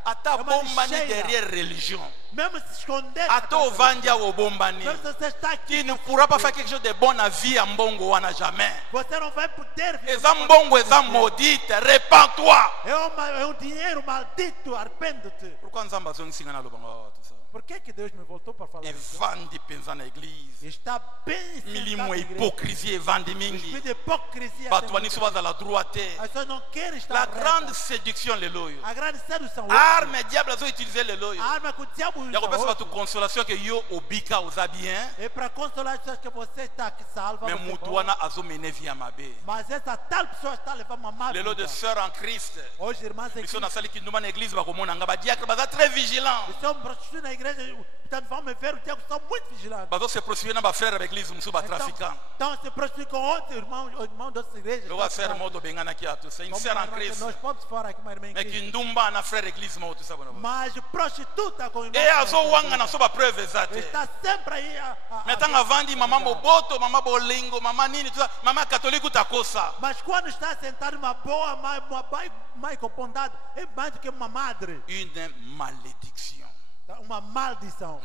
Ata É uma bombani lixeira. derrière religion. mesmo se esconder. Ata ovandia o bombani. Mesmo se você está aqui, Qui ne pourra pas faire quelque chose de bon à vie à mbongo wana jamais. você não vai poder viver. Eza mbongo eza maudite, répands-toi. É um dinheiro maldito, arrepende-te. Pourquoi nzamba zongisinga na lobanga tout ça? Por que Deus me voltou para falar isso? Evandi penza na église. Está bem Milimu sentado e na igreja. hypocrisie evandi O espírito mingi. de hipocrisia. Bato tem bani muito. so baza la droite. As pessoas não querem estar La retas. grande séduction leloyo. A grande sedução. Arme diable azo utiliser leloyo. A arma que o diabo usa Ya ko pesa hoje batu consolation que yo obika oza bien. é para consolar as pessoas que você está aqui salva. Mais você é mutu bom. wana azo mene via mabe. Mas essa tal pessoa está levando uma má Lelo de vida. sœurs en Christ. Hoje, irmãs em Biso Cristo, na sali kinduma na église bakomona nga ba diacre baza très vigilant. estão prostituindo na igreja, portanto vão me ver, o diabo estão muito vigilantes. Bazo se prostituer na ba frère ba église musu ba Então, trafiquant. se prostituir com outros irmãos de outras igrejas. Le wa sœur modo bengana ki atu. C'est une Como sœur en uma irmã que Christ. nós pomos fora aqui uma irmã em Mais Cristo. kindumba na frère église mo tout ça bona. Mas prostituta com irmãos. E azo wanga na so ba preuve ezate. está sempre aí Mais tanga vandi mama moboto, mama bolingo, mama nini tout ça, mama catholique utakosa. Mas quando está sentado uma boa mãe com bondade, é mais do que uma madre. Une malédiction. Uma maldição.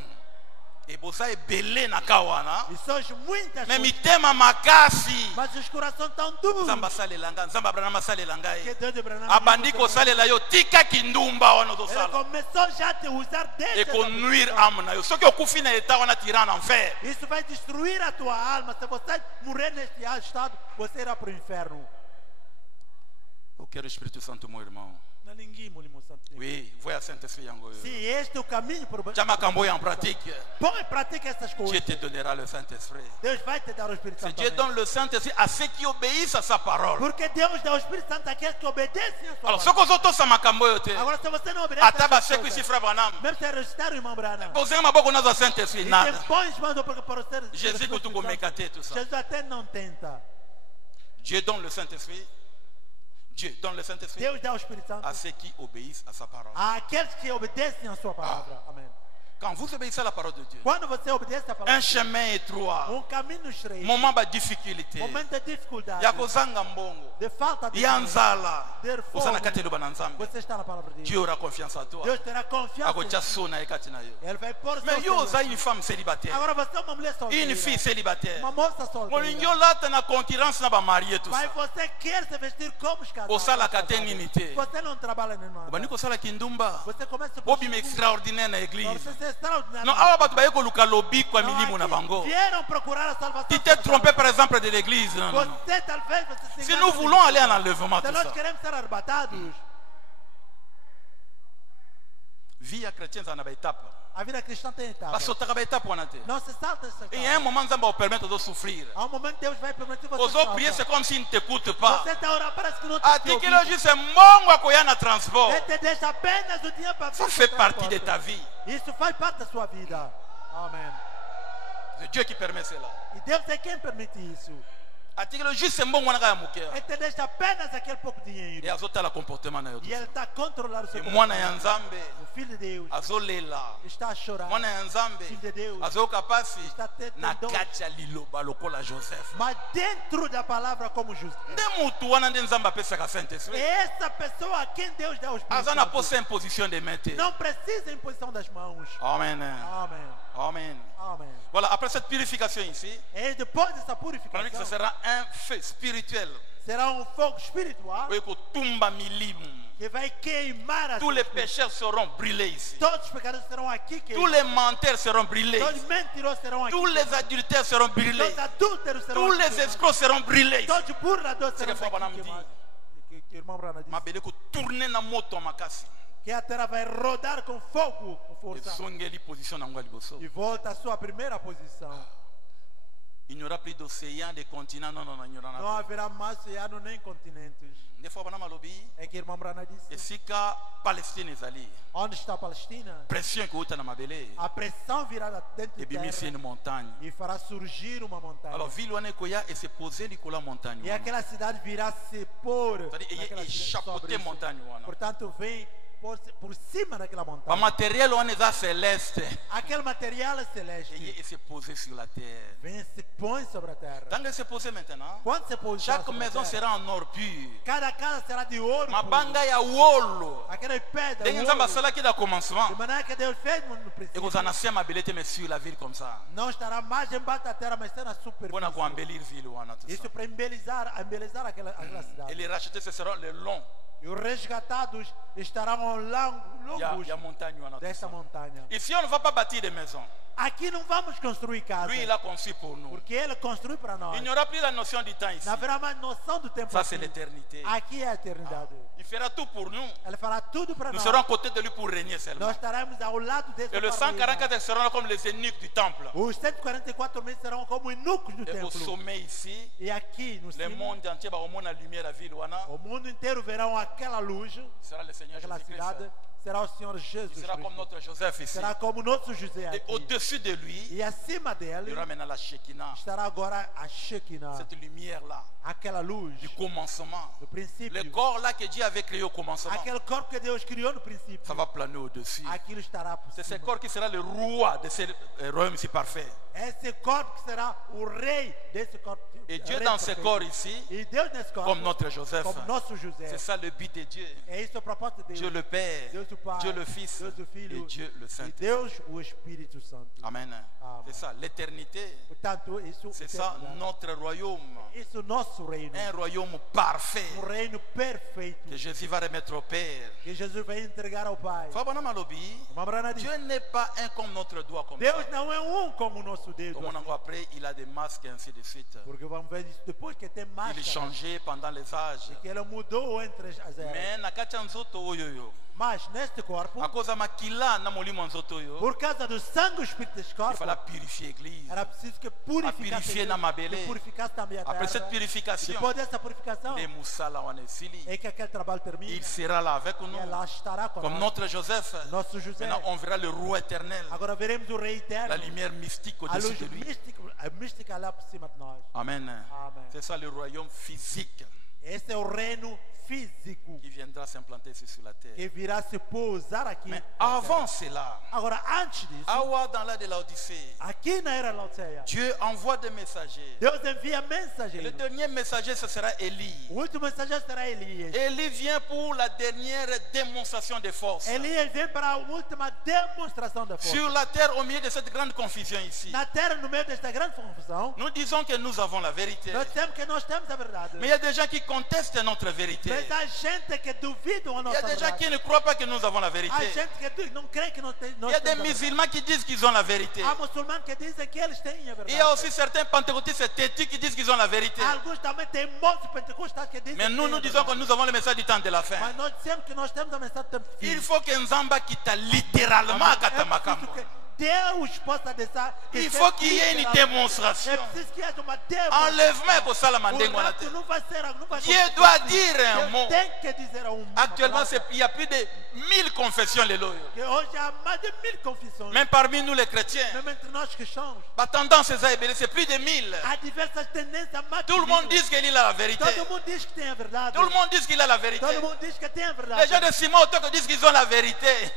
Et bosa e belé na kawana. E são muitas Mais coisas. mitema makasi. Mas os corações estão duros. Nzamba salelanga, nzamba brana masalelanga. Que Deus de Branham Abandi ko salela yo tika kindumba wana zo Ele sala. começou já a te usar desde Et ko essa nuire posição. âme na yo. Soki okufi na état wana tiran en enfer. Isso vai destruir a tua alma. Se você morrer neste estado, você irá para o inferno. Eu quero o Espírito Santo, meu irmão. Na linguimo, irmão santo. Oui, voyez Saint-Esprit yango. Se este é o caminho para o Chama kambo en pratique. põe em prática essas Dieu coisas. te donnera le Saint-Esprit. Deus vai te dar o Espírito C'est Santo. Dieu também. donne le Saint-Esprit à ceux qui obéissent à sa parole. Porque Deus dá o Espírito Santo àqueles que obedecem a sua Alors, palavra. ce que zoto sa makambo yo te. Agora, se você não obedece, Ataba essas seku coisas, ici frère Branham. mesmo se ressuscitar o irmão Branham, Posez ma boko nazo Saint-Esprit e nada. tem bons mãos para o ser Jésus que tu comecate tout ça. Jesus até não tenta. Dieu donne le Saint-Esprit. Dieu donne le Saint-Esprit Deus dá o Espírito Santo à ceux qui obéissent à sa parole. àqueles que obedecem a sua palavra. Amém. Quand vous obéissez à la parole de Dieu, Quando você obedece a palavra un de Deus, chemin étroit, caminho estreito, moment de difficulté, momento de dificuldade, ya kozanga mbongo, de falta de ya dinheiro, nzala, de fome, osana kati eloba na Nzambe, você está na palavra de Deus. Dieu aura confiance en toi. Deus terá confiança. Akotia so na ye kati na yo. Ele vai pôr Mais yo seu oza une femme célibataire, Agora você é uma mulher solteira. une fille célibataire. Uma moça solteira. Molingi olata na concurrence na bamarié tout Mas ça. você quer se vestir como os casados. Osalaka te nini te. Você não trabalha nenhuma. Obani kosala kindumba. Você começa a Obima extraordinaire na église. Você é extraordinário. Non, awa bato baye koluka lobi kwa Não, milimo na aqui bango. vieram procurar a salvação. Tu t'es trompé par exemple de l'église. Non, non, non. Você talvez você se Si engane nous de voulons aller Deus. en enlèvement, Se tout nós ça. queremos ser arrebatados, Vie à chrétienne, ça n'a pas étape. a vida cristã tem etapas. Parce que tu as étape pour nater. Não se salta essa Et il y etapa. a un moment, ça va permettre de souffrir. Há um momento Deus vai permitir você Aux autres prier, saltar. c'est comme s'ils ne t'écoutent pas. Você está orando, parece que não te Articulologie, c'est mongo à koya na transport. Ele te deixa apenas o dinheiro para Ça vir fait pro partie de transporte. ta vie. Isso faz parte da sua vida. Amém. C'est Dieu qui permet cela. E Deus é quem permite isso. Articulologie, c'est mongo à na muke. Ele te deixa apenas aquele pouco dinheiro. Et azota la comportement na yo. E ele está controlando o seu Et coração. mwana ya nzambe O filho de Deus azolela. está a chorar. Mwana ya nzambe Filho de Deus azoyoka pasi está tendo na dor. kati ya liloba lokola Joseph. Mas dentro da palavra como José. Nde mutu wana nde nzambe apesaka Saint-Esprit. É essa pessoa a quem Deus dá os aza na Santo. posa imposition de main te. Não precisa imposição das mãos. Amen. Amém. Amen. Amém. Voilà, après cette purification ici, E depois dessa on a vu que ce purificação, sera un feu spirituel. será um fogo espiritual Oui, que tumba milim. que vai queimar as Tous les pessoas. pécheurs seront brûlés ici. Todos os pecadores serão aqui Tous queimados. les menteurs seront brûlés. Todos os mentirosos serão aqui. Tous les adultères seront brûlés. Todos os adúlteros serão Tous aqui les queimados. escrocs seront brûlés. Todos os burladores C'est serão que foi aqui Abraham queimados. Que o irmão Brana disse. Mabele ko tourner na moto makasi. Que a terra vai rodar com fogo, com Et força. songeli position na ngwa liboso. E volta à sua primeira posição. Il n'y aura plus d'océans, de continents. Non, non, non, il n'y aura Não pas. haverá mais oceano nem continentes. Des fois, bana malobi. É que a irmã Brana disse. Esika Palestine ezali. Onde está a Palestina? Pression que uta na mabele. A pressão virá dentro de Et bien, c'est une terra montagne. e fará surgir uma montanha. Alors, ville wane koya et se poser likola montagne. E aquela cidade virá se pôr C'est-à-dire, naquela et cidade chapeauter sobre isso. montagne wana. Portanto, vem por cima daquela Ba montanha. matériel wana eza céleste. Aquele material Et celeste et se poser sur la terre. vem se põe sobre a terra. Tant que se poser maintenant, Quando se pôs chaque sobre a maison terra, sera en or pur. cada casa será de ouro. puro. Mabanga ya wolo. Aquela pedra. Ndenge ouro. nzambe asalaki na commencement. De maneira que Deus fez no princípio. ekozala na se ya mabele te mais sur la ville comme ça. Não estará mais embaixo da terra, mas será na Mpona superfície. koembellir ville wana tout ça. Isso para embelezar aquela Et cidade. les rachetés ce seront les longs. E os resgatados estarão ao Il y longos a montagne wana tout dessa ça. montanha. Ici on ne va pas bâtir des maisons. Aqui não vamos construir casa, Lui il a conçu pour nous. porque Ele construiu para nós. Il n'y aura plus la notion du temps ici. Não haverá mais noção do tempo Ça c'est aqui. l'éternité. Aqui é a eternidade. Il fera tout pour nous. Ele fará tudo para Nous nós. serons à côté de lui pour régner seulement. Nós estaremos ao lado desse Et le para reinar. 144 seront comme les eunuques du temple. Os 144 mil serão como eunucos do Et au templo. sommet ici, E aqui no le cimo, monde entier va au monde la lumière à ville wana. o mundo inteiro verão aquela luz, Sera le Seigneur aquela Jésus-Christ. cidade. Será o Senhor Il Jesus sera comme Cristo. notre Joseph ici. Será como nosso José Et aqui. au-dessus de lui, E acima il dele y aura maintenant la Shekinah. estará agora a Shekinah, Cette lumière-là, aquela luz du commencement. do princípio. Le corps-là que Dieu avait créé au commencement, Aquele corpo que Deus criou no princípio. ça va planer au-dessus. Aquilo estará por C'est ce cima. corps qui sera le roi de ce royaume si parfait. Esse corpo que será o rei desse corpo. Et Dieu rei dans ce perfeito. corps ici, E Deus nesse corpo, comme notre Joseph. como nosso José. C'est ça le but de Dieu. É isso o propósito de Deus. Dieu le Père, Deus o Pai, Dieu le Fils Deus o Filho et Dieu le e Saint. Deus o Espírito Santo. Amen. Amen. C'est ça, l'éternité. Portanto, isso C'est ça notre royaume. Isso é nosso reino. Un royaume parfait Reino perfeito que Jésus va remettre au Père. que Jesus vai entregar ao Pai. Fabana Malobi, Uma Brana diz, Dieu n'est pas un comme notre doigt comme Deus ça. não é como o nosso dedo. Comme on en voit après, il a des masques et ainsi de suite. Porque vamos ver isso depois que tem Il est máscara. changé pendant les âges. Que ele mudou entre as eras. Mais nakati ya nzoto oyo yo. Mas neste corpo, À cause de makila na molimo nzoto yo, por causa do sangue do Espírito deste il corpo, fallait purifier l'église. era preciso que purificasse, purifier na mabele. que purificasse também a terra. Après cette E purification, depois dessa purificação, les moussala wanesili, é que aquele trabalho termina. il sera là avec E nous. ela estará Comme conosco. notre Joseph. Nosso José. Maintenant, on verra le roi éternel. Agora veremos o Rei La Eterno. lumière mystique A au-dessus luz de lui. mística lá por cima de nós. Amen. Amen. C'est ça le royaume physique. Esse é o reino físico qui viendra s'implanter ici sur la terre. que virá se pousar aqui. Mais na avant terra. cela, Agora, antes disso, Awa dans l'ère de l'Odyssée, aqui na era Laodiceia, Dieu envoie des messagers. Deus envia Et le mensageiros. dernier messager, ce sera Élie. O último mensageiro será Elias. Élie vient pour la dernière démonstration de force. Elias vem para a última demonstração da força. Sur la terre, au milieu de cette grande confusion ici, Na terra, no meio desta grande confusão, nous disons que nous avons la vérité. nós temos que nós temos a verdade. Mais il y a des gens qui contestent notre vérité. Mas há gente que duvida a Il y nossa a des gens verdade. qui ne croient pas que nous avons la Há vérité. gente que não crê que nós Il y temos a a des verdade. musulmans qui disent qu'ils ont la vérité. Há muçulmanos que dizem que eles têm a Il verdade. y a aussi certains pentecôtistes têtus qui disent qu'ils ont la vérité. Alguns também têm moços pentecostais que dizem Mais que nous, têm nous a disons que verdade. nous avons le message du temps de la fin. Mas nós dizemos que nós temos a mensagem do tempo Il fim. faut que Nzamba quitte littéralement É Katamakambo. preciso que Deus possa deixar. que Il seja faut qu'il y ait une literal. démonstration. É preciso que haja uma demonstração. Enlèvement pour ça la O mandengo na rapto terre. não vai ser, não vai Dieu acontecer doit assim. dire un Deus mot. tem que dizer Actuellement, palavra. il y a plus de 1000 confessions, les loyaux. Que hoje há mais de 1000 confissões. Même parmi nous les chrétiens, Mesmo entre nós cristãos, la tendance c'est plus de 1000. há diversas tendências. Mais Tout le monde dit qu'il a la vérité. Todo mundo diz que tem a verdade. Tout le monde dit qu'il a la vérité. Todo mundo diz que tem a Les verdade. gens de Simon Otoko disent qu'ils ont la vérité.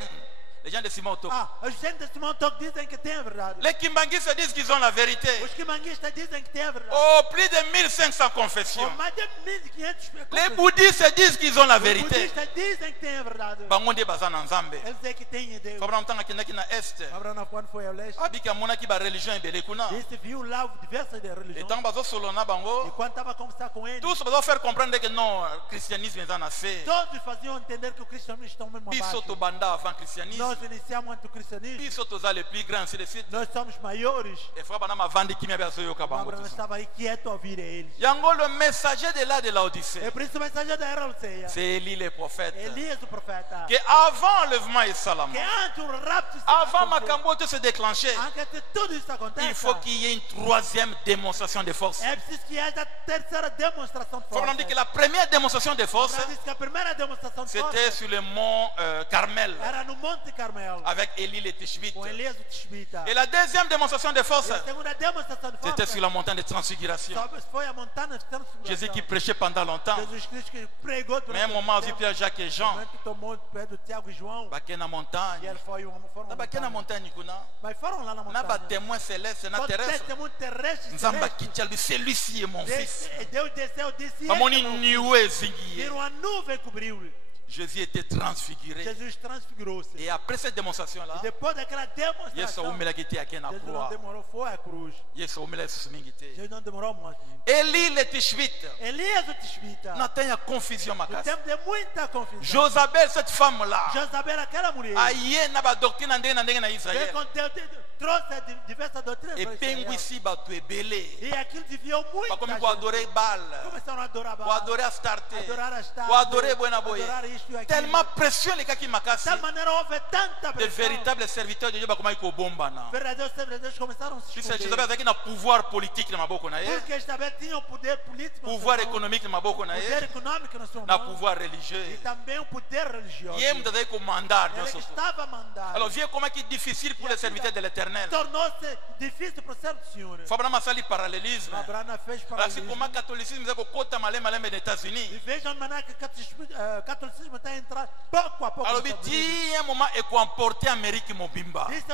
Les gens de Simon Otoko. Ah, os gente de Simão Toco dizem que tem a verdade. Les Kimbanguistes disent qu'ils ont la vérité. Os quimanguistas dizem que tem a verdade. Oh, plus de 1500 Ou confessions. mais de 1500 Les confissões. bouddhistes disent qu'ils ont la Os vérité. budistas dizem que tem a verdade. Bangonde bazana nzambe. Eles dizem que tem Deus. Fabra mtanga kindaki na est. Abraão, quando foi ao leste, Abika mona ki ba religion ebele kuna. disse, viu lá diversas Et religiões. tant bazo solo na E bango. quando estava a conversar com ele, Tous bazo faire comprendre que non, christianisme est en assez. todos faziam entender que o cristianismo está mesmo Biso abaixo. to banda avant christianisme. Nós iniciamos antes do cristianismo. Biso to za le plus grand ainsi de suite. Nós somos maiores. Et frère bana mavandi kimia bazo yoka bango. Abraão tout ça. estava aí quieto a ouvir eles. Yango le messager de là de É l'Odyssée. por isso o mensageiro da era Luceia. C'est Élie le prophète. Elias, o profeta. Que avant l'enlèvement et Que Salomon. antes o rapto se Avant acontecer, Makambo de se déclencher. antes de tudo isso aconteça, Il faut qu'il y ait une troisième démonstration de force. é preciso que haja a terceira demonstração de Faut força. me dire que la première démonstration de force, Abraão disse que a primeira demonstração de c'était força sur le mont Carmel, era no Monte Carmelo, avec Élie le Tishbite. com Elias o Tishbita. Et la deuxième démonstration de force, E a segunda demonstração de c'était força sur la montagne de transfiguration. foi a montanha de transfiguração. Jésus qui prêchait pendant longtemps. Jesus Cristo que pregou Mais à un durante moment, on a vu tempo. Pierre, Jacques et Jean. Momento tomou Pedro, Tiago e João. Baké na E montagne. eles foram Na baké na montagne, kuna. Mas foram lá na Na ba montanha. témoin céleste, na Com terrestre. testemunho terrestre. Nzamba kitia lui, celui-ci est mon fils. Deus desceu, disse. Bamoni "Esse é meu niwe zingiye. Vira uma nuvem cobriu-lhe. Jésus était transfiguré. Jesus transfigurou-se. Et après cette démonstration-là, Depois daquela Yesu demonstração, umela kiti yake na Jesus não croix. demorou, foi à cruz. Yesu umela susumingite. Jesus não demorou muito. Élie le Tishbite. Elias o Tishbita. Na tem a confusion No makasi. tempo de muita confusão. Josabel, cette femme-là, Josabel, aquela mulher, aye na ba doctrine na ndenge na veio Israël. com Deus, trouxe diversas doutrinas Et para pengu Israel. ici bato ebele. E aquilo desviou muito. Ba komi ko adorer Baal. Começaram a adorar Ko Baal, adorer Astarte. adorar Astarte, Ko adorer Buena Boye. adorar isto e aquilo. Tellement précieux les cas qui De makasi. tal maneira houve tanta De pressão. véritables serviteurs de Dieu ba komai ko bomba na. Verdadeiros servos de Deus começaram a se Puisque Josabel esconder. azaki na pouvoir politique na maboko na ye. Porque Isabel tinha o poder político, na Pouvoir sua mão, économique na maboko na poder ye. econômico na sua Na mão, pouvoir e religieux. também o poder religioso. Ye mta azaki ko mandat Ele nyonso. que estava a mandar. Alors viens comment qui est difficile pour les serviteurs de l'Éternel. Tornou-se difícil para o servo do Senhor. Fabra masali parallélisme. Abraão fez Parce que paralelismo. comment catholicisme zako kota malema malema des E États-Unis. vejam de maneira que o catolicismo está a entrar pouco a pouco. Alors nos Estados Unidos. biti un moment et ko emporter Amérique mobimba. Isso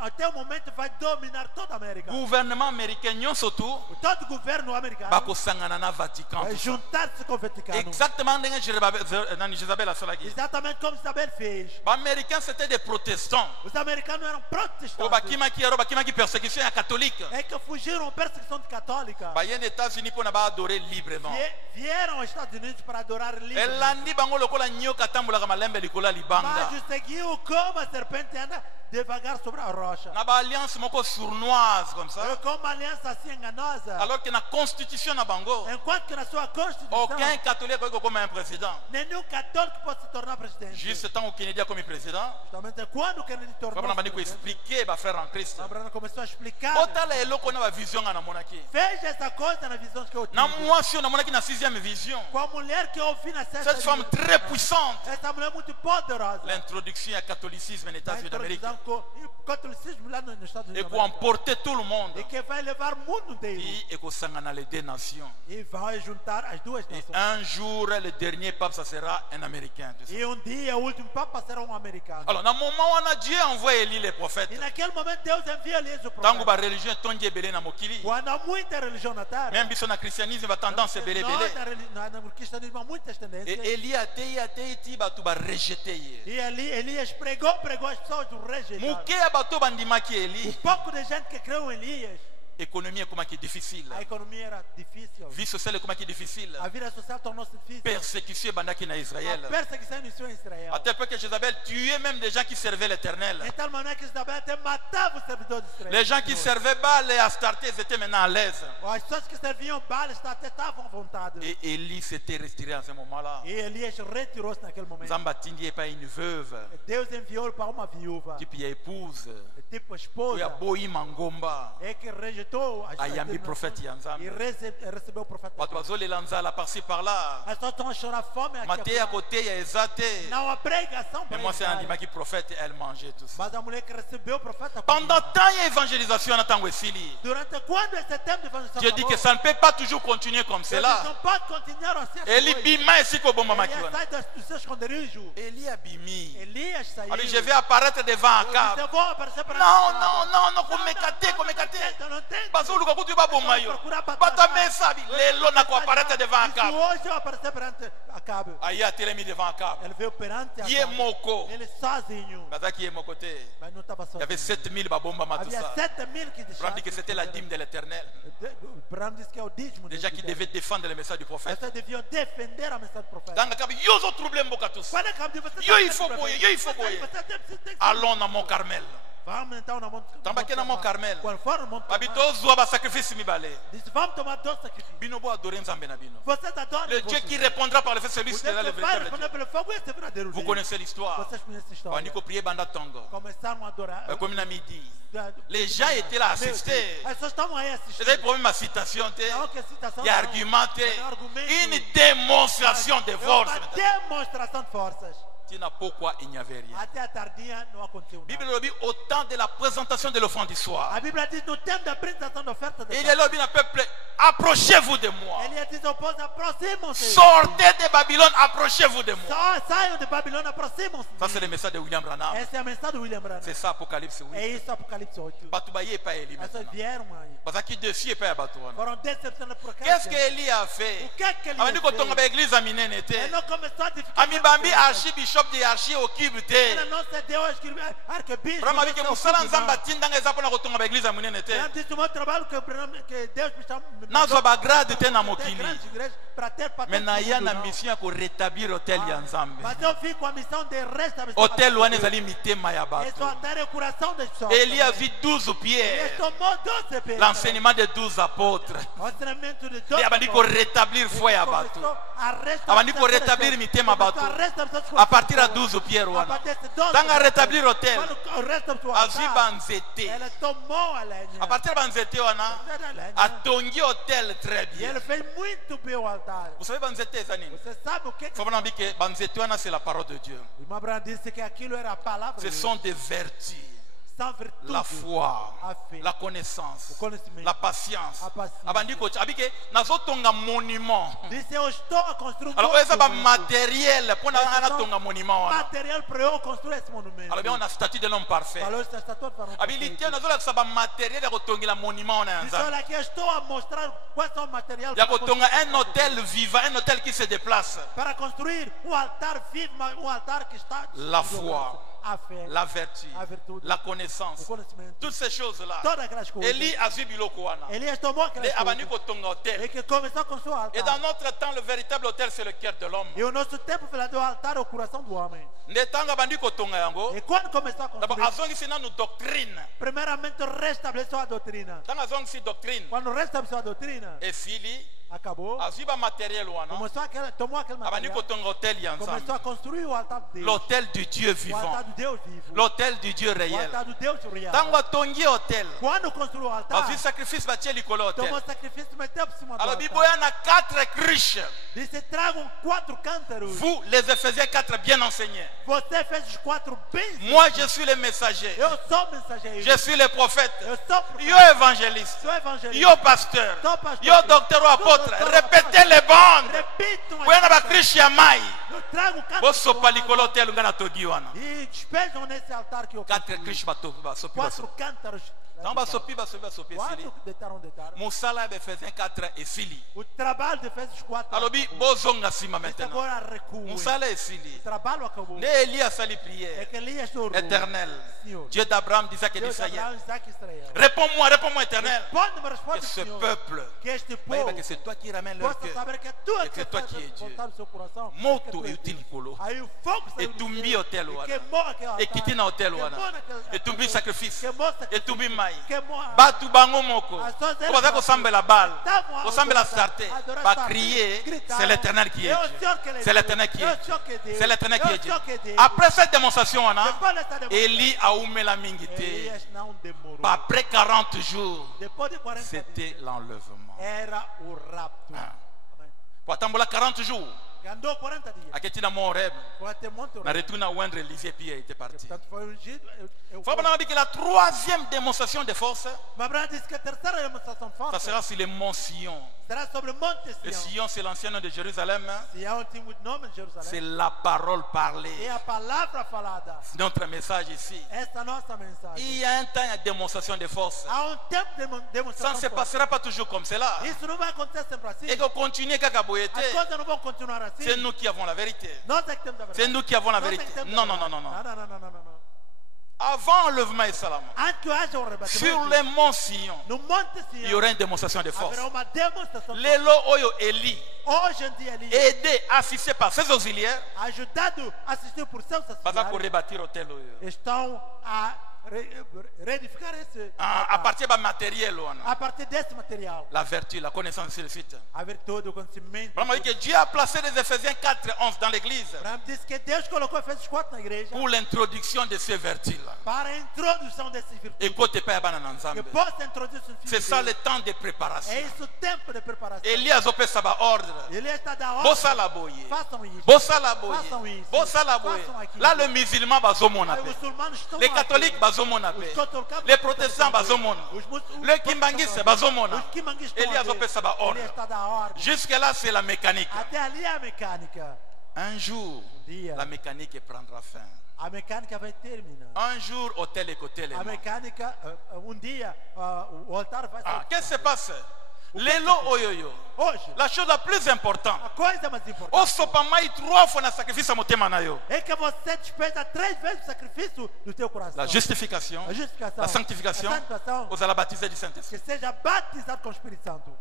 até o momento vai dominar toda a América. Gouvernement américain nyonso tu Todo o governo americano bako sangana na Vatican. vai tout ça. juntar-se com o Vaticano. Exactement ndenge Jézabel asalaki. Exatamente como Isabel fez. Ba américains c'était des protestants. Os americanos eram O protestantes. bakimaki persécution ya catholique. É que fugiram à perseguição de católica. Ba yene États-Unis pour na ba adorer librement. Vieram aos Estados Unidos para adorar livre. Elandi bango lokola nyoka tambolaka malembe likola libanga. Mas o seguiu como a serpente anda devagar sobre a rocha. Na ba alliance moko sournoise comme ça. Com uma aliança assim enganosa. Alors que na constitution na bango, Enquanto que na sua Constituição, aucun catholique peut comme un président. nenhum católico pode se tornar presidente. Juste tant au Kennedy comme président, Justamente quando o Kennedy Abraham tornou-se Bani presidente, expliquer ba frère en Christ. Abraão começou a explicar. Ota sala eloko na ba vision na monaki. Veja essa coisa na visão que eu Na tive. moi si on a monaki na 6e vision. Com a mulher que eu vi na sexta Cette femme visão. très puissante. Essa mulher muito poderosa. L'introduction à catholicisme nos Na États-Unis d'Amérique. introdução com o catolicismo lá nos Estados Et Unidos. pour emporter tout le monde. E que vai levar o mundo dele. Et que ça dans les 2 nations. E vai juntar as duas Et nações. un jour, le dernier pape, ça sera un Américain. Tu sais. E dia, o último papa será americano. Alors, dans le moment où on a Dieu envoie Élie les prophètes. E naquele momento Deus envia Elias o Tango ba profeta. religion tondi ebele na mokili. Quando há muita religião na terra. Même biso na christianisme va tendance ebele Nós, ebele. no cristianismo há muitas tendências. Et Élie a te ti ba tu ba rejeter. E Elias pregou, as pessoas o rejeitaram. Muke abato bandimaki Élie. Pouco de gente que creu em Elias. Économie comment qui est difficile. A economia era difícil. Vie sociale comment qui est difficile. A vida social tornou-se difícil. Persécution bandaki na Israël. A perseguição iniciou em Israel. À tel point que Jézabel tuait même des gens qui servaient l'Éternel. De tal maneira que Isabel até matava os servidores de Israel. Les gens qui servaient Baal et Astarté, ils étaient maintenant à l'aise. As pessoas que serviam Baal até estavam à vontade. Et Élie s'était retiré à ce moment-là. E Elias retirou-se naquele momento. Zambatindi n'est pas une veuve. Deus enviou-o para uma viúva. Type il y a épouse. Tipo Il y esposa. a Boï Mangomba. É que rejeitou a Ayambi prophète e Yanzambe. recebeu o profeta. Bato bazole lanzala par-ci par-là. As pessoas estão a chorar fome aqui. Maté à acolá. côté, il y a Ezate. Não há pregação Mais para moi, c'est un eles. anima qui prophète, elle mangeait tout ça. Mas a mulher que recebeu o profeta. Pendant tant il y a évangélisation, on attend Wessili. Durante quando esse tempo de evangelização Dieu dit que ça ne peut pas toujours continuer comme Deus cela. não pode continuar assim. Élie bima ici qu'au bon moment. Elias sai do seu esconderijo. Élie a bimi. Elias saiu. Alors je vais apparaître devant Akab. Eu vou aparecer para Non, comme mécaté. Bazulu kakutu ba bomayo. Bata mesabi lelo na ko apparaître devant Akab. Hoje eu aparecer perante Acabe. Aí a telemi devant Akab. Ele veio perante Acabe. Ye moko. Ele sozinho. Bazaki ye mokote. Mas não estava Il y avait sozinho. 7000 babomba Havia matusa. 7000 que Abraham deixaram. dit que c'était la dîme de l'Éternel. Abraham disse que é o dízimo. Des gens qui devaient défendre le message du prophète. Vocês deviam defender a mensagem do profeta. Dans Akab, yozo trouble mboka tous. Quando Acabe disse, você Yo, tem il faut que boyer, defender. yo, il faut boyer. Você tem que- Allons dans Mont Carmel. Vamos então na monte. Tambaki na Mont Carmel. Quando for no monte. Babito zwa ba sacrifice mibale. Disse, vamos tomar 2 sacrifícios. Bino bo adorer nzambe na bino. Vocês adoram. Le Dieu qui répondra par le feu, celui O qui Deus sera le que vai véritable responder Dieu. pelo fogo, esse é verdadeiro Vous Deus. connaissez l'histoire. Vocês conhecem a história. Waniko prier banda tongo. Começaram a adorar. Comme na midi. Les gens étaient là à assister. As pessoas estavam aí assistindo. C'est un problème à citation. Não, que citação Il y a não. argumenté. Não, argumento. Une démonstration de É force. uma demonstração de forças. Tu n'as pourquoi il n'y avait rien. Até a tardinha não aconteceu Bible nada. dit au temps de la présentation de l'offrande du soir. A Bíblia diz no tempo da apresentação da oferta de Il est là, bien, peuple, approchez-vous de moi. Ele diz ao povo, aproximam-se. Sortez de Babylone, approchez-vous de moi. Saiam de Babilônia, aproximam-se. Ça, c'est le message de William Branham. Essa é a mensagem do William Branham. C'est ça, Apocalypse, É oui. isso, Apocalipse 8. Batubaye pas Élie Essas maintenant. vieram aí. Parce qu'il dessus pas à Batouane. Foram decepcionadas por aquela Qu'est-ce que gente. Élie a fait? O que é que ele Avant de fez? tomber l'église à Minene était. Ele não começou a edificar. Ami Bambi, archibishop de archi au Kibute. Ele não cedeu aos arquebispo. Brahma dit que Moussala Nzamba Tindanga Zapona Kotonga l'église à Minene était. Ele disse o meu trabalho que Deus me chama. Nazo Bagrade te na Ter Mokili. grandes igrejas para ter patente. Maintenant, il y a no une mundo, não. mission pour rétablir l'hôtel Yanzambe. Mas eu fico com a missão de restabelecer. Hôtel Ouane Zali Mitema Esse Yabato. altar é o coração das pessoas. Élie a vu 12 Ele pierres. tomou 12 pedras. L'enseignement des 12 apôtres. O ensinamento de 12 Et avant de rétablir foi à bateau. Avant de rétablir Mitema bateau. À partir de 12 pierres. Dans à rétablir l'hôtel. Azi Banzete. Ela tomou a lenha. À partir de Banzete, a tongi hôtel très E bien. ele fez muito bem o altar. Vous savez, Banzete, Zanine. Você sabe o que Il faut vraiment dire que Banzete, c'est la parole de Dieu. o irmão Abraão disse que aquilo era a palavra Ce de sont des vertus. sans virtude. La foi, A fé. la connaissance, O conhecimento. la patience. A paciência. Abandiko, abike, nazotonga monument. Disse eu estou a construir Alors, ça va monumento. matériel pour tonga monument. Material para eu construir esse monumento. Alors, bien, on a statut de l'homme parfait. Falou esse estatua para um Habilité, on a ça va matériel de tonga la monument. Disse, olha aqui, eu estou a mostrar quais são os materiais Il y a tonga un hôtel vivant, un hôtel qui se déplace. para construir um altar vivo, um altar que está La foi, a fé, la vertu, a virtude, la connaissance. o conhecimento, Toutes ces choses-là. todas aquelas coisas. Élie a vu biloko wana. Elias tomou aquelas Et abandiko coisas tonga hôtel. e que começou a construir o Et altar. dans notre temps, le véritable hôtel, c'est le cœur de l'homme. E o nosso tempo verdadeiro altar é o coração do homem. Ndetanga bandiko tonga yango. E quando começou a D'abord, construir, azongisi nanu doctrine. primeiramente restabeleceu a doutrina. Tanga azongisi doctrine. Quando restabeleceu a doutrina, Et fili, acabou. azwi bamatériel wana Tomou aquele abandi material, kotonga hôtel ya começou nzambe, a construir o altar de Deus. l'hôtel du Dieu O vivant, altar do Deus vivo. l'hôtel du Dieu O réel. altar do Deus real. Ntango atongi hôtel Quando construiu o altar, bazwi sacrifice batie likolo ya tomou hôtel, sacrifício e meteu por cima do alobi altar. boya na 4 cruches. Disse, tragam 4 cântaros. Vous les Éphésiens 4 bien enseignés, Você fez os 4 bem. moi je suis le messager, Eu sou mensageiro. je suis le prophète, Eu sou profeta. yo évangéliste, Sou evangelista. yo pasteur, Sou pastor. yo docteur ou apôtre. Sou doutor, Répétez les bandes. Repito uma boya na vez. bakriche ya mai Eu trago 4 bosopa likolo hôtel nga na togi wana e despejam nesse altar que eu 4 construí. cruches basopi 4 cântaros. ntango basopi esili 4 deitaram. mosala ya baefésien 4 esili O trabalho de Efésios 4. alobi bozonga nsima Esse maintenant agora recua. mosala esili O trabalho acabou. nde eli asali É prière que Elias orou. éternel Senhor. Dieu d'Abraham d'Isaac et Deus de d'Israël, Abraão, Isaac e Israel. réponds-moi éternel, Responde-me, que responde, ce Senhor. peuple Que este voyez povo que c'est toi qui ramènes leur possa cœur saber que é tu et que toi qui es Dieu. voltar o seu coração. Moto Que tu és euti Deus. likolo Aí o fogo saiu do etumbi céu hotel e wana queimou aquele altar. ekiti na hotel Queimou wana naquele- etumbi sacrifice Queimou sacrifício. etumbi mai Queimou a- batu bango moko As pessoas po baza kosambela bale Estavam a kosambela adorar, sarte adorar bacrier gritaram, c'est l'éternel qui est "É o Dieu, Senhor que ele é c'est Deus, l'éternel qui é o est Dieu, Senhor que é Deus, c'est l'éternel é qui o est Dieu. Senhor que é Deus." Après cette démonstration wana Depois dessa demonstração, Eli aumela mingi te Elias não demorou. après 40 jours Depois de 40 c'était dias, l'enlèvement era o rapto. Ah. Amém. po atambola 40 jours Andou 40 dias. aketi na mon rêve Foi até Monte na Oreb. retour na wendre Olivier Pierre était parti. Portanto, foi ungido. Faut pas que la troisième démonstration de force, Mas Abraão disse que a terceira demonstração ça forte sera sur les monts Sion. será sobre o Monte Le Sião. Sion, c'est l'ancien nom de Jérusalem. Sião tinha o nome de C'est Jerusalém. la parole parlée. É a palavra falada. Notre message ici. Essa é a nossa mensagem. Il y a un temps de démonstration de force. Há tempo de Ça ne demonstração se forte. passera pas toujours comme cela. Isso não vai acontecer sempre assim. Et qu'on continue qu'à As Kaboyete. coisas não vão continuar assim. C'est nous qui avons la vérité. Nós é que temos a verdade. C'est nous qui avons la Nós é vérité. que temos a Non, non, verdade. non, non, non. Não. Avant l'enlèvement et Salam, Antes que haja um sur rebatimento, les monts Sion, no Monte il y Sião aura une démonstration de force. haverá uma demonstração. Lelo Oyo Eli, Hoje em dia ali, aidé, assisté par ses auxiliaires, ajudado, assistido por seus pas pour auxiliares, rebâtir l'hôtel Oyo. estão a reedificar esse À altar. partir du matériel, a partir desse material. la vertu, la connaissance, c'est le suite. A virtude, o conhecimento. Vraiment, que Dieu a placé les Éphésiens 4, 11 dans l'église Abraão disse que Deus colocou Efésios 4 na igreja pour l'introduction de ces vertus-là. para a introdução desses virtudes. Écoutez pas Yaban Que ensemble. possa introduzir os C'est filhos ça de le Deus. temps de préparation. É isso o tempo de preparação. Elias opé saba ordre. Ele está da Bossa ordem. la boye. Façam isso. Bossa la boye. Façam isso. Bossa la boye. Façam aquilo. Là, le musulman bazomona Aí pe. os muçulmanos estão Les aqui. catholiques bazomona pe. Os católicos Les protestants bazomona. Le kimbanguiste bazomona. Os kimbanguistas Elias estão opé aqui. saba Ele ordre. está da ordem. Jusque là, c'est la mécanique. Até ali é a mecânica. Un jour, dia. la mécanique prendra fin. A mecânica vai terminar. Un jour, hôtel et côté les A mecânica, dia, o altar vai ser. Qu'est-ce qui se passe? Lelo oyoyo. Hoje, La chose la plus importante. a coisa mais importante Osopamai 3 fois na sacrifice à motema na yo. é que você despesa 3 vezes o sacrifício do teu coração. La justification, A justificação, la sanctification, a santificação, aux la baptisé du Saint-Esprit. que seja batizado com o Espírito Santo.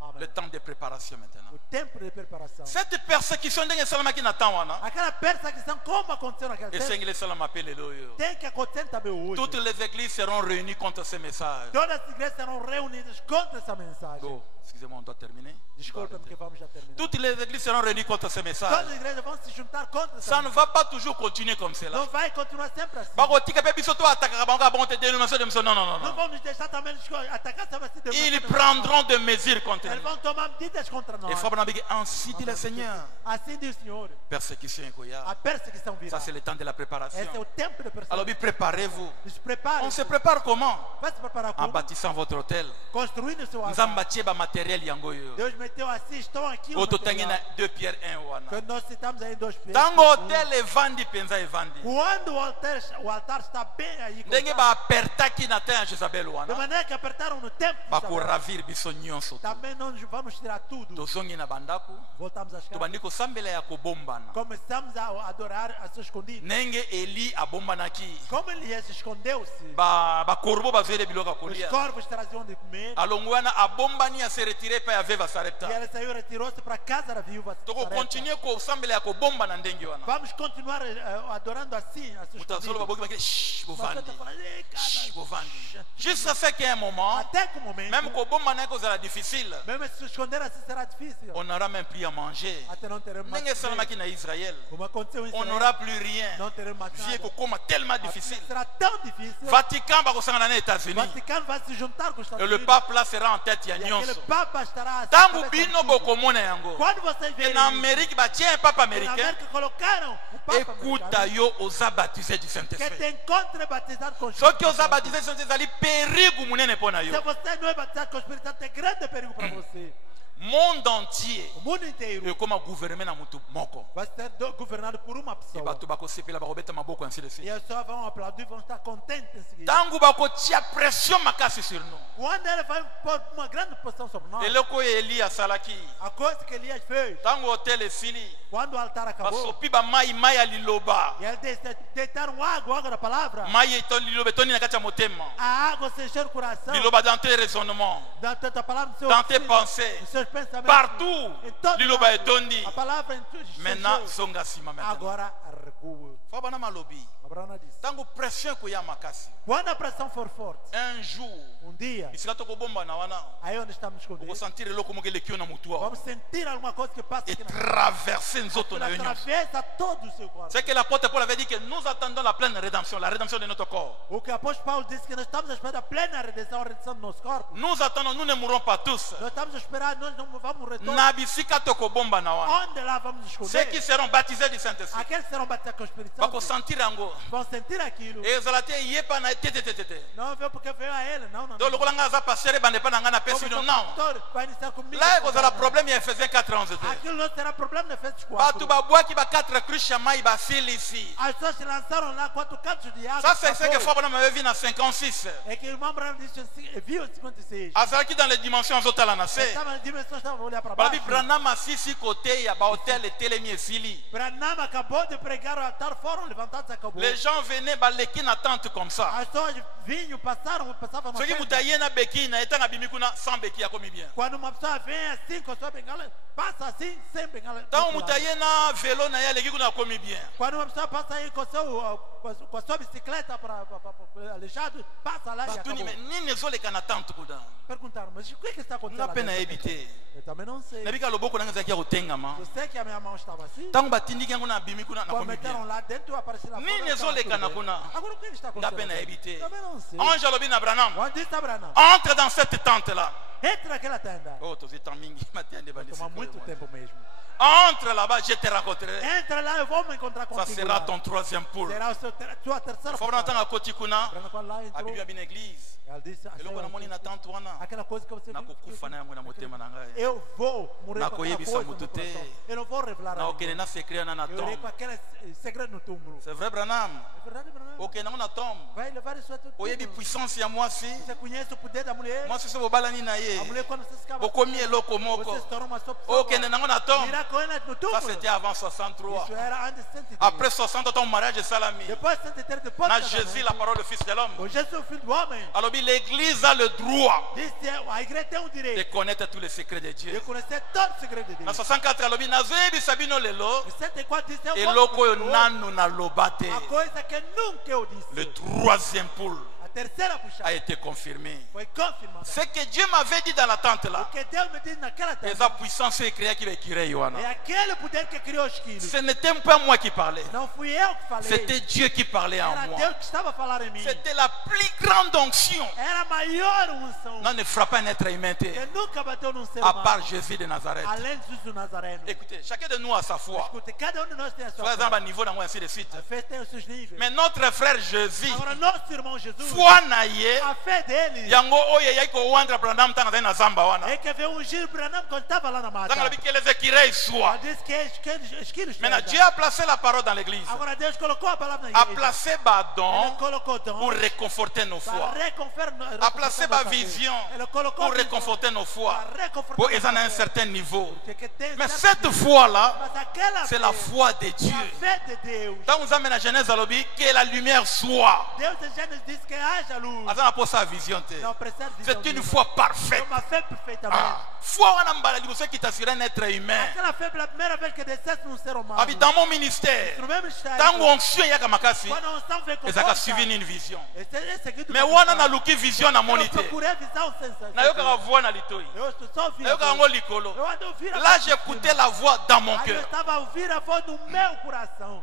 Amém. Le temps de préparation maintenant. O tempo de preparação. Cette persécution ndenge salama ki natan wana. Aquela perseguição, como aconteceu naquele Et tempo, sengele salama appelé loyo. tem que acontecer também hoje. Toutes les églises seront réunies contre ce message. Todas as igrejas serão reunidas contra essa mensagem. Oh, excusez-moi, on doit terminer. Desculpa-me que vamos já terminar. Toutes les églises seront réunies contre ce Todas message. as igrejas vão se juntar contra essa Ça ne mensagem. va pas toujours continuer comme cela. Não vai continuar sempre assim. Bakotika pe biso to attaquera bango bon te dénonciation de mission. Non, non, non, Não non. vão nos deixar também atacar essa vacina. Ils prendront des mesures contre Eles nous. vão tomar medidas contra nós. Et faut bien dire, ainsi dit le Seigneur. Assim diz o Senhor. Persécution et koya. A perseguição virá. Ça c'est le temps de la préparation. Esse é o tempo de perseguição. Alors préparez-vous. Se prepare. On se prépare comment? Vai se preparar En como? bâtissant votre hôtel. Construindo o seu altar. Nzamba tieba matériel yango yo. Deus meteu assim, estão aqui o Oto tangi na material 2 Pierre 1 wana. que nós citamos aí em 2 Pedro. Tango hôtel evandi penza evandi. Quando o altar está bem aí, Ndenge ba apertaki na terre Jezabel de wana. maneira que apertaram no tempo, Ba ko ravir biso nyonso. também não vamos tirar tudo. Tozongi na bandako. Voltamos às casas. Tobandi ko sambela ya kobombana. Começamos a adorar a seu escondido. Nenge Eli abombanaki. Como Elias escondeu-se, Ba korbo bazele biloka os kolia. corvos traziam de comer. Alongwana abombani a se retirer pa ya veva E sarepta. ela saiu, retirou-se para a casa da viúva. Toko Sarepta. continue ko sambela ya kobomba na ndenge wana. Vamos continuar adorando assim, a seus Mutasolo baboki bakile shh Mas bovandi. você tá falando, "Ei, cara, Shh bovandi. Jusqu'à ce qu'il y ait un moment, Até que o momento, même kobomba na ko zala difficile. Mesmo se esconder assim será difícil. On n'aura même plus à manger. Até não teremos mais. Ndenge esalamaki na Israël, Como aconteceu em on Israel, n'aura plus rien. não teremos mais Vie nada. kokoma tellement difficile. Será tão difícil. Vatican bakosangana na O États-Unis. Vaticano vai se juntar com os Et Estados le Unidos. pape là sera en tête ya E aquele nyonso. Papa estará Tangu cabeça bino de tudo. bokomona yango. Quando vocês Et verem na isso, Amérique batie un pape na américain. América colocaram o Papa Écoute americano, yo oza baptisé du que Saint-Esprit. te encontre batizado com o Soki Espírito oza Santo. baptisé du Saint-Esprit ezali perigu munene mpona Se yo. você não é batizado com o Espírito Santo, é grande perigo para você. Monde entier O mundo inteiro ekoma gouvernement na mutu moko. vai ser governado por uma Et pessoa. bato bakosepela bakobeta maboko ainsi de E suite. as pessoas vão aplaudir, vão estar contentes em seguida. Tangu bakotia pression makasi sur nous. Quando ele vai pôr uma grande pressão sobre nós, Eloko oyo Eli asalaki. a coisa que Elias fez, Tangu hotel esili. quando o altar acabou, Basopi ba mai ya liloba. e eles deitaram água da palavra, Mai eto liloba etoni na kati ya motema. a água se encheu o coração, Liloba dans tes raisonnements, da tua palavra, no seu dans tes espírito, pensées, nos seus pensamentos, partout. em todo Liloba lado. etondi. A palavra em tudo se Maintenant encheu. zonga sima maintenant. Agora recua. Fa bana malobi. Abraão disse, Tangu pression koya makasi. quando a pressão for forte, Un jour, dia, bisika tokobomba na wana. aí onde estamos escondidos, Okosentir eloko moko elekio na mutu awa. vamos sentir alguma coisa que passa Et aqui na traverser nzoto Ele na yo nyonso. atravessa todo o seu corpo. C'est que l'apôtre Paul avait dit que nous attendons la pleine rédemption, la rédemption de notre corps. O que o apóstolo Paulo disse que nós estamos a esperar a plena redenção, a redenção do nosso corpo. Nous attendons, nous ne mourrons pas tous. Nós estamos a esperar, nós não vamos morrer todos. Na bisika tokobomba na wana. Onde lá vamos Ceux qui esconder? seront baptisés du Saint-Esprit. Aqueles que serão batizados com o Espírito Santo Bakosentir yango. vão sentir aquilo. Et ezala te yepa na te. Não veio porque veio a ele, não. Donc lokola nga aza pasteur bande pa na nga na pesi Como bino seu non. pastor vai iniciar comigo. Là ekozala problème ya Ephésiens 4:11 te. Aquilo não será problema de Efésios 4. Bato babwaki ba 4 cruches ya mai basilisi. As pessoas se lançaram lá 4 cantos de água. Ça c'est ce que Fabana m'avait vu na 56. É que o irmão Branham disse, viu em 56. Azalaki dans les dimensions azotala na se. Estava na dimensão, estava a olhar para Balabi baixo. Branham asisi côté ya ba hôtel etelemi esili. Branham acabou de pregar o altar, foram levantados e acabou. Les gens venaient baleki na tente comme ça. As pessoas vinham, passavam na Soki frente. mutu aye na beki na etanga bimi kuna sans beki akomi bien. Quando uma pessoa vem assim com a sua bengala, passa assim, sem bengala. Tango mutu aye na vélo na ye aleki kuna akomi bien. Quando uma pessoa passa aí com a sua bicicleta para aleijado, passa lá e Batuni acabou. me nini ezoleka na tente kuna. Perguntaram, mas o que está acontecendo? Nga lá pe na dentro? yebi te. Eu também não sei. Nabika loboko nanga ezalaki ya kotengama. Eu sei que a minha mão estava assim. Tango batindiki yango na bimi kuna Quando nakomi meteram bien. lá dentro, eu apareci lá fora. Nini estava ezoleka tudo na bem. kuna. Agora o que está Nga pe acontecendo? na yebi te. Também não sei. Ange alobi na Branham. Onde está Branham? Entre dans cette tente là. Entra naquela tenda. Oh, tozi mingi matiande Vai tomar muito tempo mesmo. Entre là-bas, je te rencontrerai. Entra lá, eu vou me encontrar Ça contigo sera lá. ton troisième poule. Será a sua terceira Faut prendre un koti kuna. Branham quando lá entrou, Abibi abina église. ela disse, Eloko na moni na tente wana. aquela coisa que você Nakokufa na yango na motema na ngai. eu vou morrer com aquela Nakoyebisa coisa no mutu te. coração. Eu não vou revelar Na a okene ninguém. na secret na na Eu irei com tombe. aquele segredo no túmulo. C'est vrai Branham. É verdade, Branham? Okene nango na tombe. Vai levar isso a tudo. Oyebi puissance ya mwasi. Você conhece o poder da mulher? Mwasi so bobalani na A ye. mulher quando você se cava, Okomi eloko você moko. se torna uma só pessoa. Okene nango na tombe. Irá com ela no Ça túmulo. c'était avant 63. Isso era antes de 130. Après 60 ton mariage est salami. Depois de 130, depois Na do Jésus casamento, la parole du fils de l'homme. o Jesus, o filho do homem, Alors l'église a le droit disse a igreja tem um de direito connaître tous les secrets de de Dieu. conhecer todo o segredo de Na Deus. 64 alobi nazoyebisa bino lelo Em 64 disse, eu vou eloko oyo continuar. nanu naloba te. A coisa que nunca eu disse. Le troisième poule A terceira a puxada été confirmé. foi confirmada. Ce que Dieu m'avait dit dans la tente O là, que Deus me disse naquela les terra puissance écrite qui va écrire é Yohana. aquele poder que criou os quilos. Ce n'était pas moi qui parlais. Não fui eu que falei. C'était Dieu qui parlait en Era moi. Deus que estava a falar em mim. C'était la plus grande onction. Era a maior unção Non, ne frappe pas un être humain que te, nunca bateu num ser à humano. part Jésus de Nazareth. Além de Jesus Nazareno. Écoutez, chacun de nous a sa foi. Escute, cada de nós tem a Par sua exemple, à fé. niveau d'un ainsi de suite. A fé tem os seus níveis. Mais notre frère Jésus, Agora, nosso irmão Jesus, foi na ye, a fé dele yango oyo yai ko wandra Branham tanga zai na zamba wana. é que veio ungir Branham quando estava lá na mata. Tanga labi que les écrits soient. Ela disse que os quilos Maintenant, Dieu a placé la parole dans l'église. Agora Deus colocou a palavra na A igreja. placé Ele Badon colocou dom pour réconforter nos para foi. reconfortar A placé ma vision Ele colocou pour visão réconforter nos foi. para reconfortar Pour ils en nossa à un fé. certain niveau. Porque tem Mais certo cette nível. foi-là, Mas aquela c'est fé la foi de é Dieu. a fé de Deus. Quand vous amenez la Genèse à l'objet, que la lumière soit. Deus em Gênesis disse que haja luz. Aza na posa vision te. Não precisa de C'est visão une divina. foi É parfaite. uma fé perfeitamente. Foi wana mbala liboso kita sur un être humain. Aquela fé pela primeira vez que descesse num ser humano. Abi dans mon ministère. No mesmo estado. Tango onction yaka makasi. Quando a unção vem com Ezaka força, suivi une vision. é seguido Mais uma wana visão. na luki vision na Eu monite. procurei a visão Na yoka sensacional. voix na litoi. Eu estou só ouvindo. Na yoka ngo likolo. Eu ando ouvindo a Là voz de j'écoutais cima. la voix dans mon Aí eu cœur. estava a ouvir a voz do meu coração.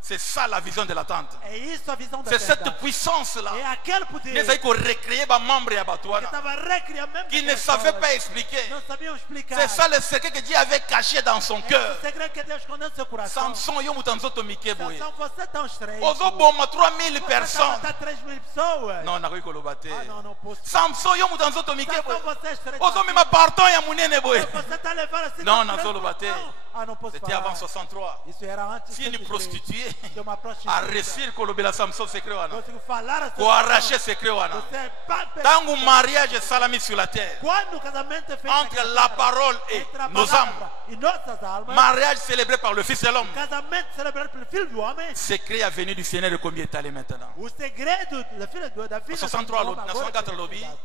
C'est ça la vision de l'attente. É isso a visão da C'est cette verdade. puissance-là. É aquele poder Les aïko recréer ba membre ya que batuana. estava recriando mesmo Qui ne aquelas savait pessoas. pas expliquer. Não sabiam explicar. C'est ça le secret que Dieu avait caché dans son É cœur. o segredo que Deus escondeu no seu coração. Samson yo mutanzoto mike boye. Samson, você é tão estranho. Ozo boma 3000 Você personnes. matar 3.000 pessoas. Non, nakoki koloba te. Ah, não posso. Samson yo mutanzoto mike Samson, boye. você é estranho. Ozo mema pardon ya munene boye. Você está levando assim. Non, tão nazoloba te. tranquilo. Ah, não posso C'était falar. avant 63. Isso era antes. Si une prostituée De uma a prostituta. réussi kolobela Samson secret wana. Consigo falar a Ko arracher secret wana. Você é pape. Tango mariage salami sur la terre. Quando o casamento é feito Entre aqui na la terra, parole et entre a nos palavra e nossas almas, Mariage célébré par le Fils de l'homme. casamento celebrado pelo Filho do Homem, Secret a venu du Seigneur de combien est allé maintenant. o segredo da filha da filha 63 do lobby, homem na agora 64 é lobby. revelado.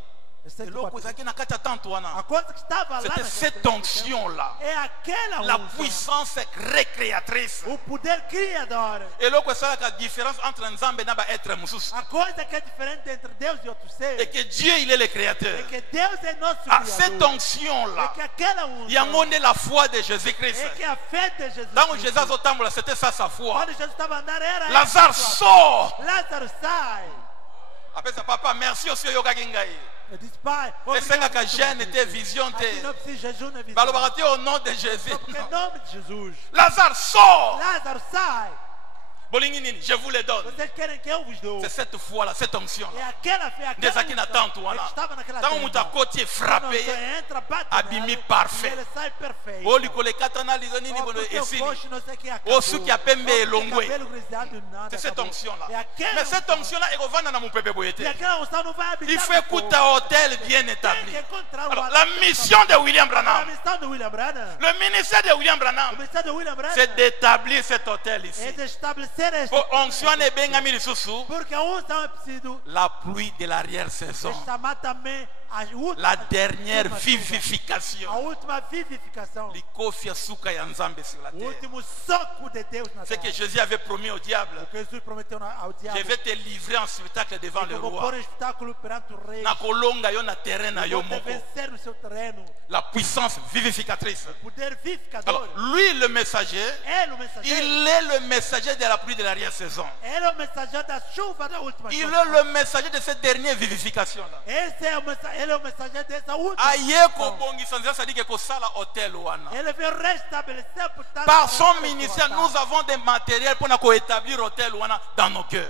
É Eloko 64. ezalaki na kati ya tente wana. A coisa que estava lá C'était naquele cette tempo, onction-là. é aquela La unção, puissance récréatrice. o poder criador. Eloko esalaka différence entre Nzambe na baêtre mosusu. A coisa que é diferente entre Deus e outros Et seres que Dieu, il est le créateur. é que Deus é nosso Ah, cette criador. É onction-là, que aquela unção yango nde la foi de é Jésus-Christ. que a fé de Jesus Ntango Cristo. Jésus azotambola, c'était ça sa foi. Quando Jesus estava andando era Lazare essa a sua sort. fé. Lázaro sai. Après ça, papa, merci aussi oyokaki ngai. Eu disse, pai, Esengaka obrigado por jeûne tudo te isso. vision te. Aqui não precisa jejum nem visão. Balobaka te au nom de Jésus. Só porque Non. em nome de Jesus. Lazare sort. Lázaro sai. Bolingi nini, je vous le donne. Vocês querem que eu vos dou. C'est cette foi-là, cette onction-là. É aquela fé, aquela Ndezaki na unção. tente Ele wana. estava naquela Ntango tenda. mutu akoti Quando efrape você ye. entra, bate Abimi nele, parfait. e ele sai perfeito. O likolo ekata na lizo nini Oh, bono porque o esili. coxo não sei o que acabou. O suki apembe Oh, elongwe. cabelo grisalho, nada, C'est cette acabou. onction-là. É aquela Mais cette unção. onction-là, ekovanda na mupepe boye E te. aquela unção não vai habitar Il faut no écouter povo. un hôtel bien Tem établi. que encontrar um Alors, altar. la mission de William Agora, a Branham, missão de William Branham, le ministère de William o Branham, ministério de William Branham, c'est d'établir cet hôtel é ici. de estabelecer este. Pour onction ebengami lisusu, Porque a unção é preciso la pluie de l'arrière-saison, chamar também a última, la dernière última chuva, a vivification, última vivificação, l'ikofia suka ya nzambe sur la o terre. último soco de Deus na C'est terra. que Jésus avait promis au diable, O que Jesus prometeu ao diabo. je vais te livrer en spectacle devant le Eu vou roi. pôr um espetáculo perante o rei. Nakolonga yo na terrain na yo Vou te moko. vencer no seu terreno. La puissance vivificatrice. Poder vivificador. Alors, lui, le messager, Ele, o mensageiro. il est le messager de la pluie de l'arrière-saison. Ele é o mensageiro da chuva da última Il chuva. est le messager de cette dernière vivification-là. Esse é o ele é o mensageiro dessa última Aye vivificação. kobongisa nzela, ça dit que kosala hôtel wana. Ele veio restabelecer, portanto, Par son a ministère, restauração. nous avons des matériels pour nous établir hôtel wana dans nos cœurs.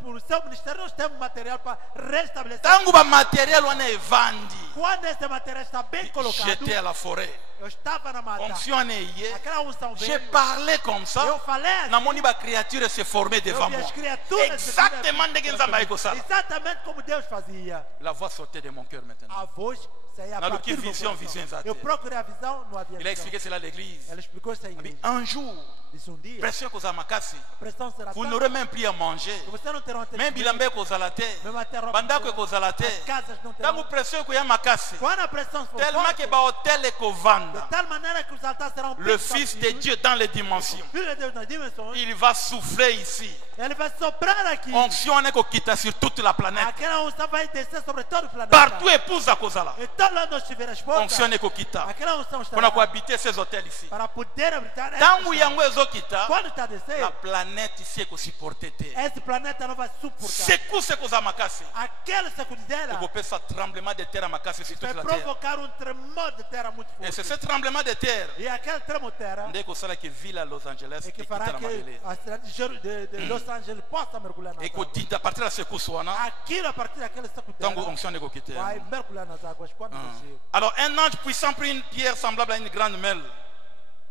Por seu ministério, nós temos material para restabelecer. Tango ba matériel wana evandi. Quando esse material está bem colocado, J'étais à la forêt. eu estava na mata. Onction eye. Aquela unção J'ai veio. parlé comme ça. Eu falei assim. Namoni ba créature se former Eu devant vi moi. as criaturas Exactement ndenge nzambe ayekosala. exatamente como Deus fazia. La voix sortait de mon cœur maintenant. A voz saía a Dans le partir do meu vision, coração. vision exata. Eu procurei a visão, não havia Il a visão. expliqué cela à l'église. Ela explicou isso à igreja. Un jour, Disse dia, pression kozala makasi. a pressão será Vous tanta n'aurez même plus à manger. que você não terá Même bilamba ekozala te. Même até roupa Bandako não terá. ekozala te. As casas não terão. Ntango pression ekoya makasi. Quando a pressão for Tellement forte, que ba hôtel de ekovanda. tal maneira que os altares serão Le Fils de Dieu dans les dimensions. Filho de Deus nas dimensões, Il va souffler ici. ele vai soprar aqui. Onction ekokita sur toute la planète. Aquela unção vai descer sobre todo o planeta. Partout épouse akozala. Então lá nós tiver as portas. Onction ekokita. Aquela unção está Pour cohabiter ces hôtels ici. para poder habitar. Tango yango ezokita. Quando está a La descer, planète ici ekosupporter te. esse planeta não vai suportar. Secousse ekozala makasi. Aquela sacudidela ekopesa tremblement de terre makasi sur vai toute la terre. provocar tremor de terra muito Et c'est forte. ce tremblement de terre E aquele tremor de terra nde ekosala ke ville à Los Angeles é que ekita fará na que mabele. a cidade de Los Angeles possa mergulhar nas águas. Ekodinda à partir de la secousse wana. Aquilo a partir daquela sacudidela Tango onction ekokita. vai mergulhar nas águas quando descer. Alors un ange puissant prit une pierre semblable à une grande mêle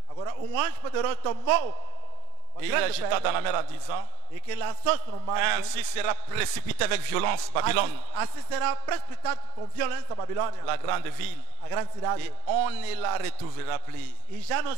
Agora, anjo poderoso tomou uma et il grande la jeta pedra dans la mer en disant, e que lançou-se no mar. Ainsi sera précipité avec violence Babylone, Assim será precipitado com violência a Babilônia, la grande ville, a grande cidade. et on ne la retrouvera plus. E já não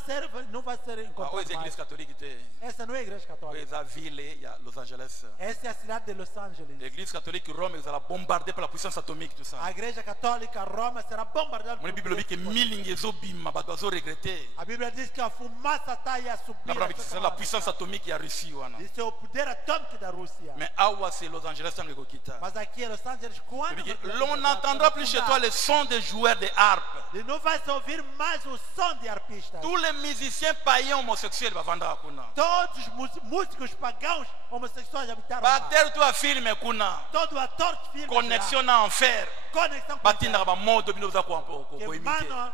vai ser Aux encontrado églises mais. catholiques, Essa não é a igreja católica. la ville, il y a Los Angeles. Essa é a cidade de Los Angeles. L'église catholique Rome sera bombardée par la puissance atomique, tout ça. A igreja católica Roma será bombardeada Mon por Bible dit que mille ngezo bima, badozo regretté. A Bíblia diz que a fumaça está a subir. C'est la puissance atomique qui a réussi. Isso é o poder atômico da Rússia. Mais awa c'est Los Angeles tant que kokita. Mas aqui em Los Angeles, quando L'on n'entendra plus chez toi le son des joueurs de harpe. e não vai se ouvir mais o som de arpistas. Tous les musiciens païens homosexuels vont vendre kuna. Todos os músicos pagãos homossexuais habitaram lá. Bater tu a filme kuna. Todo ator de filme Connexion na enfer. conexão com Batinda ba modo bino za ko que imiter. mandam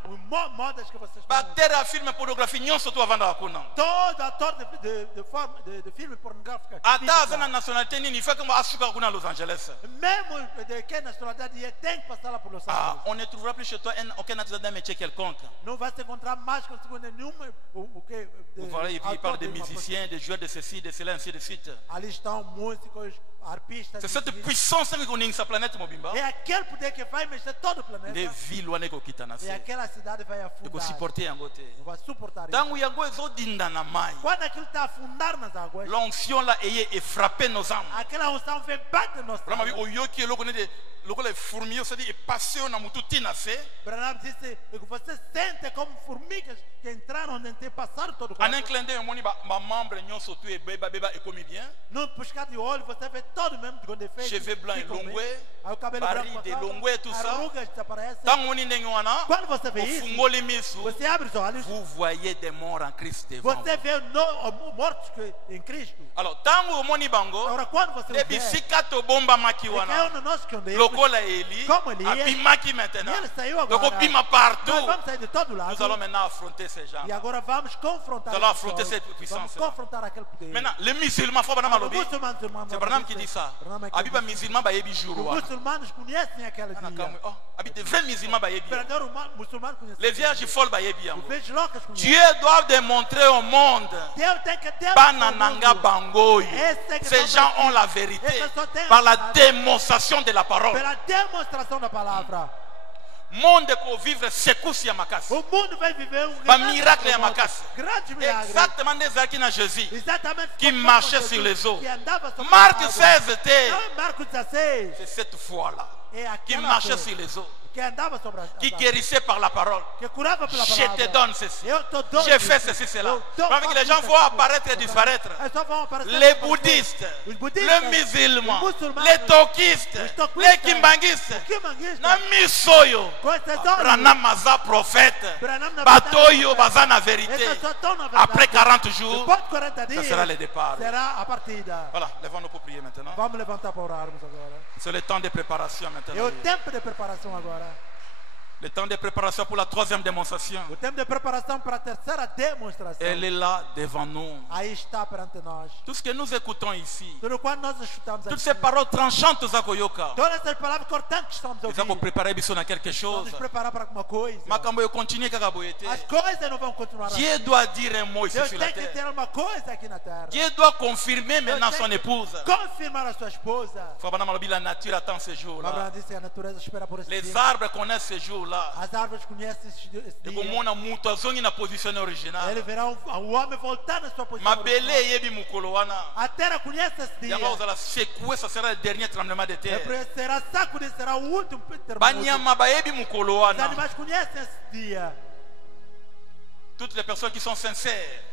modas que vocês fazem. Bater a filme pornographie nyonso tu a vendre kuna. Todo ator de filme pornográfico. Ata zana nationalité nini il faut que moi asuka kuna Los Angeles. Mesmo de que nacionalidade tem que passar lá por Los Angeles. On ne trouvera plus chez toi aucun artiste d'un métier quelconque. Não vai se encontrar mais com segunda nenhuma o que Vous voyez, il parle des musiciens, des joueurs de ceci, de cela, ainsi de suite. Ali estão músicos, arpistas. C'est cette puissance que nous avons sur la planète, Mobimba. É aquele poder que vai mexer todo o planeta. Des villes où on est coquita na E aquela cidade vai de afundar. supporter en côté. Não vai suportar isso. Tant où yango ezo dinda na mai. Quando aquilo está a afundar nas águas, L'onction là et frapper nos âmes. aquela unção vem bater nos Vraiment âmes. oyo qui est là connaît les fourmis, c'est dit passer na mutu tina fait. Branham disse que você sente como formigas que entraram onde tem passaram todo o corpo. En un clin d'œil, on dit ma membre nyonso tu et beba et comme bien. Num piscar de olho, você vê todo mesmo de onde fez. Cheveux blancs et longues, Aí o cabelo barriga branco de acaba, longue, tout as ça. rugas desaparecem. Tant on est n'engwana. Quando você vê isso, Fungoli misu. você abre os olhos, Vous voyez des morts en Christ devant. você vê mortos em Cristo. Alors tant où moni bango. Agora, quando você Les vê, bisika to bomba caiu makiwana. no nosso esconderijo. Lokola Eli. Como Elias. Abimaki maintenant. E ele saiu Donc agora. obima Nós partout. vamos sair de todo lado. Nous allons maintenant affronter ces gens. E agora vamos confrontar. Nous allons esse affronter pessoal. cette puissance. Vamos confrontar aquele poder. Maintenant, les musulmans, faut banama lobi. C'est Branham qui dit ça. Abiba musulman ba yebi jour. Os muçulmanos conhecem aquele dia. Oh, habite des vrais musulmans ba yebi. O imperador muçulmano conhece. Les vierges folles ba yebi. Os vierges loucas conhecem. Dieu doit démontrer au monde. Deus tem que ter. Banananga bangoyo. Esse que Ces são gens ont la daqui. vérité Esses só têm a par la verdade. démonstration de la parole. Pela demonstração da palavra. Monde ko vivre secousse ya makasi. O mundo vai viver Ba miracle ya makasi. grande milagre. Exactement des qui na Jésus. Exatamente. Qui como marchait Jesus, sur les eaux. que andava sobre Marc a água. 16 était. Não, Marcos 16. C'est cette foi-là. É Qui aquela marchait fé sur les eaux. que andava sobre as Qui águas. guérissait par la parole. Que curava pela Je palavra. te donne ceci. Eu te dou J'ai isso. fait ceci, cela. Eu dou Pendant que les gens isso. vont apparaître et disparaître. Eles só vão aparecer. Les bouddhistes, Os budistas, les musulmans, os muçulmanos, les tokistes, os toquistas, les kimbanguistes. os kimanguistas, Na misoyo. com esses olhos, Branham aza prophète. Branham na Batoyo verdade, baza na vérité. esses só estão na verdade. Après 40 jours, Depois de 40 dias, ça sera le départ. será a partida. Voilà, levons-nous pour prier maintenant. Vamos levantar para orarmos agora. C'est le temps de préparation É o maintenant. tempo de preparação agora. Le temps de préparation pour la troisième démonstration. O tempo de preparação para a terceira demonstração. Elle est là devant nous. Aí está perante nós. Tout ce que nous écoutons ici, Tudo quando nós escutamos toutes aqui, ces paroles tranchantes zakoyoka, todas essas palavras cortantes que estamos a ils vont ouvir, préparer biso na quelque vamos chose. nos preparar para alguma coisa. Makambo yo continue kaka boyete. As coisas não vão continuar assim. Dieu doit dire un mot ici Deus sur la tem que terre. ter uma coisa aqui na terra. Dieu doit confirmer maintenant Deus son tem que épouse. confirmar a sua esposa. Frabana Malobi, la nature attend ce Abraão jour-là. disse que a natureza espera por esse Les dia. arbres connaissent ce jour-là. As árvores conhecem esse Et dia. comme on a muto azongi na position Ele originale. verá o homem voltar na sua posição. Mabele original. yebi mukolo wana. A terra conhece esse dia. Yanga ozala secouer, ça sera le dernier tremblement de É terre. por isso que será sacudido, será o último terremoto. Banyama ba yebi mukolo Os wana. animais conhecem esse dia. Toutes les personnes qui sont sincères,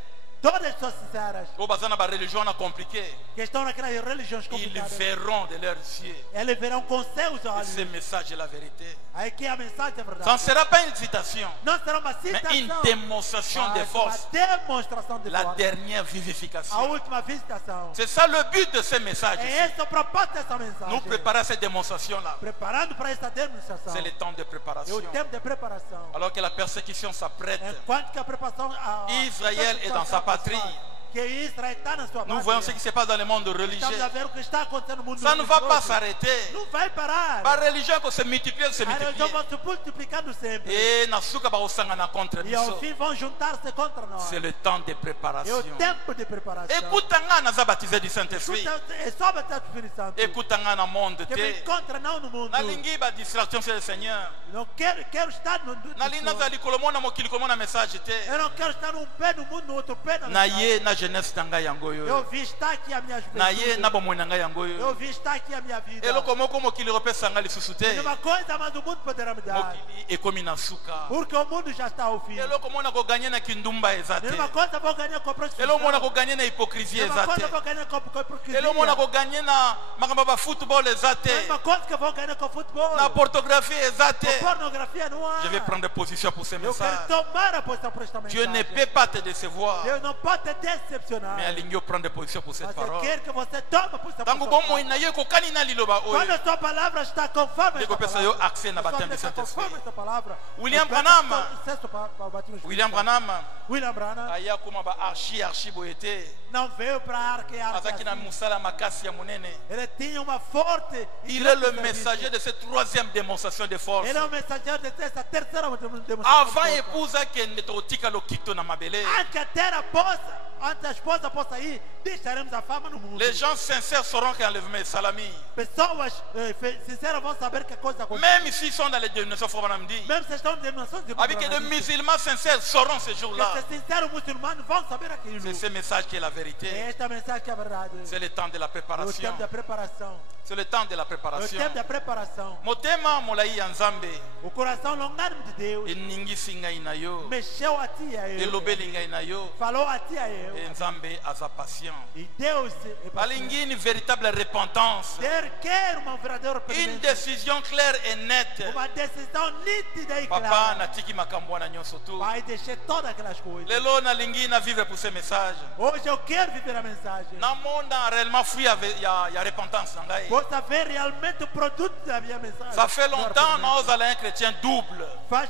Todas são sinceras. au bazana ba religion na compliquée, Que estão naquelas religiões ils complicadas. verront de leurs yeux Eles verão com seus que olhos. ce message est la vérité. Aí que a mensagem é Ça ne verdade. sera pas une citation, Não será uma mais citação. une démonstration de mas force. uma demonstração de La força. dernière A vivification. última visitação. C'est ça le but de ce message. É esse o propósito dessa Nous mensagem. préparer cette démonstration-là. Preparando para esta demonstração. C'est le temps de É préparation. o tempo de preparação. Alors que la persécution s'apprête, Enquanto que a preparação. Israël est dans sa patrie. que Israel está na sua Nous voyons ce pátria. qui se passe dans le monde religieux. Estamos a ver o que está acontecendo no mundo Ça ne va pas religioso. s'arrêter. Não vai parar. La religion que se multiplie, se A religião multiplie. vai se multiplicando sempre. Et nasuka baosangana contre E ao biso. fim vão juntar-se contra nós. C'est le temps de É o préparation. tempo de preparação. Écoutanga naza baptisé du Saint-Esprit. É só bater o Espírito Santo. Écoutanga na monde Que me te. encontra não no mundo. Nalingi ba distraction c'est le Seigneur. Não quero estar no Nali naza likolomo na mokili komo na message te. Eu não quero estar num pé no mundo, no outro pé na Na cidade. ye na jeunesse tanga yango Eu yo. vi estar aqui a minha Na ye na juventude. bomoi nanga yango yo. Eu vi estar aqui a minha vida. Eloko moko mokili repesanga lisusu te. E uma coisa, mas o mundo poderá me dar. Mokili ekomi na suka. Porque o mundo já está ao fim. Eloko mona ko gagner na kindumba eza te. E uma coisa, vou ganhar com a prostituição. Eloko mona ko gagner na hypocrisie E uma eza coisa, te. vou ganhar com a hipocrisia. Eloko mona ko gagner na makambo ba football eza te. E uma coisa que eu vou ganhar com o futebol. Na pornographie eza te. Com pornografia não há. Je vais prendre position pour ce Eu quero message. tomar a posição por esta Dieu ne mensagem. peut pas te décevoir. Deus não pode te decepcionar. Mais alingi prendre position pour cette Mas eu parole. quero que você tome a posição Tango por bomo esta ina ye ko kanina liloba Quando oyo. a sua palavra está conforme Digo, esta peça eu palavra, accès na a sua batismo vida do está Saint-Esprit. conforme esta palavra, William eu peço Branham. acesso para o batismo do Espírito William Santo. Branham William Branham aya kuma ba archi boyete. não veio para arquear. Azaki na musala makasi ya munene. Ele tinha uma forte. e Il est grande le serviço. messager de cette troisième démonstration de force. Ele é o mensageiro dessa terceira demonstração. Avant de força. épousa kende totika lokito na mabele. Antes que a terra possa, antes a esposa possa ir, deixaremos a fama no mundo. Les gens sincères sauront qu'enlèvement est salami. Pessoas sinceras vão saber que a coisa acontece. Même s'ils sont dans les dénominations Fobanamdi. Mesmo se estão em denominações de Avec des musulmans sincères sauront ce jour-là. Esses sinceros muçulmanos vão saber aquilo. C'est ce message qui est la É vérité. esta mensagem que é a verdade. C'est le temps de la É o préparation. tempo da preparação. C'est le temps de la É o préparation. tempo da preparação. Motema molai ya nzambe O coração longânimo de Deus eningisi ngai na yo mexeu a ti e a eu. elobeli ngai na yo Falou a ti e a eu. e nzambe aza patient. E Deus é paciente. Alingi une véritable repentance, Deus quer uma verdadeira une arrependimento. décision claire et nette. Uma decisão nítida e Papa clara. natiki makambo wana nyonso tu. Vai deixar todas aquelas coisas. Lelo nalingi na vivre pour ce message. Hoje eu quero viver a mensagem. Namonda réellement fruit ya repentance na ngai. Possa ver realmente o produto da minha mensagem. Ça fait Do longtemps arrependimento. na ozala un chrétien double. Faz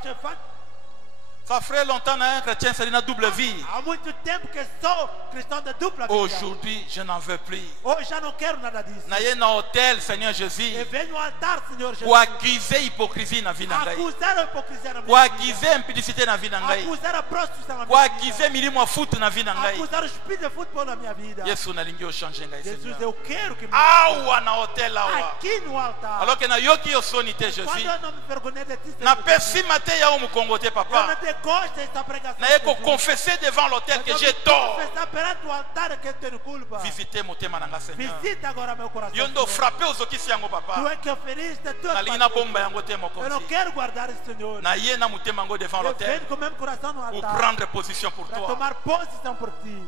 Ça fait longtemps na un chrétien c'est une double vie. há muito tempo que sou cristão de dupla vida. Aujourd'hui, je n'en veux plus. Hoje já não quero nada disso. Na ye na hôtel, Seigneur Jésus. Eu venho ao altar, Senhor Jesus. Pour accuser hypocrisie na vie na ngai. Acusar a hipocrisia na Pour minha vida. accuser impudicité na vie na ngai. Acusar a prostituição na Pour minha vida. accuser milimo foot na vie na ngai. Acusar o espírito de futebol na minha vida. Yesu nalingi ochanger ngai Jesus, Seigneur. eu quero que me... Awa na hôtel awa. Aqui no altar. Alors que na yoki yo soni te Quando Jésus. eu não me vergonhei de ti, Senhor Na Jesus, pesi mate ya o mukongo te eu não papa. te gosto dessa pregação. Na ye ko Jesus. confesser devant l'autel que Eu j'ai me tort. confessar perante o altar que eu tenho culpa. Visitez motema nanga Seigneur. Visita agora meu coração. Yondo Senhor. frappé ozokisi yango Tu papa. é que oferiste a tua Nalingi na parte. bomba yango te Eu não mokonzi. quero guardar isso, Senhor. Na ye na motema yango devant Eu l'autel. venho com o meu coração no Pour altar. prendre position pour Para toi. tomar posição por ti.